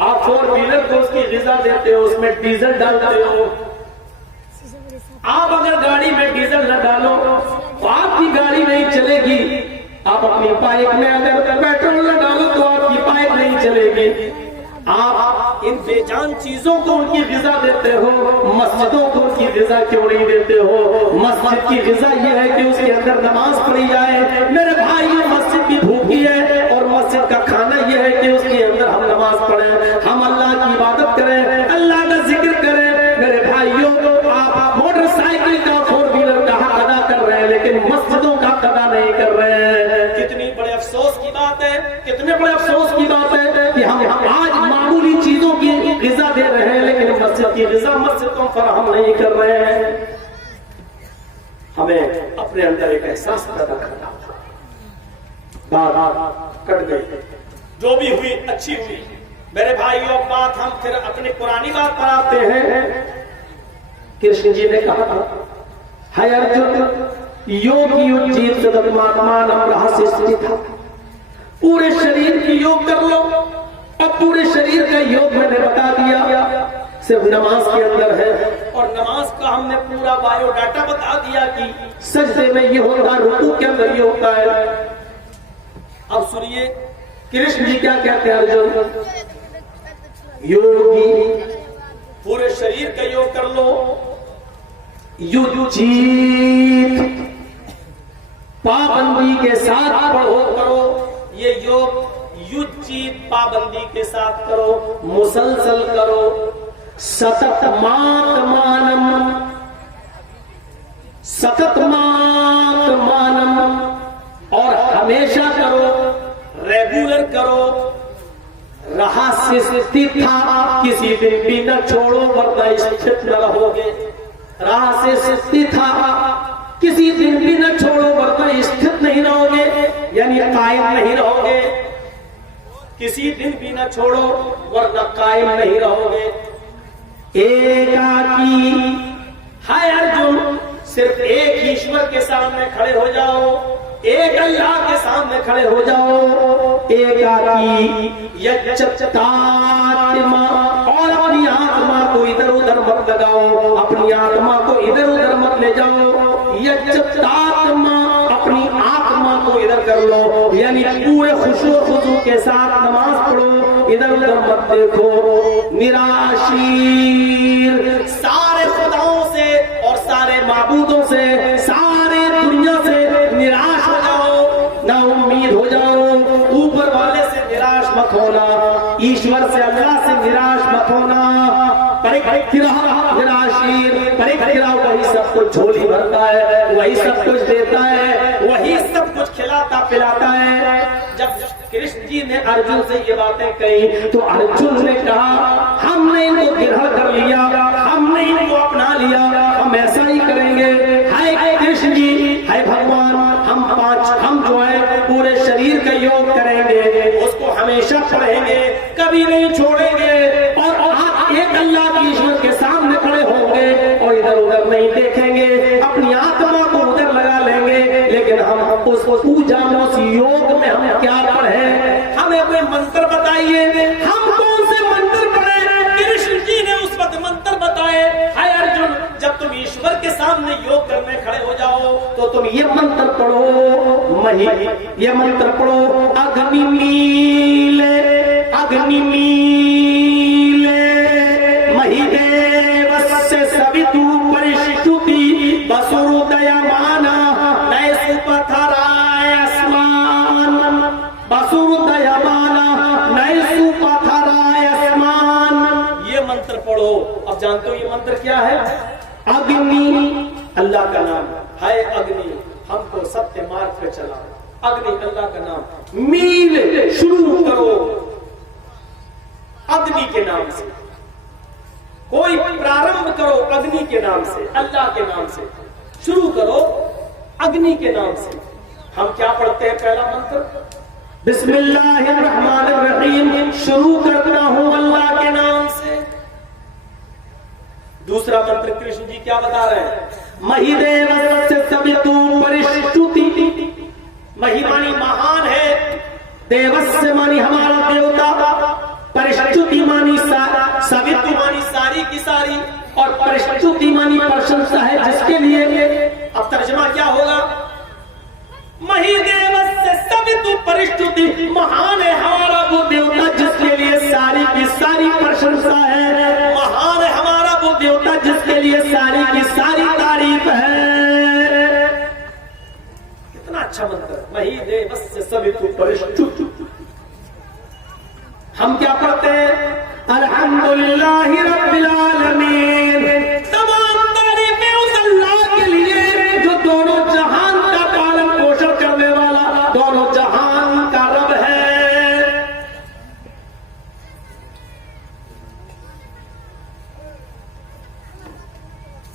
आप 4 व्हीलर को उसकी ग़िज़ा देते हो, उसमें डीजल डालते हो। आप अगर गाड़ी में डीजल न डालो तो आपकी गाड़ी नहीं चलेगी। आप अपनी बाइक में अगर पेट्रोल न डालो तो आपकी बाइक नहीं चलेगी। आप इन बेजान चीजों को उनकी ग़िज़ा देते हो, मस्जिदों को उनकी ग़िज़ा क्यों नहीं देते हो? मस्जिद की ग़िज़ा यह है कि उसके अंदर नमाज पढ़ी जाए। मेरे भाइयों, मस्जिद भी भूखी है और मस्जिद का खाना यह है कि उसके अंदर हम नमाज पढ़ें, हम अल्लाह की इबादत करें, अल्लाह का जिक्र करें। मेरे भाइयों, आप मोटरसाइकिल का 4 व्हीलर का हक अदा कर रहे हैं, लेकिन मस्जिदों का अदा नहीं कर रहे हैं। कितनी बड़े अफसोस की बात है, कितने बड़े अफसोस की बात है कि हम आज मामूली चीजों की ग़िज़ा दे रहे हैं, लेकिन मस्जिद की ग़िज़ा मस्जिद को फराहम नहीं कर रहे हैं। हमें अपने अंदर एक एहसास पैदा करना होगा। बात कट गई, जो भी हुई अच्छी हुई। मेरे भाइयों, बात हम फिर अपनी पुरानी बात पर आते हैं। कृष्ण जी ने कहा था, है अर्जुन, योग युजीत सदमात्मान रहस्य स्थित। पूरे शरीर की योग कर लो, और पूरे शरीर का योग मैंने बता दिया, सिर्फ नमाज के अंदर है। और नमाज का हमने पूरा बायोडाटा बता दिया कि सजदे में ये होगा, रुकू के अंदर ये होता है। अब सुनिए कृष्ण जी क्या कहते हैं अर्जुन, योगी पूरे शरीर का योग कर लो, युजीत पाबंदी के साथ पढ़ो करो। ये योग युजीत पाबंदी के साथ करो, मुसलसल करो। सतत मानम, सतत मानम, और हमेशा करो, रेगुलर करो। रहा स्थिता, किसी दिन भी न छोड़ो वरना स्थित न रहोगे। राह से स्थिता, किसी दिन भी न छोड़ो वरना स्थित नहीं रहोगे, यानी कायम नहीं रहोगे। किसी दिन भी न छोड़ो वरना कायम नहीं रहोगे। एकाकी है अर्जुन, सिर्फ एक ईश्वर के सामने खड़े हो जाओ, एक अल्लाह के सामने खड़े हो जाओ। एकाकी यच्चत्तात्मा, और अपनी आत्मा को इधर उधर मत लगाओ, अपनी आत्मा को इधर उधर मत ले जाओ। यच्चत्तात्मा, अपनी आत्मा को इधर कर लो, यानी पूरे खुशू खुशू के साथ नमाज पढ़ो, इधर उधर मत देखो। निराशीर, सारे खुदाओं से और सारे माबूदों से, सारे दुनिया से निराश हो जाओ, ना उम्मीद हो जाओ। ऊपर वाले से निराश मत होना, ईश्वर से अल्लाह से निराश मत होना। निराशीर, वही सब कुछ झोली भरता है, वही सब कुछ देता है, वही सब कुछ खिलाता पिलाता है। जब कृष्ण जी ने अर्जुन से ये बातें कही तो अर्जुन ने कहा, हमने इनको ग्रहण कर लिया, हमने इनको अपना लिया, हम ऐसा ही करेंगे। हाय कृष्ण जी, हाय भगवान, हम जो है पूरे शरीर का योग करेंगे, उसको हमेशा पढ़ेंगे, कभी नहीं छोड़ेंगे। और आप एक अल्लाह की ईश्वर के सामने खड़े होंगे, लेकिन हम उस पूजा में उस योग में हम क्या पढ़े? हमें कोई मंत्र बताइए, हम कौन से मंत्र पढ़े? कृष्ण जी ने उस वक्त मंत्र बताए। हाय अर्जुन, जब तुम ईश्वर के सामने योग करने खड़े हो जाओ तो तुम ये मंत्र पढ़ो, ये मंत्र पढ़ो, अग्निमीले महिदेवस्य सवितु परिष्टुति वसुरुदयमाना नैसुपथरायस्मान, वसुरुदयमाना नैसुपथरायस्मान। ये मंत्र पढ़ो। अब जानते हो ये मंत्र क्या है? अग्नि अल्लाह का नाम, हाय अग्नि हमको सत्य मार्ग पे चला। अग्नि अल्लाह का नाम। मील शुरू करो अग्नि के नाम से, कोई प्रारंभ करो अग्नि के नाम से, अल्लाह के नाम से शुरू करो, अग्नि के नाम से। हम क्या पढ़ते हैं? पहला मंत्र बिस्मिल्लाहिर्रहमानिर्रहीम, शुरू करता हूं अल्लाह के नाम से। दूसरा मंत्र कृष्ण जी क्या बता रहे हैं? महिदेवस्य सवितु परिष्टुति, मही मानी महान है, देवस्य मानी हमारा देवता, परिष्टुति मानी सवितु मानी सारी की सारी, और परिष्टुति मानी प्रशंसा है जिसके लिए। अब तर्जमा क्या होगा? महिदेवस्य सवितु परिष्टुति, महान है हमारा वो देवता जिसके लिए सारी की सारी प्रशंसा है, महान है हमारा वो देवता जिसके लिए सारी की सारी तारीफ है। कितना अच्छा मंत्र, महिदेवस्य सवितु परिष्टुति। हम क्या पढ़ते हैं? अल्हम्दुलिल्लाहि रब्बिल आलमीन, तमाम तारीफें उस अल्लाह के लिए जो दोनों जहान का पालन पोषण करने वाला, दोनों जहान का रब है।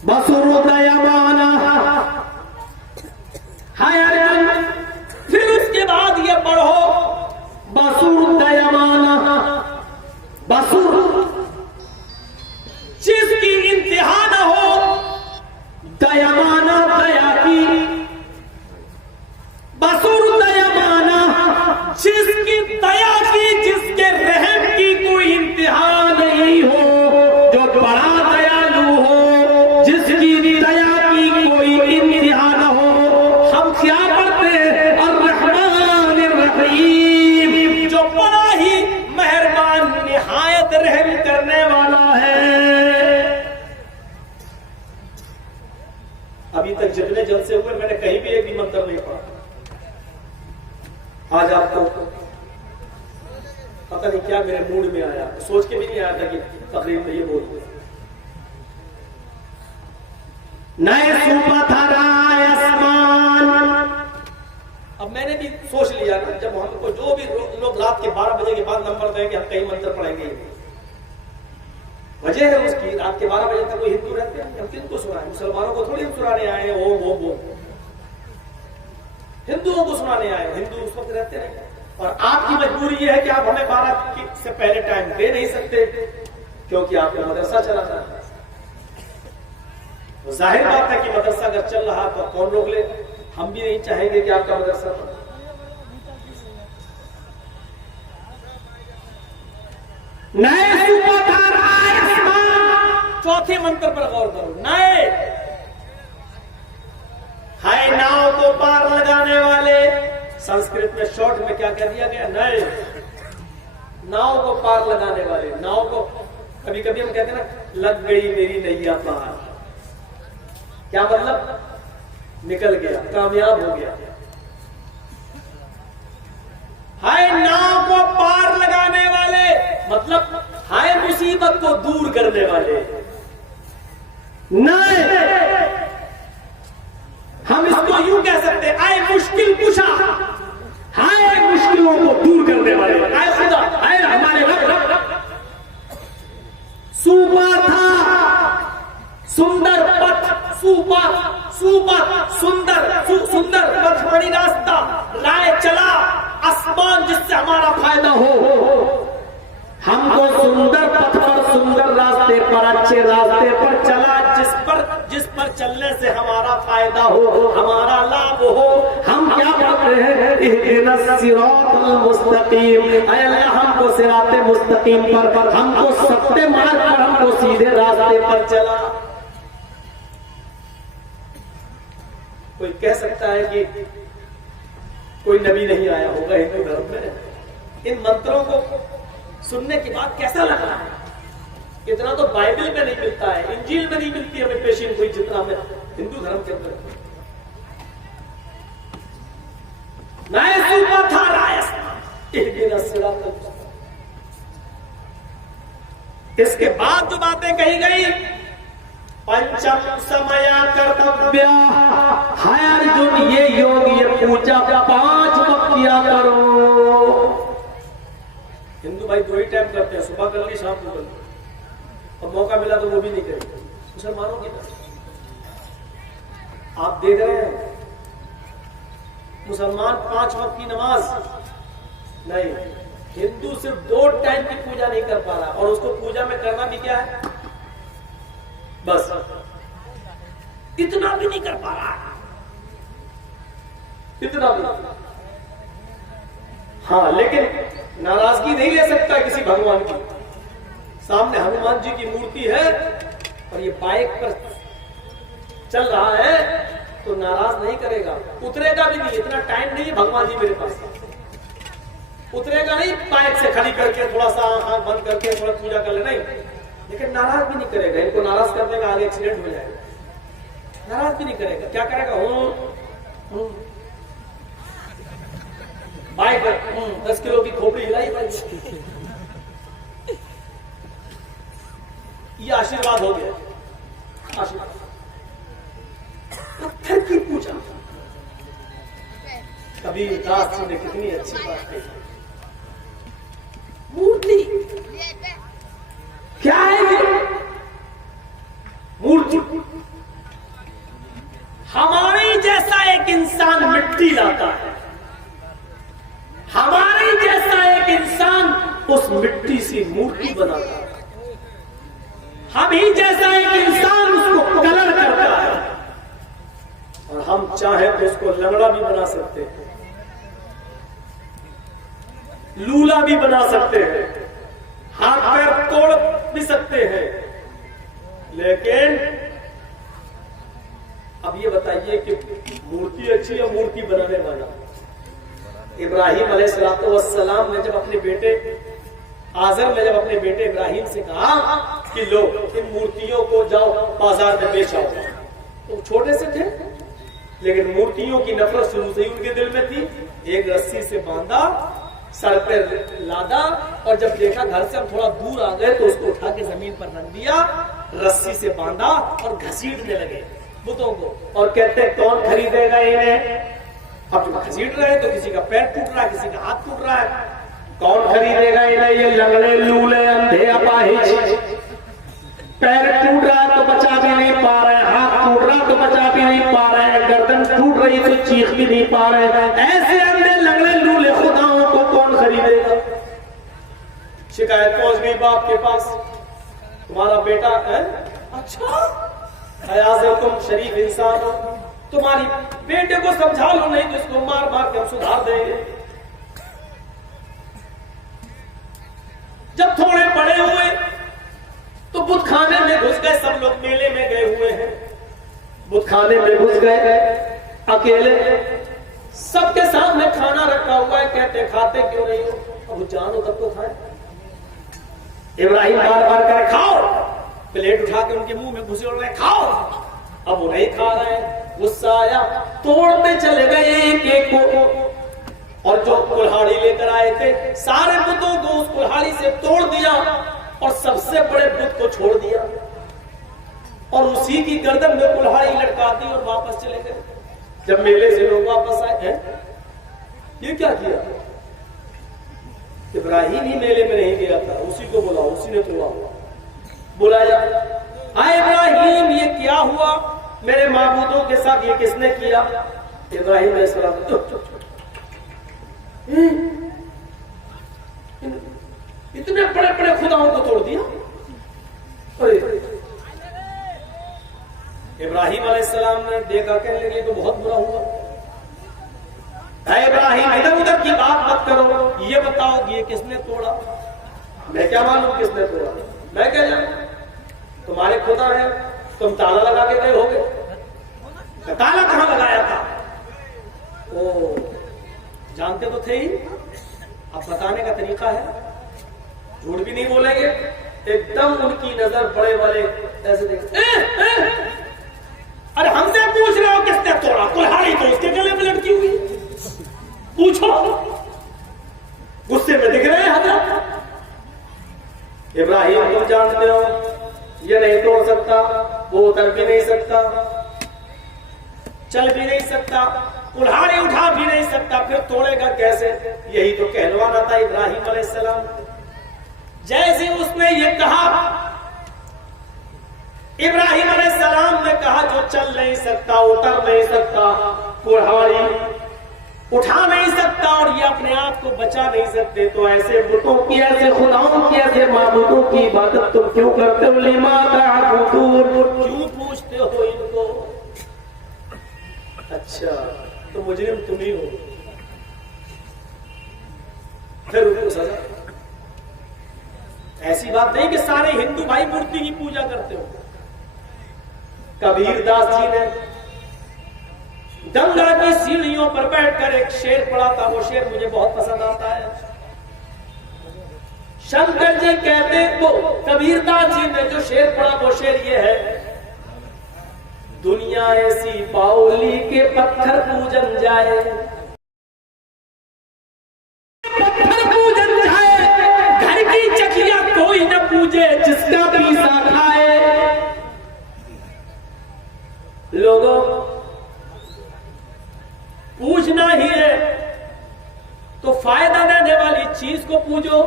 वसुरुदयमाना, हाय अर्जुन, फिर उसके बाद ये पढ़ो वसुरुदयमाना, वसुर जिसकी इंतहा न हो, दयामाना दया की, वसुरुदयमाना जिसकी दया की, जिसके रहम की कोई इंतहा नहीं हो, जो बड़ा दयालु हो, जिसकी दया की कोई इंतहा न हो। हम क्या पढ़ते हैं? अर्रहमानिर्रहीम, जो बड़ा ही मेहरबान निहायत रहम करने वाला है। अभी तक जितने जलसे हुए मैंने कहीं भी एक भी मंत्र नहीं पढ़ा। आज आपको पता नहीं क्या मेरे मूड में आया, सोच के भी नहीं आया था कि तकरीर में ये बोल। नए सुपथराय आसमान, अब मैंने भी सोच लिया ना, जब हमको जो भी लोग रात के 12 बजे के बाद नंबर देंगे हम कई मंत्र पढ़ेंगे, वजह है उसकी, रात के 12 बजे तक कोई हिंदू रहते हैं, हम किनको सुनाएं? मुसलमानों को थोड़ी हम सुनाने आए हैं वो हिंदुओं को सुनाने आए, हिंदू उस वक्त रहते नहीं। और आपकी मजबूरी ये है कि आप हमें 12 से पहले टाइम दे नहीं सकते क्योंकि आपको मदरसा चलाना है। तो जाहिर बात है कि मदरसा अगर चल रहा तो कौन रोक ले? हम भी नहीं चाहेंगे कि आपका मदरसा। नए सुपथराय आसमान, चौथे मंत्र पर गौर करो। नए, हाय नाव को पार लगाने वाले, संस्कृत में शॉर्ट में क्या कर दिया गया? नए, नाव को पार लगाने वाले। नाव को कभी कभी हम कहते हैं ना, लग गई मेरी नैया पार, क्या मतलब? निकल गया, कामयाब हो गया। हाय नाव को पार लगाने वाले मतलब हाय मुसीबत को दूर करने वाले। नए, हम इसको यूं कह सकते हैं, आए मुश्किल कुशा, हाय मुश्किलों को दूर करने वाले। आए खुदा, आए हमारे रब। सुपथा, सुंदर पथ, सुपथ, सुपथ सुंदर, सुंदर पथ मानी रास्ता, राह चला, आसमान जिससे हमारा फायदा हो। हमको सुंदर पथ पर, सुंदर रास्ते पर, अच्छे रास्ते पर चला, जिस पर चलने से हमारा फायदा हो, हमारा लाभ हो। इहदिनस सिरातल मुस्तकीम, ऐ अल्लाह हमको सिराते मुस्तकीम पर, हमको सत्य मार्ग पर, हमको सीधे रास्ते पर चला। कोई कह सकता है कि कोई नबी नहीं आया होगा हिंदू धर्म में। इन मंत्रों को सुनने के बाद कैसा लग रहा है? इतना तो बाइबल में नहीं मिलता है, इंजील में नहीं मिलती हमें पेशीन कोई, जितना हमें हिंदू धर्म के अंदर। इसके बाद जो बातें कही गई, पंचम समया कर्तव्य, हाय अर्जुन ये योग ये पूजा 5 वक्त किया करो। हिंदू भाई 2 ही टाइम करते हैं, सुबह कर ली शाम को कर ली, और मौका मिला तो वो भी नहीं करेंगे। मुसलमानों की तरह आप देख रहे हैं, मुसलमान 5 वक्त की नमाज नहीं, हिंदू सिर्फ 2 टाइम की पूजा नहीं कर पा रहा, और उसको पूजा में करना भी क्या है, बस इतना भी नहीं कर पा रहा, इतना भी। हाँ, लेकिन नाराजगी नहीं ले सकता किसी भगवान की। सामने हनुमान जी की मूर्ति है और ये बाइक पर चल रहा है तो नाराज नहीं करेगा, उतरेगा भी नहीं, इतना टाइम नहीं है भगवान जी मेरे पास, उतरेगा नहीं बाइक से खड़ी करके थोड़ा सा आंख बंद करके थोड़ा पूजा कर ले, नहीं, लेकिन नाराज भी नहीं करेगा। इनको नाराज करने का आगे एक्सीडेंट हो जाएगा, नाराज भी नहीं करेगा। क्या करेगा, बाइक 10 किलो की खोपड़ी हिलाई भाई, ये आशीर्वाद हो गया, आशीर्वाद। पत्थर की पूजा, कबीर दास जी ने कितनी अच्छी बात कही। मूर्ति क्या है ये? मूर्ति हमारे जैसा एक इंसान मिट्टी लाता है, हमारे जैसा एक इंसान उस मिट्टी से मूर्ति बनाता है, हम ही जैसा एक इंसान उसको कलर करता है, और हम चाहे तो उसको लंगड़ा भी बना सकते हैं, लूला भी बना सकते हैं, हाथ पैर तोड़ भी सकते हैं। लेकिन अब ये बताइए कि मूर्ति अच्छी है मूर्ति बनाने वाला? इब्राहिम अलैहिस्सलाम ने जब अपने बेटे आजर ने जब अपने बेटे इब्राहिम से कहा कि लो इन मूर्तियों को जाओ बाजार में बेच आओ, तो छोटे से थे लेकिन मूर्तियों की नफरत शुरू से ही उनके दिल में थी। एक रस्सी से बांधा, सर पर लादा, और जब देखा घर से हम थोड़ा दूर आ गए तो उसको उठा के जमीन पर रख दिया, रस्सी से बांधा और घसीटने लगे बुतों को, और कहते हैं कौन खरीदेगा इन्हें? अब जो घसीट रहे हैं तो किसी का पैर टूट रहा है, किसी का हाथ टूट रहा है, कौन खरीदेगा इन्हें? ये लंगड़े लूले अंधे अपाहिज, पैर टूट रहा है तो बचा भी नहीं पा रहे, हाथ टूट रहा तो बचा भी नहीं पा रहे, गर्दन टूट रही तो चीख भी नहीं पा रहे, ऐसे अंधे लंगड़े लूले खुदाओं को कौन खरीदेगा? शिकायत पहुंच गई बाप के पास, तुम्हारा बेटा है, अच्छा तुम शरीफ इंसान हो, तुम्हारी बेटे को समझा लो, नहीं तो इसको मार मार के हम सुधार देंगे। जब थोड़े बड़े हुए तो बुत खाने में घुस गए, सब लोग मेले में गए हुए हैं, बुत खाने में घुस गए अकेले, सबके सामने खाना रखा हुआ है, कहते खाते क्यों नहीं हो? अब जानो तब तो खाए। इब्राहिम बार बार कहे खाओ, प्लेट उठा के उनके मुंह में घुसे उड़ रहे खाओ, अब वो नहीं खा रहे हैं, गुस्सा आया, तोड़ते चले गए एक एक को, और जो कुल्हाड़ी लेकर आए थे सारे बुतों को उस कुल्हाड़ी से तोड़ दिया और सबसे बड़े बुत को छोड़ दिया, और उसी की गर्दन में कुल्हाड़ी लटका दी और वापस चले गए। जब मेले से लोग वापस आए हैं, ये क्या किया? इब्राहिम ही मेले में नहीं गया था, उसी को बुलाओ, उसी ने तोड़ा, बुलाया, आए इब्राहिम ये क्या हुआ मेरे माबूदों के साथ, ये किसने किया? इब्राहिम अलैहिस्सलाम इतने बड़े बड़े खुदाओं को तोड़ दिया। इब्राहिम अलैहिस्सलाम ने देखा, कहने लगे तो बहुत बुरा हुआ। इब्राहिम ये बताओ कि ये किसने तोड़ा? मैं क्या मालूम किसने तोड़ा, मैं क्या जानूं? तुम्हारे खुदा है, तुम ताला लगा के गए होगे। ताला कहां लगाया था? ओ जानते तो थे ही। अब बताने का तरीका है, झूठ भी नहीं बोलेंगे, एकदम उनकी नजर बड़े वाले ऐसे देख, अरे हमसे पूछ रहे हो किसने तोड़ा? कुल्हाड़ी तो उसके गले में लटकी हुई, पूछो। गुस्से में दिख रहे हैं हजरत। इब्राहिम तुम जानते हो ये नहीं तोड़ सकता, वो उतर भी नहीं सकता, चल भी नहीं सकता, कुल्हाड़ी उठा भी नहीं सकता, फिर तोड़ेगा कैसे? यही तो कहलवाना था इब्राहिम अलैहिस्सलाम। जैसे उसने ये कहा, इब्राहिम अलैहिस्सलाम ने कहा जो चल नहीं सकता, उतर नहीं सकता, कुल्हाड़ी उठा नहीं सकता और ये अपने आप को बचा नहीं सकते, तो ऐसे बुतों की, ऐसे खुदाओं की, ऐसे माबूदों की इबादत तुम क्यों करते हो? लिमा ताबुदून, क्यों पूछते हो इनको? अच्छा तो मुजरिम तुम ही हो, फिर उनको सजा। ऐसी बात नहीं कि सारे हिंदू भाई मूर्ति की पूजा करते हो। कबीर दास जी ने गंगा की सीढ़ियों पर बैठकर एक शेर पढ़ा था, वो शेर मुझे बहुत पसंद आता है। शंकर जी कहते, वो कबीर दास जी ने जो शेर पढ़ा वो शेर ये है, दुनिया ऐसी बाउली के पत्थर पूजन जाए, पत्थर पूजन जाए, घर की चकिया कोई न पूजे जिसका पीसा खाए। लोगों पूजना ही है तो फायदा देने वाली चीज को पूजो।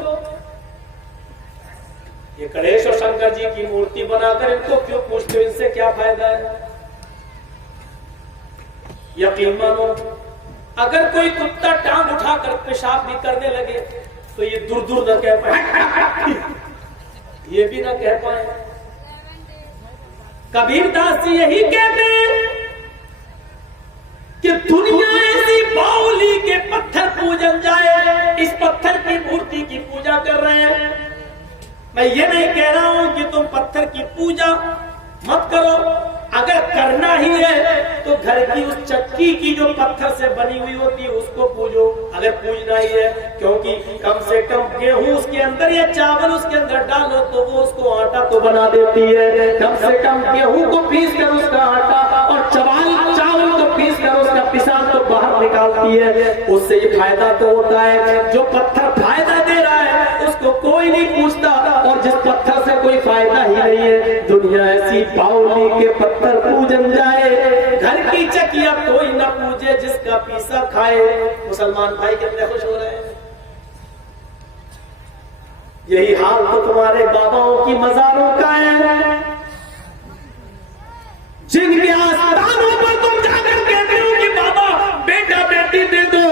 ये गणेश और शंकर जी की मूर्ति बनाकर इनको क्यों पूजते हो? इनसे क्या फायदा है? यकीन मानो, अगर कोई कुत्ता टांग उठाकर पेशाब भी करने लगे तो ये दूर दूर न कह पाए, ये भी न कह पाए। कबीर दास जी यही कहते हैं कि दुनिया ऐसी बाउली के पत्थर पूजन जाए, इस पत्थर की मूर्ति की पूजा कर रहे हैं। मैं ये नहीं कह रहा हूं कि तुम पत्थर की पूजा मत करो, अगर करना ही है तो घर की उस चक्की की जो पत्थर से बनी हुई होती है उसको पूजो, अगर पूजना ही है। क्योंकि कम से कम गेहूं उसके अंदर या चावल उसके अंदर डालो तो वो उसको आटा तो बना देती है। कम से कम गेहूं को पीस कर उसका आटा और चावल को पीस कर उसका पिसान तो बाहर निकालती है, उससे ये फायदा तो होता है। जो पत्थर फायदा दे रहा है उसको कोई नहीं पूछता, और जिस पत्थर से कोई फायदा ही नहीं है, दुनिया ऐसी बाउली के पत्थर पूजन जाए, घर की चकिया कोई न पूजे जिसका पीसा खाए। मुसलमान भाई कितने खुश हो रहे हैं। यही हाल तो तुम्हारे बाबाओं की मजारों का है, जिनके आस्थानों पर तुम जाकर कहते हो कि बाबा बेटा बेटी दे दो,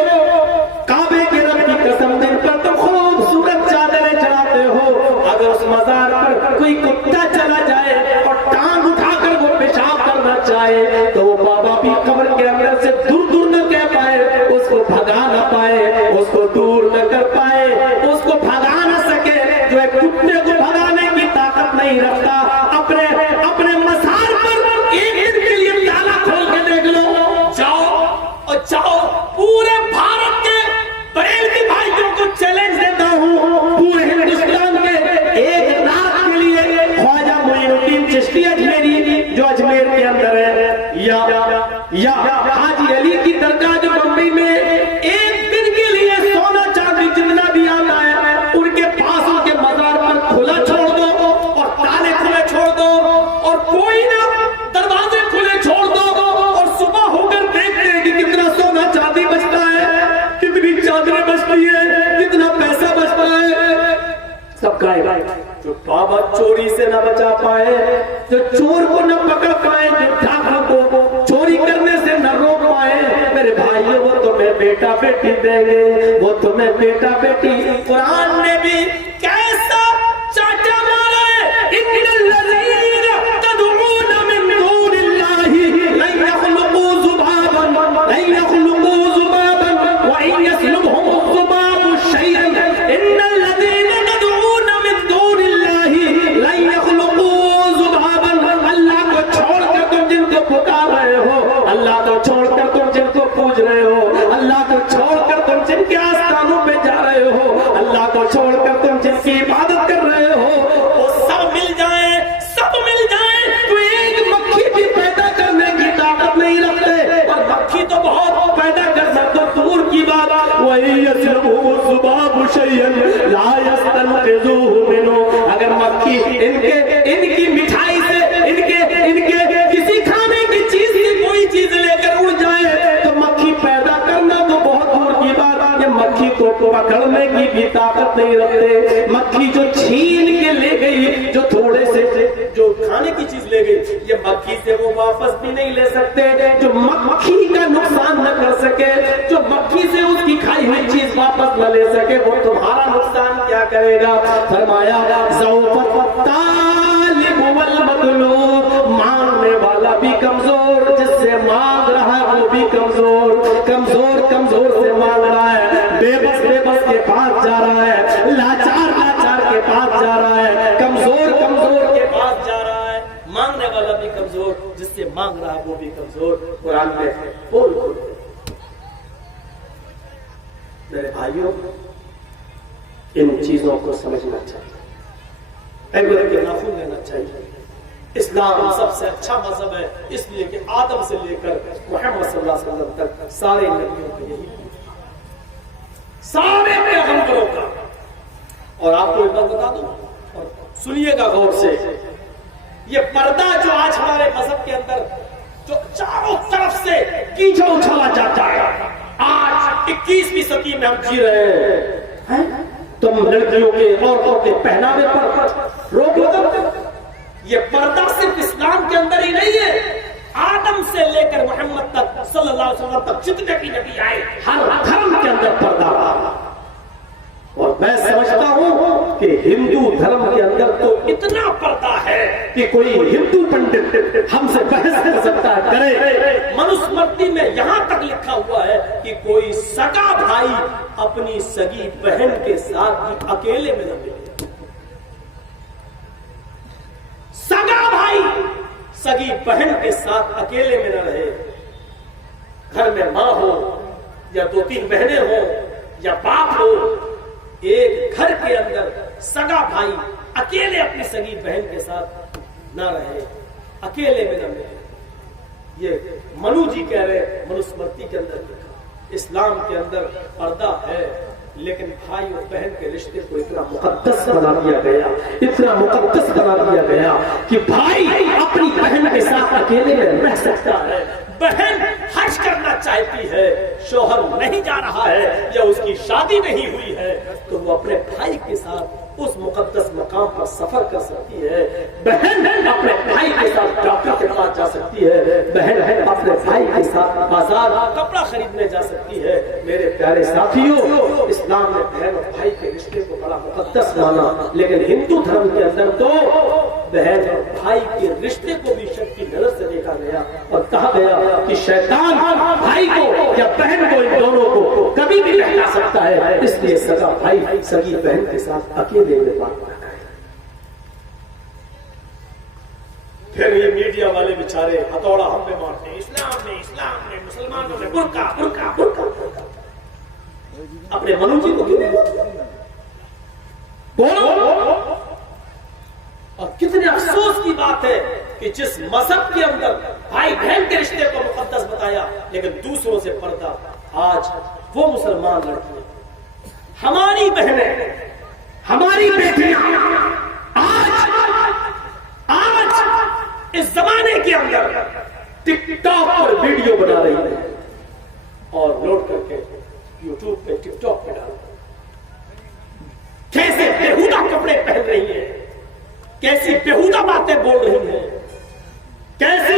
काबे के रब की कसम दिन पर तुम खूबसूरत चादरें चढ़ाते हो। अगर उस मजार पर कोई कुत्ता चला जाए और टांग उठाकर वो पेशाब करना चाहे तो वो बाबा भी कब्र के अंदर से दूर दूर न कह पाए, उसको भगा न पाए, उसको दूर न कर पाए, उसको भगा न सके। जो एक कुत्ते को भगाने की ताकत नहीं रखता, अपने अपने मसार पर एक दिन के लिए ताला खोल के देख लो, जाओ और जाओ। पूरे भारत के बरेलवी भाइयों को चैलेंज देता हूं, पूरे हिंदुस्तान के एक रात के लिए ख्वाजा मोइनुद्दीन चिश्ती अजमेरी जो अजमेर के अंदर है, या हाजी अली की दरगाह जो बम्बई में, एक दिन के लिए सोना चांदी जितना भी आता है उनके पास उनके मजार पर खुला छोड़ दो और ताले खुले छोड़ दो और कोई ना दरवाजे खुले छोड़ दो, और सुबह होकर देखते हैं कि कितना सोना चांदी बचता है, कितनी चादरें बचती है, कितना पैसा बचता है। सब गायब। जो बाबा चोरी से न बचा पाए, जो चोर को न पकड़ पाए, जो ठाकुर को चोरी करने से न रोक पाए, मेरे भाइयों वो तुम्हें बेटा बेटी देंगे, वो तुम्हें बेटा बेटी। कुरान ने भी कैसा चाचा मारा है, इन्नल्लज़ीना तदऊना मिन दूनिल्लाहि लन यख़्लुक़ू ज़ुबाबन व इन यस्लुबहुम ज़ुबाबु शैअन इनकी मिठाई से, इनके किसी खाने की चीज से कोई चीज लेकर उड़ जाए तो मक्खी पैदा करना तो बहुत दूर की बात है। मक्खी को पकड़ने की भी ताकत नहीं रखते। मक्खी जो छीन के ले गई, जो थोड़े से जो खाने की चीज ले गई, ये मक्खी से वो वापस भी नहीं ले सकते। जो मक्खी का नुकसान न कर सके, जो मक्खी से उसकी खाई हुई चीज वापस न ले सके, वो तुम्हारा नुकसान क्या करेगा। फरमाया मांगने वाला भी कमजोर, जिससे मांग रहा है वो भी कमजोर से मांग रहा है, बेबस के पास जा रहा है, लाचार के पास जा रहा है, कमजोर के पास जा रहा है। मांगने वाला भी कमजोर, जिससे मांग रहा है वो भी कमजोर। कुरान में बोल मेरे भाइयों, इन चीजों को समझना चाहिए, अकबर के नाखून लेना चाहिए। इस्लाम सबसे अच्छा मजहब है, इसलिए कि आदम से लेकर मोहम्मद सल्लल्लाहु अलैहि वसल्लम तक सारे नबियों का यही, सारे पैगंबरों का। और आपको एक बात बता दूं, और सुनिएगा गौर से, ये पर्दा जो आज हमारे मजहब के अंदर जो चारों तरफ से कीचड़ उछाला जाता है, आज 21वीं सदी में हम जी रहे हैं। तुम लड़कियों के, औरतों के पहनावे पर रोक लगाते। ये पर्दा सिर्फ इस्लाम के अंदर ही नहीं है, आदम से लेकर मोहम्मद तक सल्लल्लाहु अलैहि वसल्लम तक जितने भी नबी आए, हर धर्म के अंदर पर्दा था। और मैं समझता हूं कि हिंदू धर्म के अंदर तो इतना पर्दा है कि कोई हिंदू पंडित हमसे बहस कर सकता है, करे। मनुस्मृति में यहां तक लिखा हुआ है कि कोई सगा भाई अपनी सगी बहन के साथ भी अकेले में न मिले। सगा भाई सगी बहन के साथ अकेले में न रहे। घर में मां हो या 2-3 बहनें हो या बाप हो, एक घर के अंदर सगा भाई अकेले अपनी सगी बहन के साथ न रहे, अकेले में न रहे। ये मनु जी कह रहे, मनुस्मृति के अंदर लिखा। इस्लाम के अंदर पर्दा है, लेकिन भाई और बहन के रिश्ते को इतना मुकद्दस बना दिया गया, इतना मुकद्दस बना दिया गया कि भाई अपनी बहन के साथ अकेले में रह सकता है। बहन हज करना चाहती है, शौहर नहीं जा रहा है या उसकी शादी नहीं हुई है, तो वो अपने भाई के साथ उस मुकद्दस मकाम पर सफर कर सकती है। बहन अपने भाई के साथ डॉक्टर के पास जा सकती है, बहन अपने भाई के साथ बाजार कपड़ा खरीदने जा सकती है। मेरे प्यारे साथियों, इस्लाम ने बहन और भाई के रिश्ते को बड़ा मुकद्दस माना, लेकिन हिंदू धर्म के अंदर तो बहन और भाई के रिश्ते को भी शक की नजर से देखा गया और कहा गया कि शैतान भाई को या बहन को, इन दोनों को कभी भी बहला सकता है, इसलिए सगा भाई सगी बहन के साथ अकेले में बात न करें। फिर ये मीडिया वाले बेचारे हथौड़ा हम पे मारते हैं, इस्लाम ने मुसलमानों ने बुर्का। अपने मनु जी को बोलो। और कितने अफसोस की बात है कि जिस मजहब के अंदर भाई बहन के रिश्ते को मुकद्दस बताया, लेकिन दूसरों से पर्दा। आज वो मुसलमान लड़कियां, हमारी बहनें, हमारी बेटियां आज इस जमाने के अंदर टिकटॉक पर वीडियो बना रही है और लोड करके यूट्यूब पे, टिकटॉक पे डाल, कैसे बेहुदा कपड़े पहन रही है, कैसी बेहुदा बातें बोल रही है, कैसी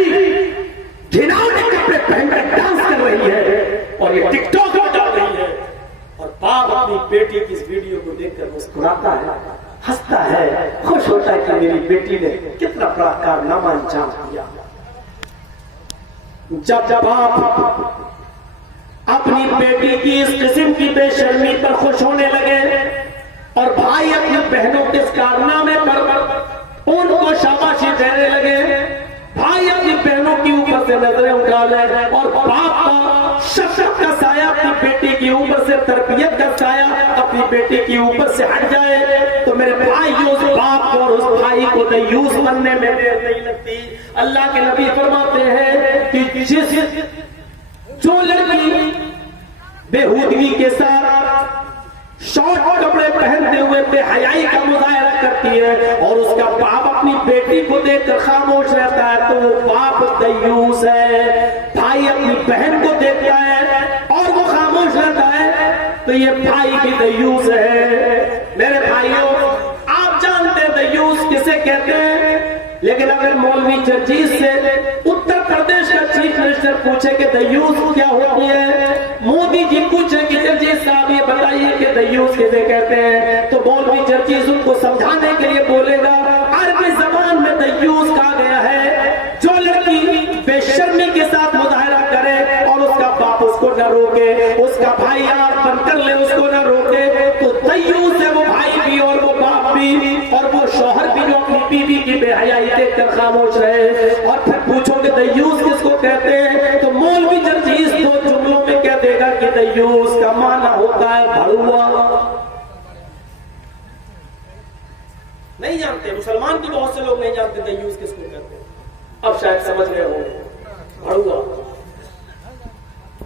घिनौने कपड़े पहनकर डांस कर रही है और ये टिकटॉक पर डाल रही है। और बाप अपनी बेटी की इस वीडियो को देखकर मुस्कुराता है, हंसता है, खुश होता है कि मेरी बेटी ने कितना बड़ा कारनामा अंजाम दिया। जब बाप अपनी बेटी की इस किस्म की बेशर्मी पर खुश होने लगे और भाई अपनी बहनों के इस कारनामे पर उनको शाबाशी देने लगे, भाई अपनी बहनों के ऊपर से नजरें उठा ले और बाप का शफकत का साया अपनी बेटी के ऊपर से, तरबियत का साया अपनी बेटी के ऊपर से हट जाए, तो मेरे भाई उस बाप को और उस भाई को दयूस बनने में देर नहीं लगती। अल्लाह के नबी फरमाते हैं कि जो लड़की बेहूदगी के साथ शॉर्ट कपड़े पहनते हुए बेहयाई का मुजाहरा करती है और उसका बाप अपनी बेटी को देखकर खामोश रहता है तो वो बाप दयूस है। भाई अपनी बहन को देखता है और वो खामोश रहता है तो ये भाई भी दयूस है। मेरे भाइयों, आप जानते हैं दयूस किसे कहते हैं, लेकिन अगर मौलवी जर्जीज से उत्तर प्रदेश का चीफ मिनिस्टर पूछे कि दयूस क्या होती है, मोदी जी पूछे कि जर्जीज साहब ये बताइए कि दयूस किसे कहते हैं, तो मौलवी जर्जीज उनको समझाने के लिए बोलेगा अरबी जबान में दयूस कहा गया है जो लड़की बेशर्मी के साथ मुजाहरा करे और उसका बाप उसको न रोके, उसका भाई आप बंद कर ले उसको न रोके, तो दयूस है वो भाई भी और वो बाप भी और वो शौहर भी जो अपनी बीवी की बेहयाई देखकर खामोश रहे। और फिर पूछोगे दयूस किसको कहते हैं, तो मौलवी जर्जीस दो जुमलों में कह देगा कि दयूस का माना होता है भड़ुआ। नहीं जानते, मुसलमान भी बहुत से लोग नहीं जानते दयूस किसको कहते हैं, अब शायद समझ गए हो भड़ुआ,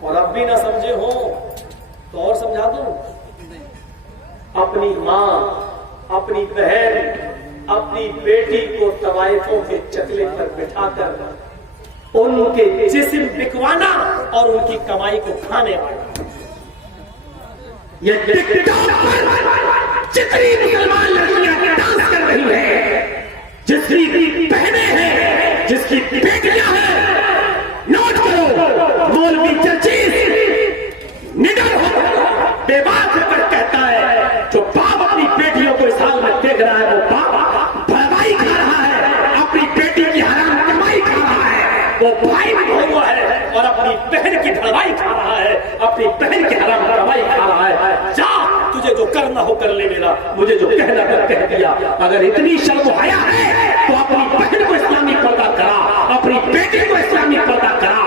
और अब भी ना समझे हो तो और समझा दूं। अपनी माँ, अपनी बहन, अपनी बेटी को तवाइफों के चकले पर बिठाकर उनके जिस्म बिकवाना और उनकी कमाई को खाने वाला, ये टिकटॉक पर जितनी मुसलमान लड़कियां डांस कर रही है, जिसकी बहनें हैं, जिसकी बेटियां हैं, नोट करो मौलवी जर्जीस निडर हो बेबाक होकर कहता है जो बाप अपनी बेटियों को इस हाल में देख रहा है वो बाप भलाई खा रहा है, अपनी बेटी की हराम कमाई खा रहा है, वो भाई भी हुआ है और अपनी बहन की भलाई खा रहा है, अपनी बहन की हराम कमाई खा रहा है। जा, तुझे जो करना हो कर ले मेरा, मुझे जो कहना कर कह दिया। अगर इतनी शर्म आया है तो अपनी बहन को इस्लामी पर्दा करा, अपनी बेटी को इस्लामी पर्दा करा,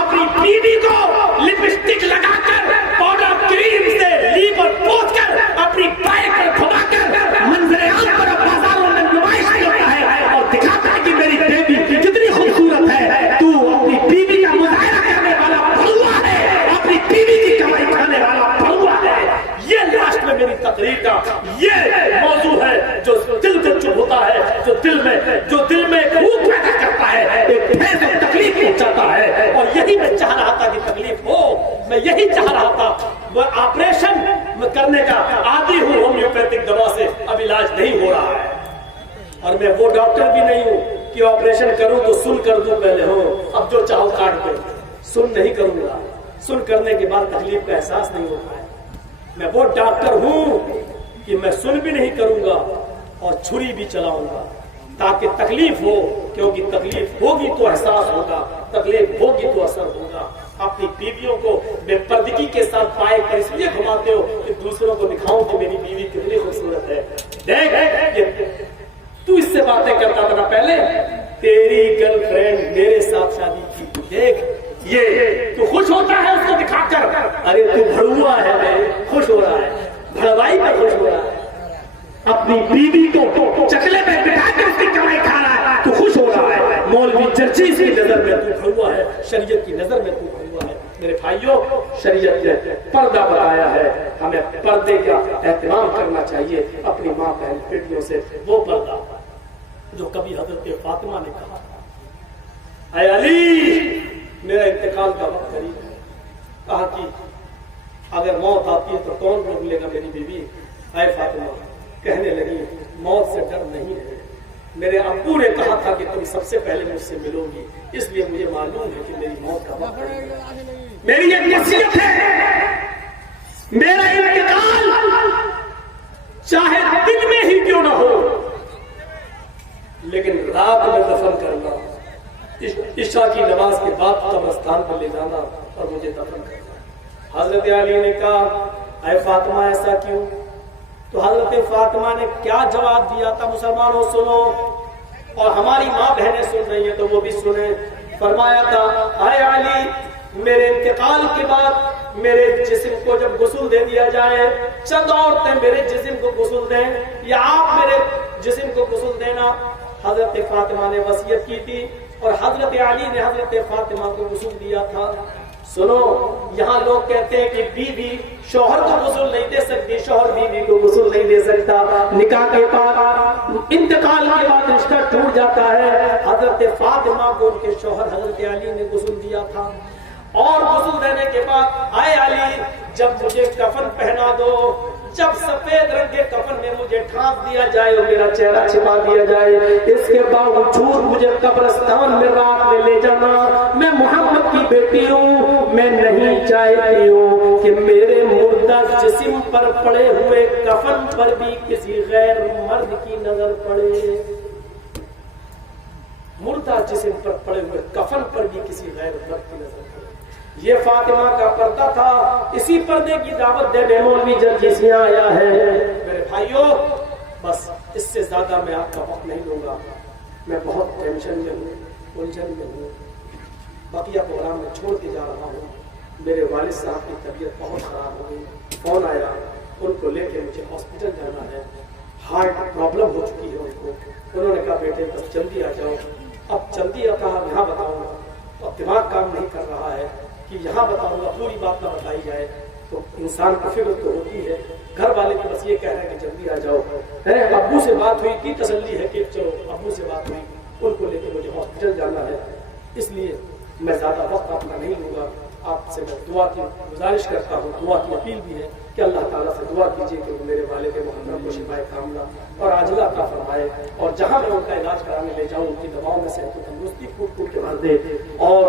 अपनी बीवी को लिपस्टिक लगाकर पाउडर क्रीम से लीप और पोंछ कर अपनी बाइक पर घुमाकर मंजरे आम पर बाजारों में नुमाइश करता है और दिखाता है कि मेरी बेटी कितनी खूबसूरत है। तू अपनी बीवी का मुजाहरा करने वाला भड़ुआ है, अपनी बीवी की कमाई खाने वाला भड़ुआ है। ये लास्ट में मेरी तकरीर का ये मौजू है जो दिल को चुभ होता है, जो दिल में खूब पैदा करता है, एक ठेस और तकलीफ पहुंचाता है। और यही मैं चाह रहा था कि तकलीफ हो, मैं यही चाह रहा था। वह ऑपरेशन करने का आदी हूं होम्योपैथिक दवा से, अब इलाज नहीं हो रहा है और मैं वो डॉक्टर भी नहीं हूं कि ऑपरेशन करूं तो सुन कर दूं पहले हो, अब जो चाहो काट दो, सुन नहीं करूंगा। सुन करने के बाद तकलीफ का एहसास नहीं होता है। मैं वो डॉक्टर हूं कि मैं सुन भी नहीं करूंगा और छुरी भी चलाऊंगा ताकि तकलीफ हो, क्योंकि तकलीफ होगी तो एहसास होगा, तकलीफ होगी तो असर होगा। अपनी बीवियों को बेपर्दगी के साथ पाए पर इसलिए घुमाते हो कि दूसरों को दिखाऊं कि मेरी बीवी कितनी खूबसूरत है। देख, तू इससे बातें करता था ना पहले, तेरी गर्लफ्रेंड मेरे साथ शादी की, देख ये तू खुश होता है उसको दिखाकर, अरे तू भड़ुआ है, खुश हो रहा है, भड़वाई में खुश हो रहा है, अपनी बीवी को चकले में बिठा के उसकी कमाई खा रहा है, तू खुश हो रहा है। मौलवी जर्जीस की नजर में तू भड़ुआ है, शरीयत की नजर में तू भड़ुआ है। मेरे भाइयों, शरीयत ने पर्दा बताया है, हमें पर्दे का एहतराम करना चाहिए अपनी माँ बहन बेटियों से। वो पर्दा जो कभी हजरत फातिमा ने कहा था, ऐ अली मेरा इंतकाल का वक्त करीब है, कहा कि अगर मौत आती है तो कौन रोक लेगा मेरी बीवी। ऐ फातिमा, कहने लगी मौत से डर नहीं है, मेरे अब्बू ने कहा था कि तुम सबसे पहले मुझसे मिलोगी, इसलिए मुझे मालूम है कि मेरी मौत का वक्त है। मेरी ये वसीयत है, मेरा इंतकाल चाहे दिन में ही क्यों ना हो, लेकिन रात में दफन करना, इशा की नमाज के बाद कब्रिस्तान पर ले जाना और मुझे दफन करना। हजरत अली ने कहा, ऐ फातिमा ऐसा क्यों? तो हजरत फातिमा ने क्या जवाब दिया था, मुसलमानों सुनो, और हमारी माँ बहनें सुन रही है तो वो भी सुने। फरमाया था, ऐ अली मेरे इंतकाल के बाद मेरे जिस्म को जब गुस्ल दे दिया जाए, चंद औरतें मेरे जिस्म को गुस्ल दें या आप मेरे जिस्म को गुस्ल देना। हजरत फातिमा ने वसीयत की थी और हजरत अली ने हजरत फातिमा को गुस्ल दिया था। सुनो, यहाँ लोग कहते हैं कि बीवी शौहर को गुस्ल नहीं दे सकती, शौहर बीवी को गुस्ल नहीं दे सकता। निकाह के बाद, इंतकाल के बाद रिश्ता टूट जाता है। हजरत फातिमा को उनके शौहर हजरत अली ने गुस्ल दिया था, और गुस्ल देने के बाद, आए अली जब मुझे कफन पहना दो, जब सफेद रंग के कफन में मुझे ढांप दिया जाए और मेरा चेहरा छिपा दिया जाए, इसके बावजूद मुझे कब्रिस्तान में रात में ले जाना। मैं मोहम्मद की बेटी हूँ, मैं नहीं चाहती हूँ कि मेरे मुर्दा जिस्म पर पड़े हुए कफन पर भी किसी गैर मर्द की नजर पड़े। मुर्दा जिस्म पर पड़े हुए कफन पर भी किसी गैर मर्द की नजर पड़े। ये फातिमा का पर्दा था। इसी पर्दे की दावत देने मौलवी जर्जीस यहाँ आया है। मेरे भाइयों, बस इससे ज्यादा मैं आपका वक्त नहीं लूंगा। मैं बहुत टेंशन में हूँ, उलझन में हूँ। बकिया प्रोग्राम में छोड़ के जा रहा हूँ। मेरे वालिद साहब की तबीयत बहुत खराब हो गई, फोन आया, उनको लेके मुझे हॉस्पिटल जाना है। हार्ट प्रॉब्लम हो चुकी है उनको। उन्होंने कहा बेटे बस जल्दी आ जाओ। अब जल्दी आता यहाँ बताऊंगा, अब दिमाग काम नहीं कर रहा है कि यहाँ बताऊंगा, पूरी बात ना बताई जाए तो इंसान को फिक्र तो होती है। घर वाले तो बस ये कह रहे हैं कि जल्दी आ जाओ। है अब्बू से बात हुई थी, तसल्ली है कि चलो अब्बू से बात हुई, उनको लेकर मुझे हॉस्पिटल जाना है। इसलिए मैं ज्यादा वक्त अपना नहीं लूंगा। आपसे मैं दुआ की गुजारिश करता हूँ, दुआ की अपील भी है कि अल्लाह ताला से दुआ कीजिए कि वो मेरे वालिद मोहम्मद को शिफाए कामला और आजिला अता फरमाए, और जहाँ मैं उनका इलाज कराने ले जाऊँ उनकी दवाओं में से तंदुरुस्ती फूट फूट के भर दे, और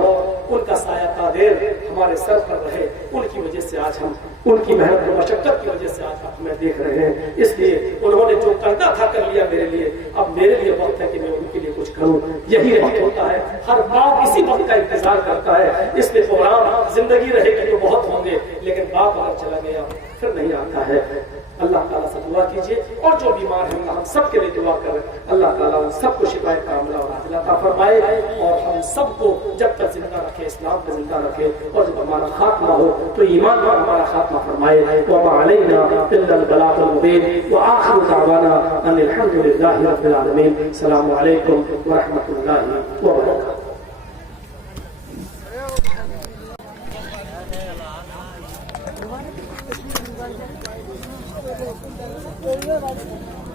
उनका साया तादेर हमारे सर पर रहे। उनकी वजह से आज हम, उनकी मेहनत और मशक्कत की वजह से आज हमें देख रहे हैं। इसलिए उन्होंने जो करना था कर लिया मेरे लिए। अब मेरे लिए वक्त है कि मैं उनके लिए कुछ करूँ। यही वक्त होता है, हर बाप इसी वक्त का इंतजार करता है। इसलिए प्रोग्राम जिंदगी रहेगी तो बहुत होंगे, लेकिन बाप अगर चला गया फिर नहीं आता है। अल्लाह ताला से दुआ कीजिए, और जो बीमार हैं हम सब के लिए दुआ करें। अल्लाह ताला उन सबको शिफाए कामला और आजिला अता फरमाए, और हम सबको जब तक जिंदा रखे, इस्लाम में जिंदा रखे, और जब हमारा खात्मा हो तो ईमान पर हमारा खात्मा फरमाए। व मा अलैना इल्लल बलागुल मुबीन, व आखिरु दावाना अनिल हम्दुलिल्लाहि रब्बिल आलमीन। अस्सलामु अलैकुम व रहमतुल्लाहि व बरकातहू। Thank you.